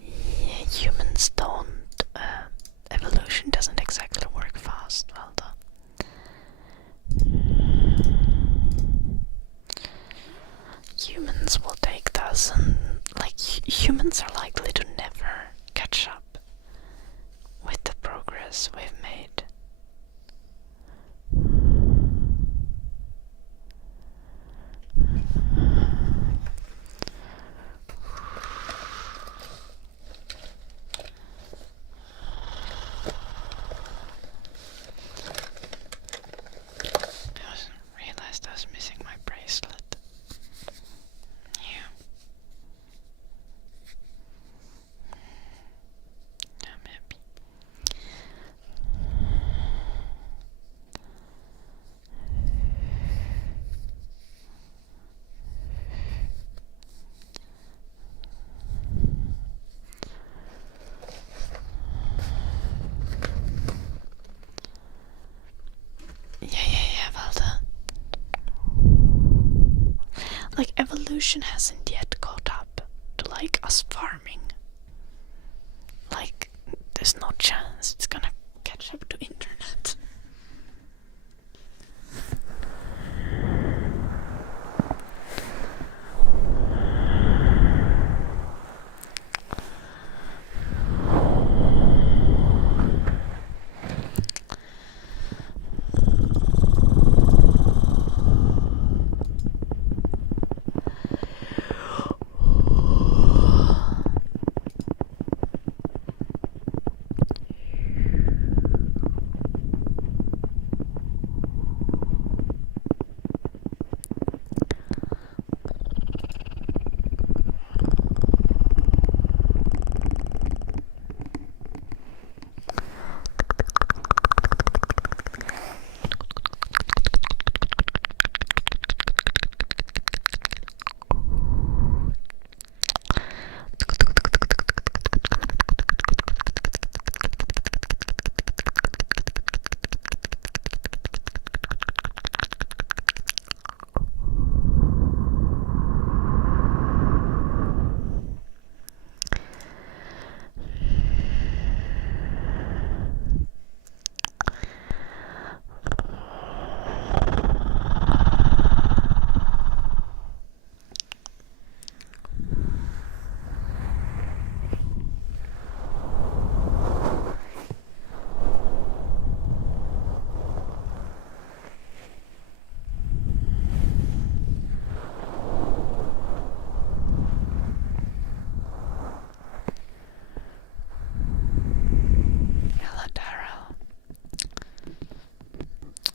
Yeah, humans don't. Evolution doesn't exactly work fast. Well done. Humans will take humans are likely to never catch up with the progress we've made. I realized I was missing my bracelet. Yeah. I'm happy. Yeah, Valda. Like, evolution hasn't yet caught up to, like, us farming. Like, there's no chance it's gonna catch up to internet.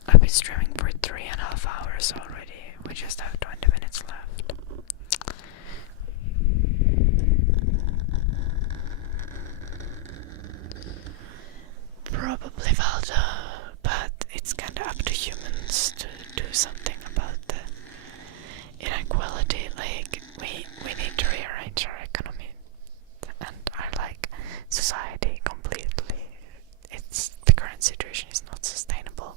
I've been streaming for 3.5 hours already. We just have 20 minutes left. Probably Valda, but it's kinda up to humans to do something about the inequality. Like, we need to rearrange our economy and our, like, society completely. The current situation is not sustainable.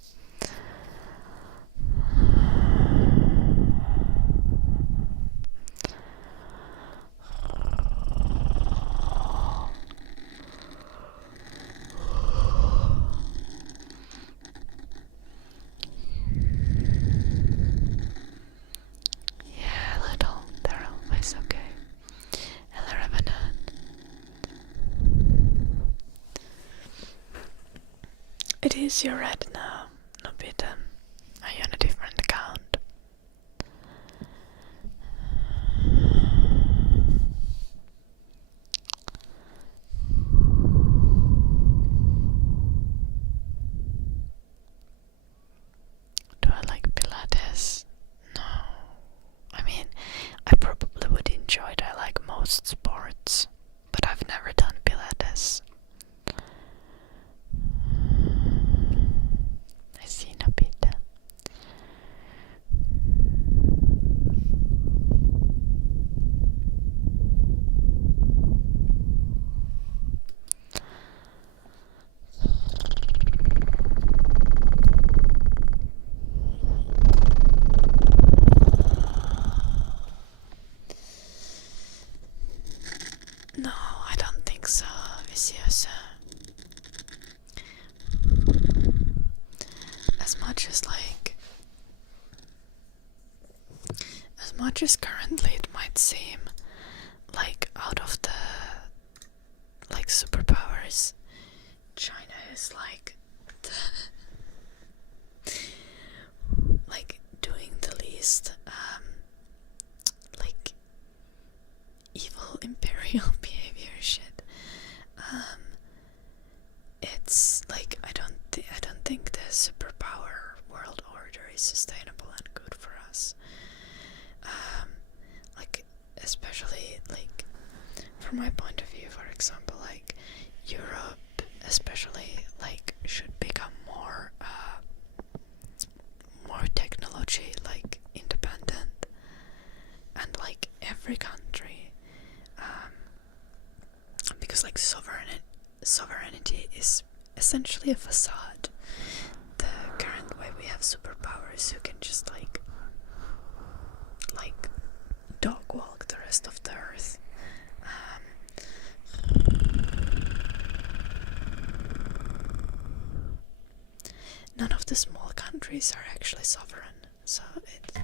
It is your red now, Nobita. Are you on a different account? Do I like Pilates? No. I mean, I probably would enjoy it. I like most sports, but I've never done Pilates. I see Nobita. No, I don't think so, Viciosa. As much as currently it might seem like out of the like superpowers, China is like like doing the least like evil imperial behavior shit. It's like I don't think the superpower world order is sustainable and good for us. Like especially like from my point of view, for example, like Europe especially like should become more technology like independent, and like every country because like sovereignty is essentially a facade. The current way we have superpowers who can just like dog walk the rest of the earth. None of the small countries are actually sovereign, so it's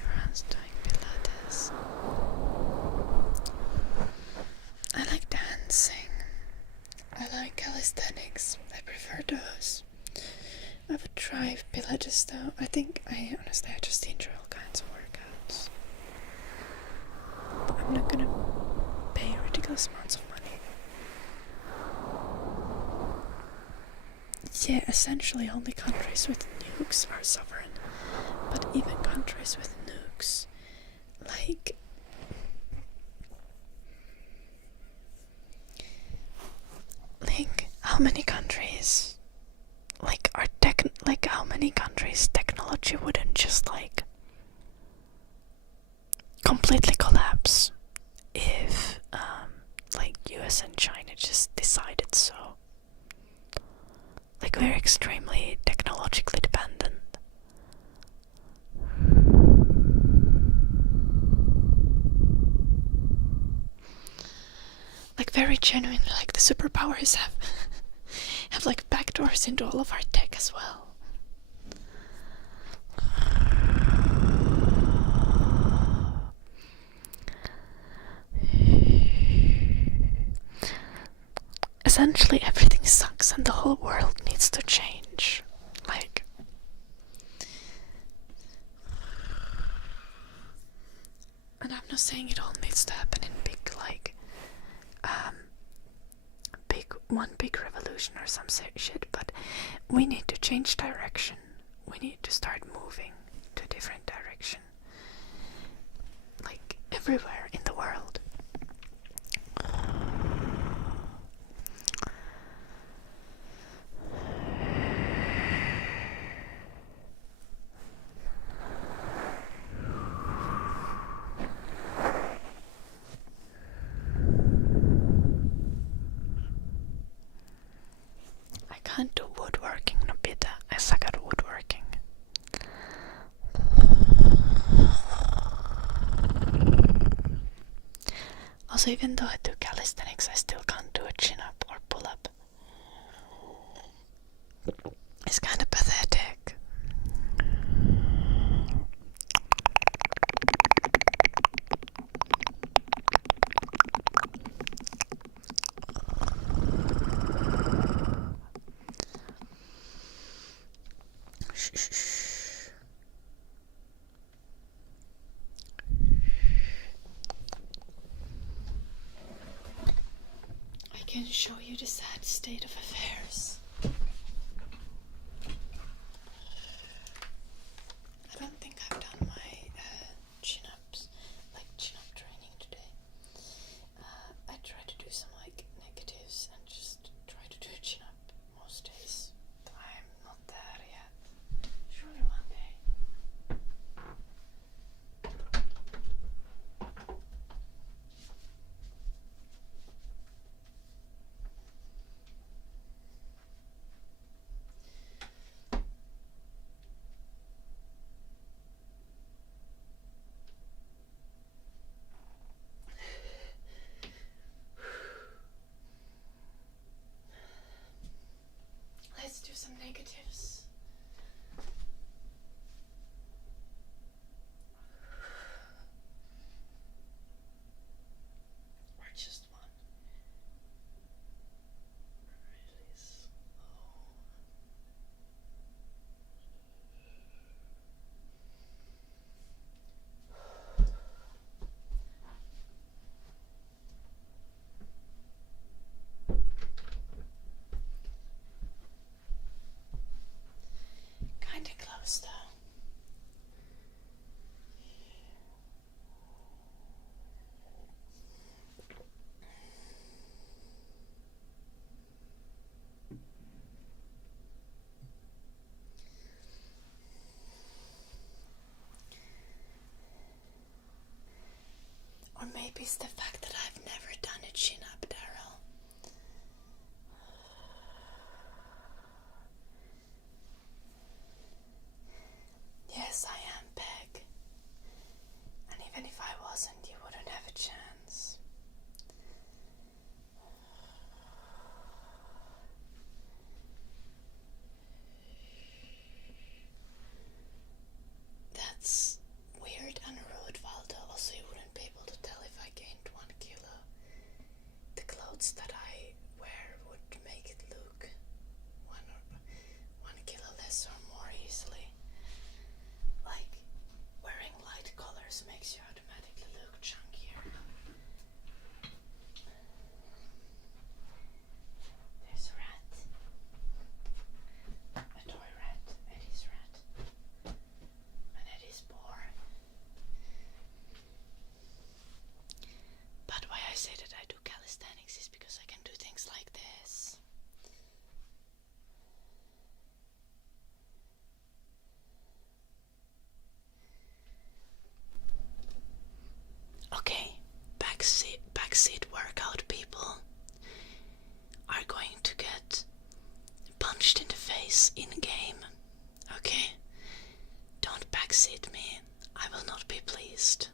everyone's doing Pilates. I like dancing. I like calisthenics. I prefer those. I would try Pilates though. I just enjoy all kinds of workouts. But I'm not gonna pay ridiculous amounts of money. Yeah, essentially only countries with nukes are sovereign. But even countries with nukes, like how many countries how many countries technology wouldn't just like completely collapse if like US and China just decided so. Like we're extremely technologically dependent. Like very genuinely, like the superpowers have like backdoors into all of our tech as well. Essentially everything sucks and the whole world needs to change. Like and I'm not saying it all needs to happen in big big revolution or some shit, but we need to change direction. We need to start moving to a different direction. Like everywhere in the world. I can't do woodworking, Nobita. I suck at woodworking. Also, even though I do calisthenics, I still can't do a chin-up or pull-up. It's kind of pathetic. I can show you the sad state of affairs. I don't think I've done my chin-ups, like chin-up training today. I try to do some like negatives and just try to do a chin-up most days. I'm not there yet. Surely one day. Let's do some negatives. Or just one. Really slow. Kinda close though. Or maybe it's the fact that I've never done a chin-up, Daryl. Yes, I am Peg. And even if I wasn't, you wouldn't have a chance. That's weird and rude, Valda. Also, you wouldn't be able to tell if I gained 1 kilo. The clothes that I wear would make it look 1 kilo less or more easily. Like, wearing light colors makes you automatically look chunkier. There's a rat. A toy rat. Eddie's rat. And Eddie's boar. But why I say that I do calisthenics is because I can do things like this. Okay, backseat workout people are going to get punched in the face in game. Okay? Don't backseat me. I will not be pleased.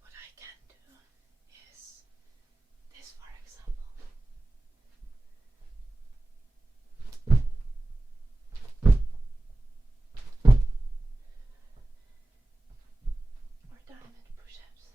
What I can do is this, for example. Or diamond push-ups.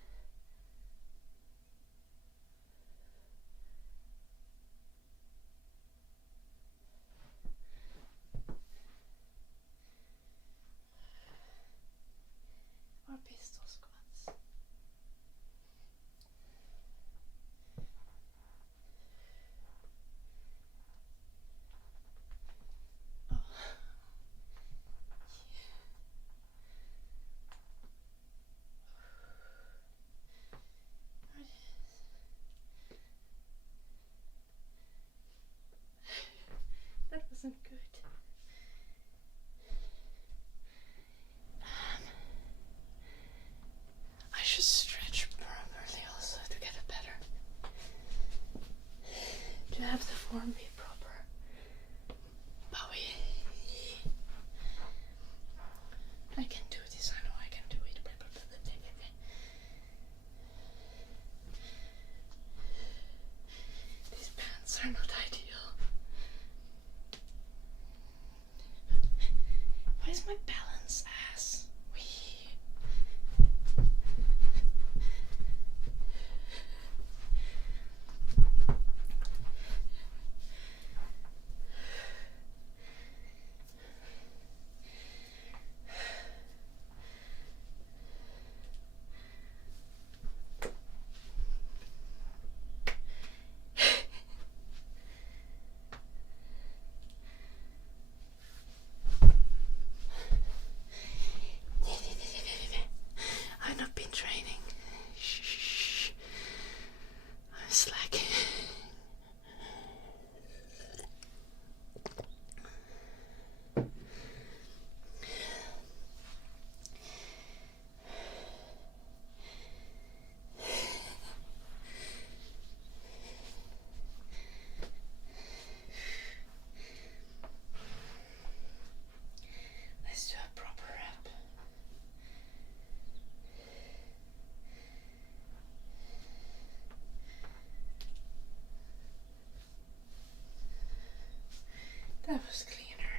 That was cleaner.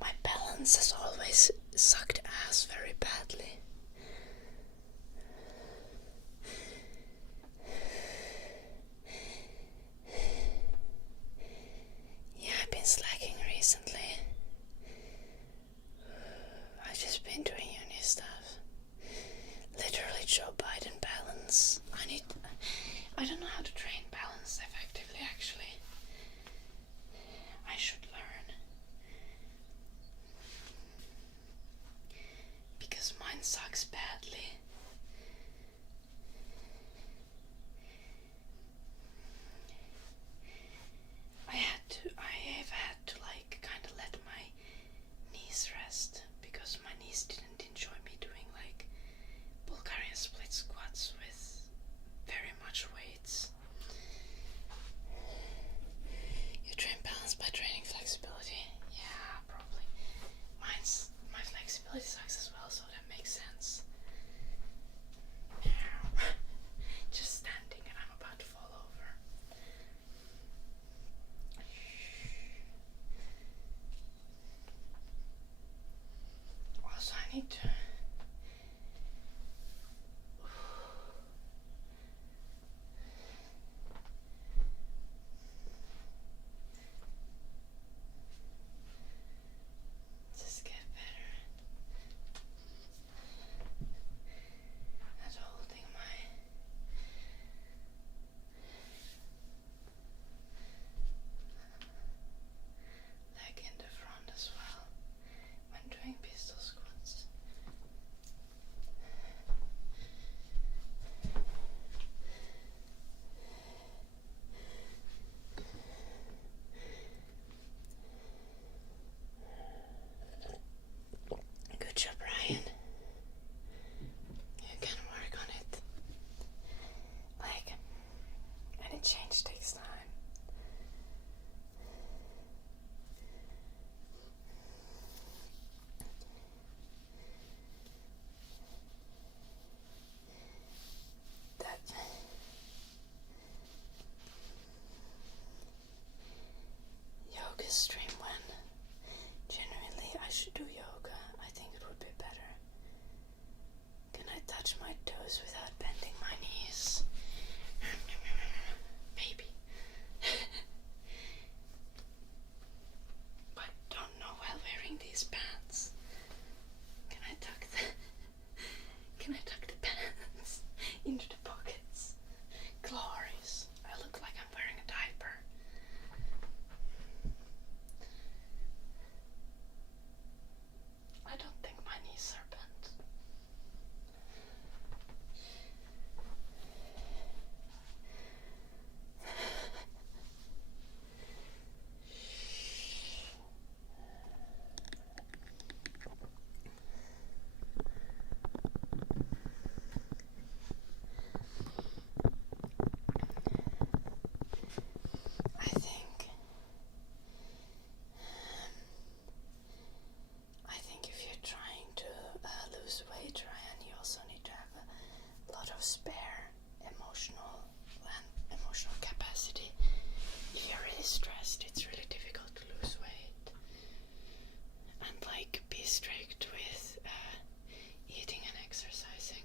My balance has always sucked ass very badly. Yeah, I've been slacking recently. I've just been doing uni stuff. Literally Joe Biden balance. I don't know how to train balance effectively, actually. I should learn. Because mine sucks badly. I have had to like kind of let my knees rest because my knees didn't enjoy me doing like Bulgarian split squats with very much weights. You train balance by training flexibility. Yeah, probably. My flexibility sucks as well, so that makes sense. Just standing and I'm about to fall over. Also, I need to just get better at holding my leg in the front as well when doing pistol squats. Good job, Ryan. You can work on it. Like, any change takes time. That yoga stream when genuinely I should do yoga. I think it would be better. Can I touch my toes without bending my knees? Maybe. But don't know while wearing these pants. Can I tuck the pants into the pockets? Glorious. I look like I'm wearing a diaper. I don't think my knees are bent. I think if you're trying to lose weight, Ryan, you also need to have a lot of spare emotional capacity. If you're really stressed, it's really difficult to lose weight. And like be strict with eating and exercising.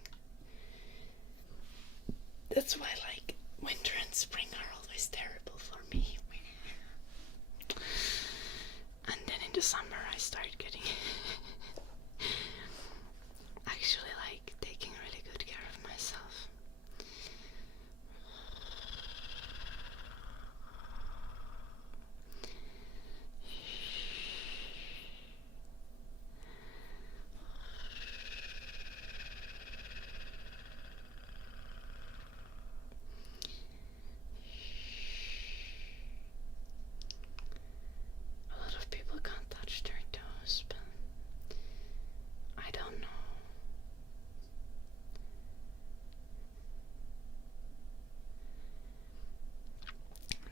That's why like winter and spring are always terrible for me. And then in the summer I start getting actually like taking really good care of myself. A lot of people can't touch their toes, but I don't know.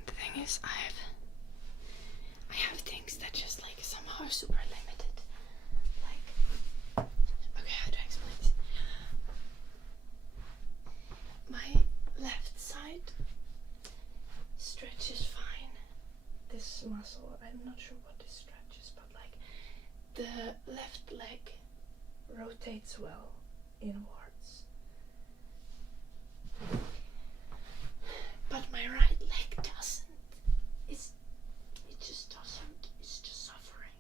The thing is, I have things that just like somehow are super limited. Like, okay, how do I explain this? My left side stretches fine. this muscle. I'm not sure what this stretches, but like the left leg rotates well inwards, but my right leg doesn't. It just doesn't. It's just suffering.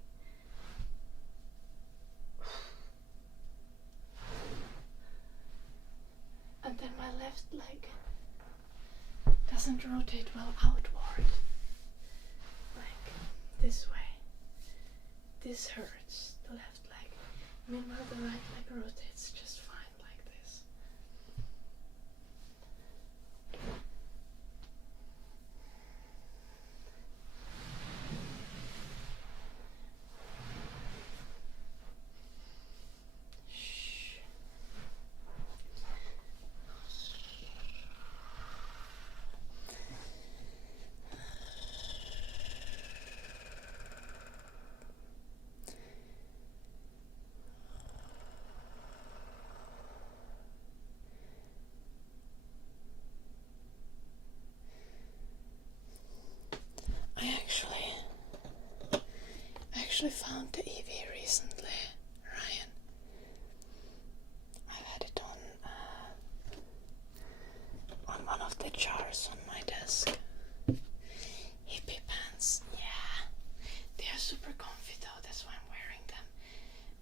And then my left leg doesn't rotate well outward, like this way. This hurts, the left leg. Meanwhile, the right leg rotates just fine like this. I actually found the EV recently, Ryan. I've had it on one of the jars on my desk. Hippie pants, yeah. They are super comfy though, that's why I'm wearing them.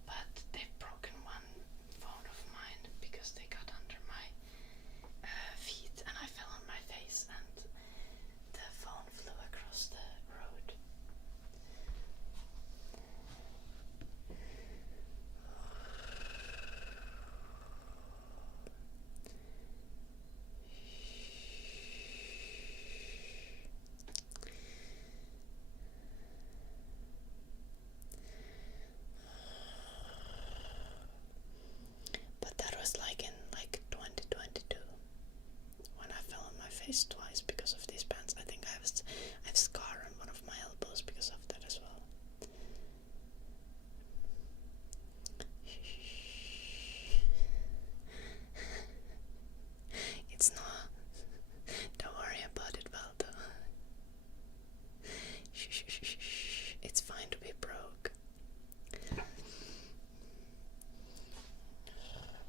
But they've broken one phone of mine because they got under my feet and I fell on my face and the phone flew across the road. But that was like in 2022 when I fell on my face twice because of these pants. I think I have a scar on one of my elbows because of that as well. It's not. Don't worry about it, Valdo. It's fine to be broke.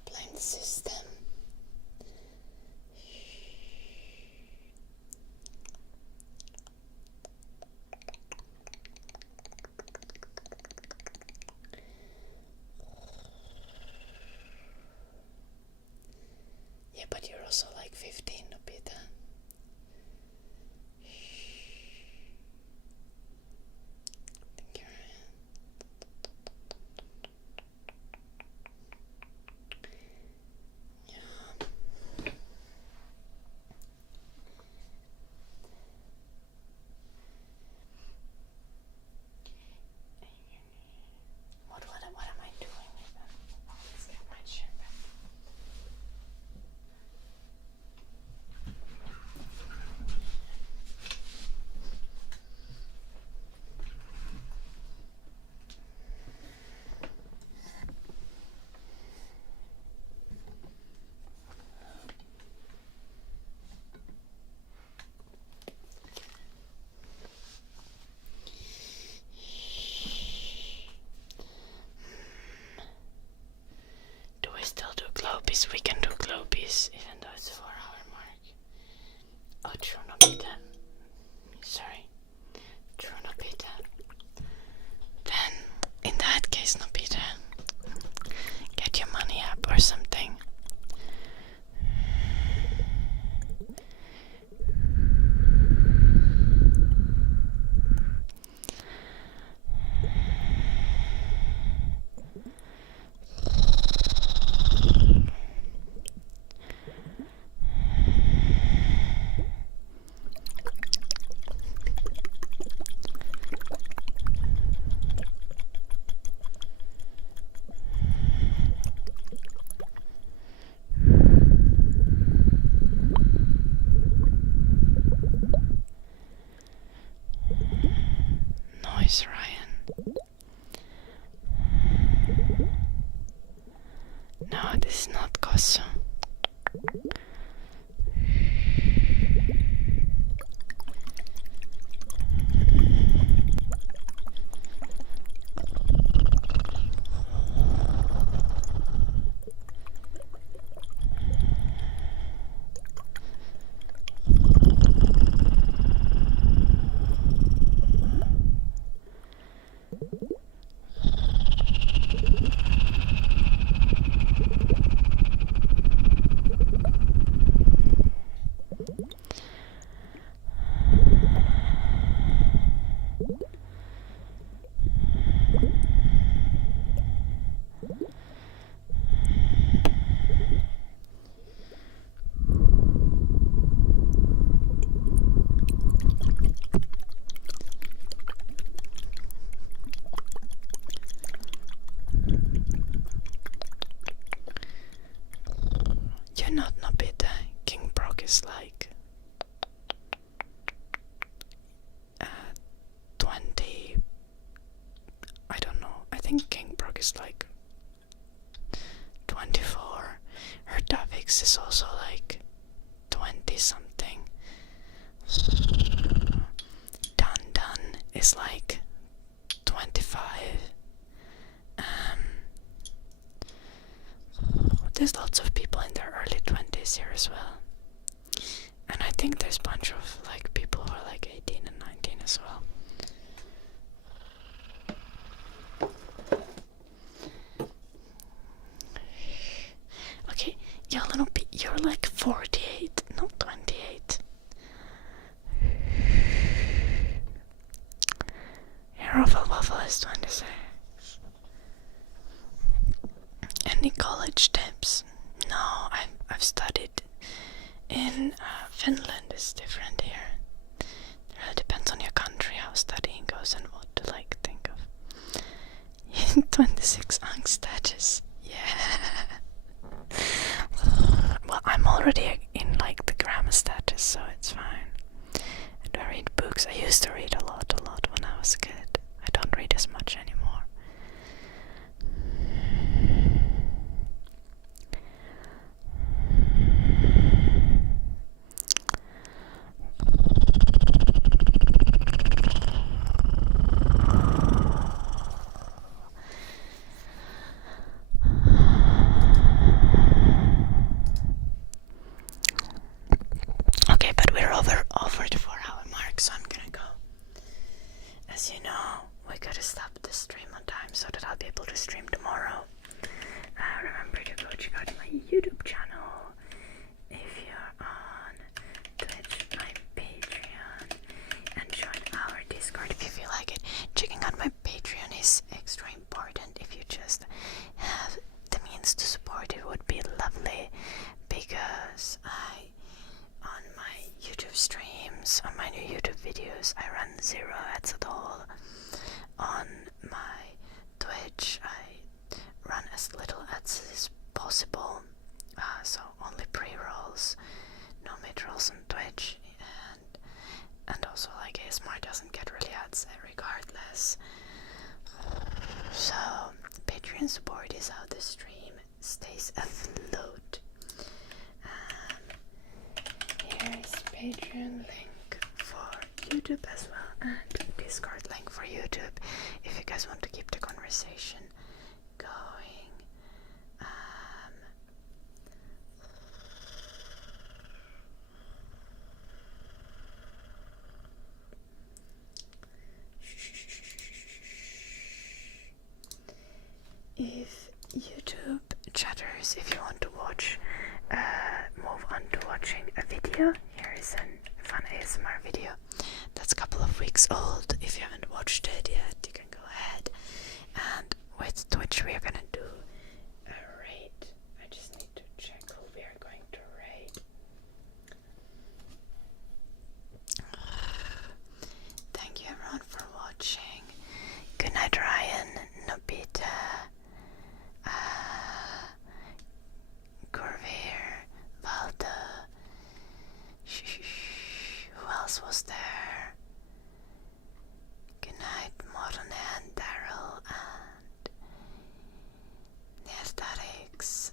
Blame the system. Yeah, but you're also like 15, no Peter. Thank you, Ryan. Yeah. What am I doing with them? Let's get my chair back. Do we still do globies? We can do globies even though it's a 4-hour mark. Oh, true, no Peter. Sorry. True, no Peter. Then, in that case, no Peter. Get your money up or something. Noise, Ryan. No, this is not Kosso. think Kingbrook is like 24. Her Davix is also like 20 something. Dun is like 25. There's lots of people in their early 20s here as well. And I think there's a bunch of like people who are like 18 and 19 as well. Okay, you're like 48, not 28. Ruffle Waffle is 26. Any college tips? No, I've studied in Finland. Is different here. It really depends on your country how studying goes and what to like think of. 26 angst status. Yeah. Well, I'm already in like the grammar status, so it's fine. And I read books. I used to read a lot when I was a kid. I don't read as much anymore. Okay, but we're over the 4-hour mark, so I'm gonna go. As you know, we gotta stop the stream on time so that I'll be able to stream tomorrow. Remember to go check out my YouTube channel. If you're on Twitch, my Patreon, and join our Discord if you feel like it. Checking out my Patreon is extra important. If you just have the means to support it, would be lovely, because on my YouTube streams, on my new YouTube videos, I run 0 ads at all. On my Twitch, I run as little ads as possible, so only pre-rolls, no mid-rolls on Twitch, and also like ASMR doesn't get really ads regardless. So Patreon support is how the stream stays afloat. Here is Patreon link for YouTube as well, and Discord link for YouTube if you guys want to keep the conversation going. If YouTube chatters, if you want to watch, move on to watching a video, here is a fun ASMR video that's a couple of weeks old. If you haven't watched it yet, you can go ahead. And with Twitch, we are gonna do a raid. I just need to check who we are going to raid. Thank you everyone for watching. Good night, Ryan, Nobita, Corvair, Valda. Who else was there? Good night, Modern and Daryl, and Neathetics,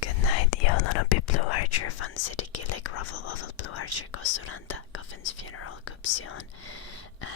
good night, Yolonobi, Blue Archer, Fun City, Killick, Ruffle Waffle, Blue Archer, Kosturanta, Coffin's Funeral, Cupsion, and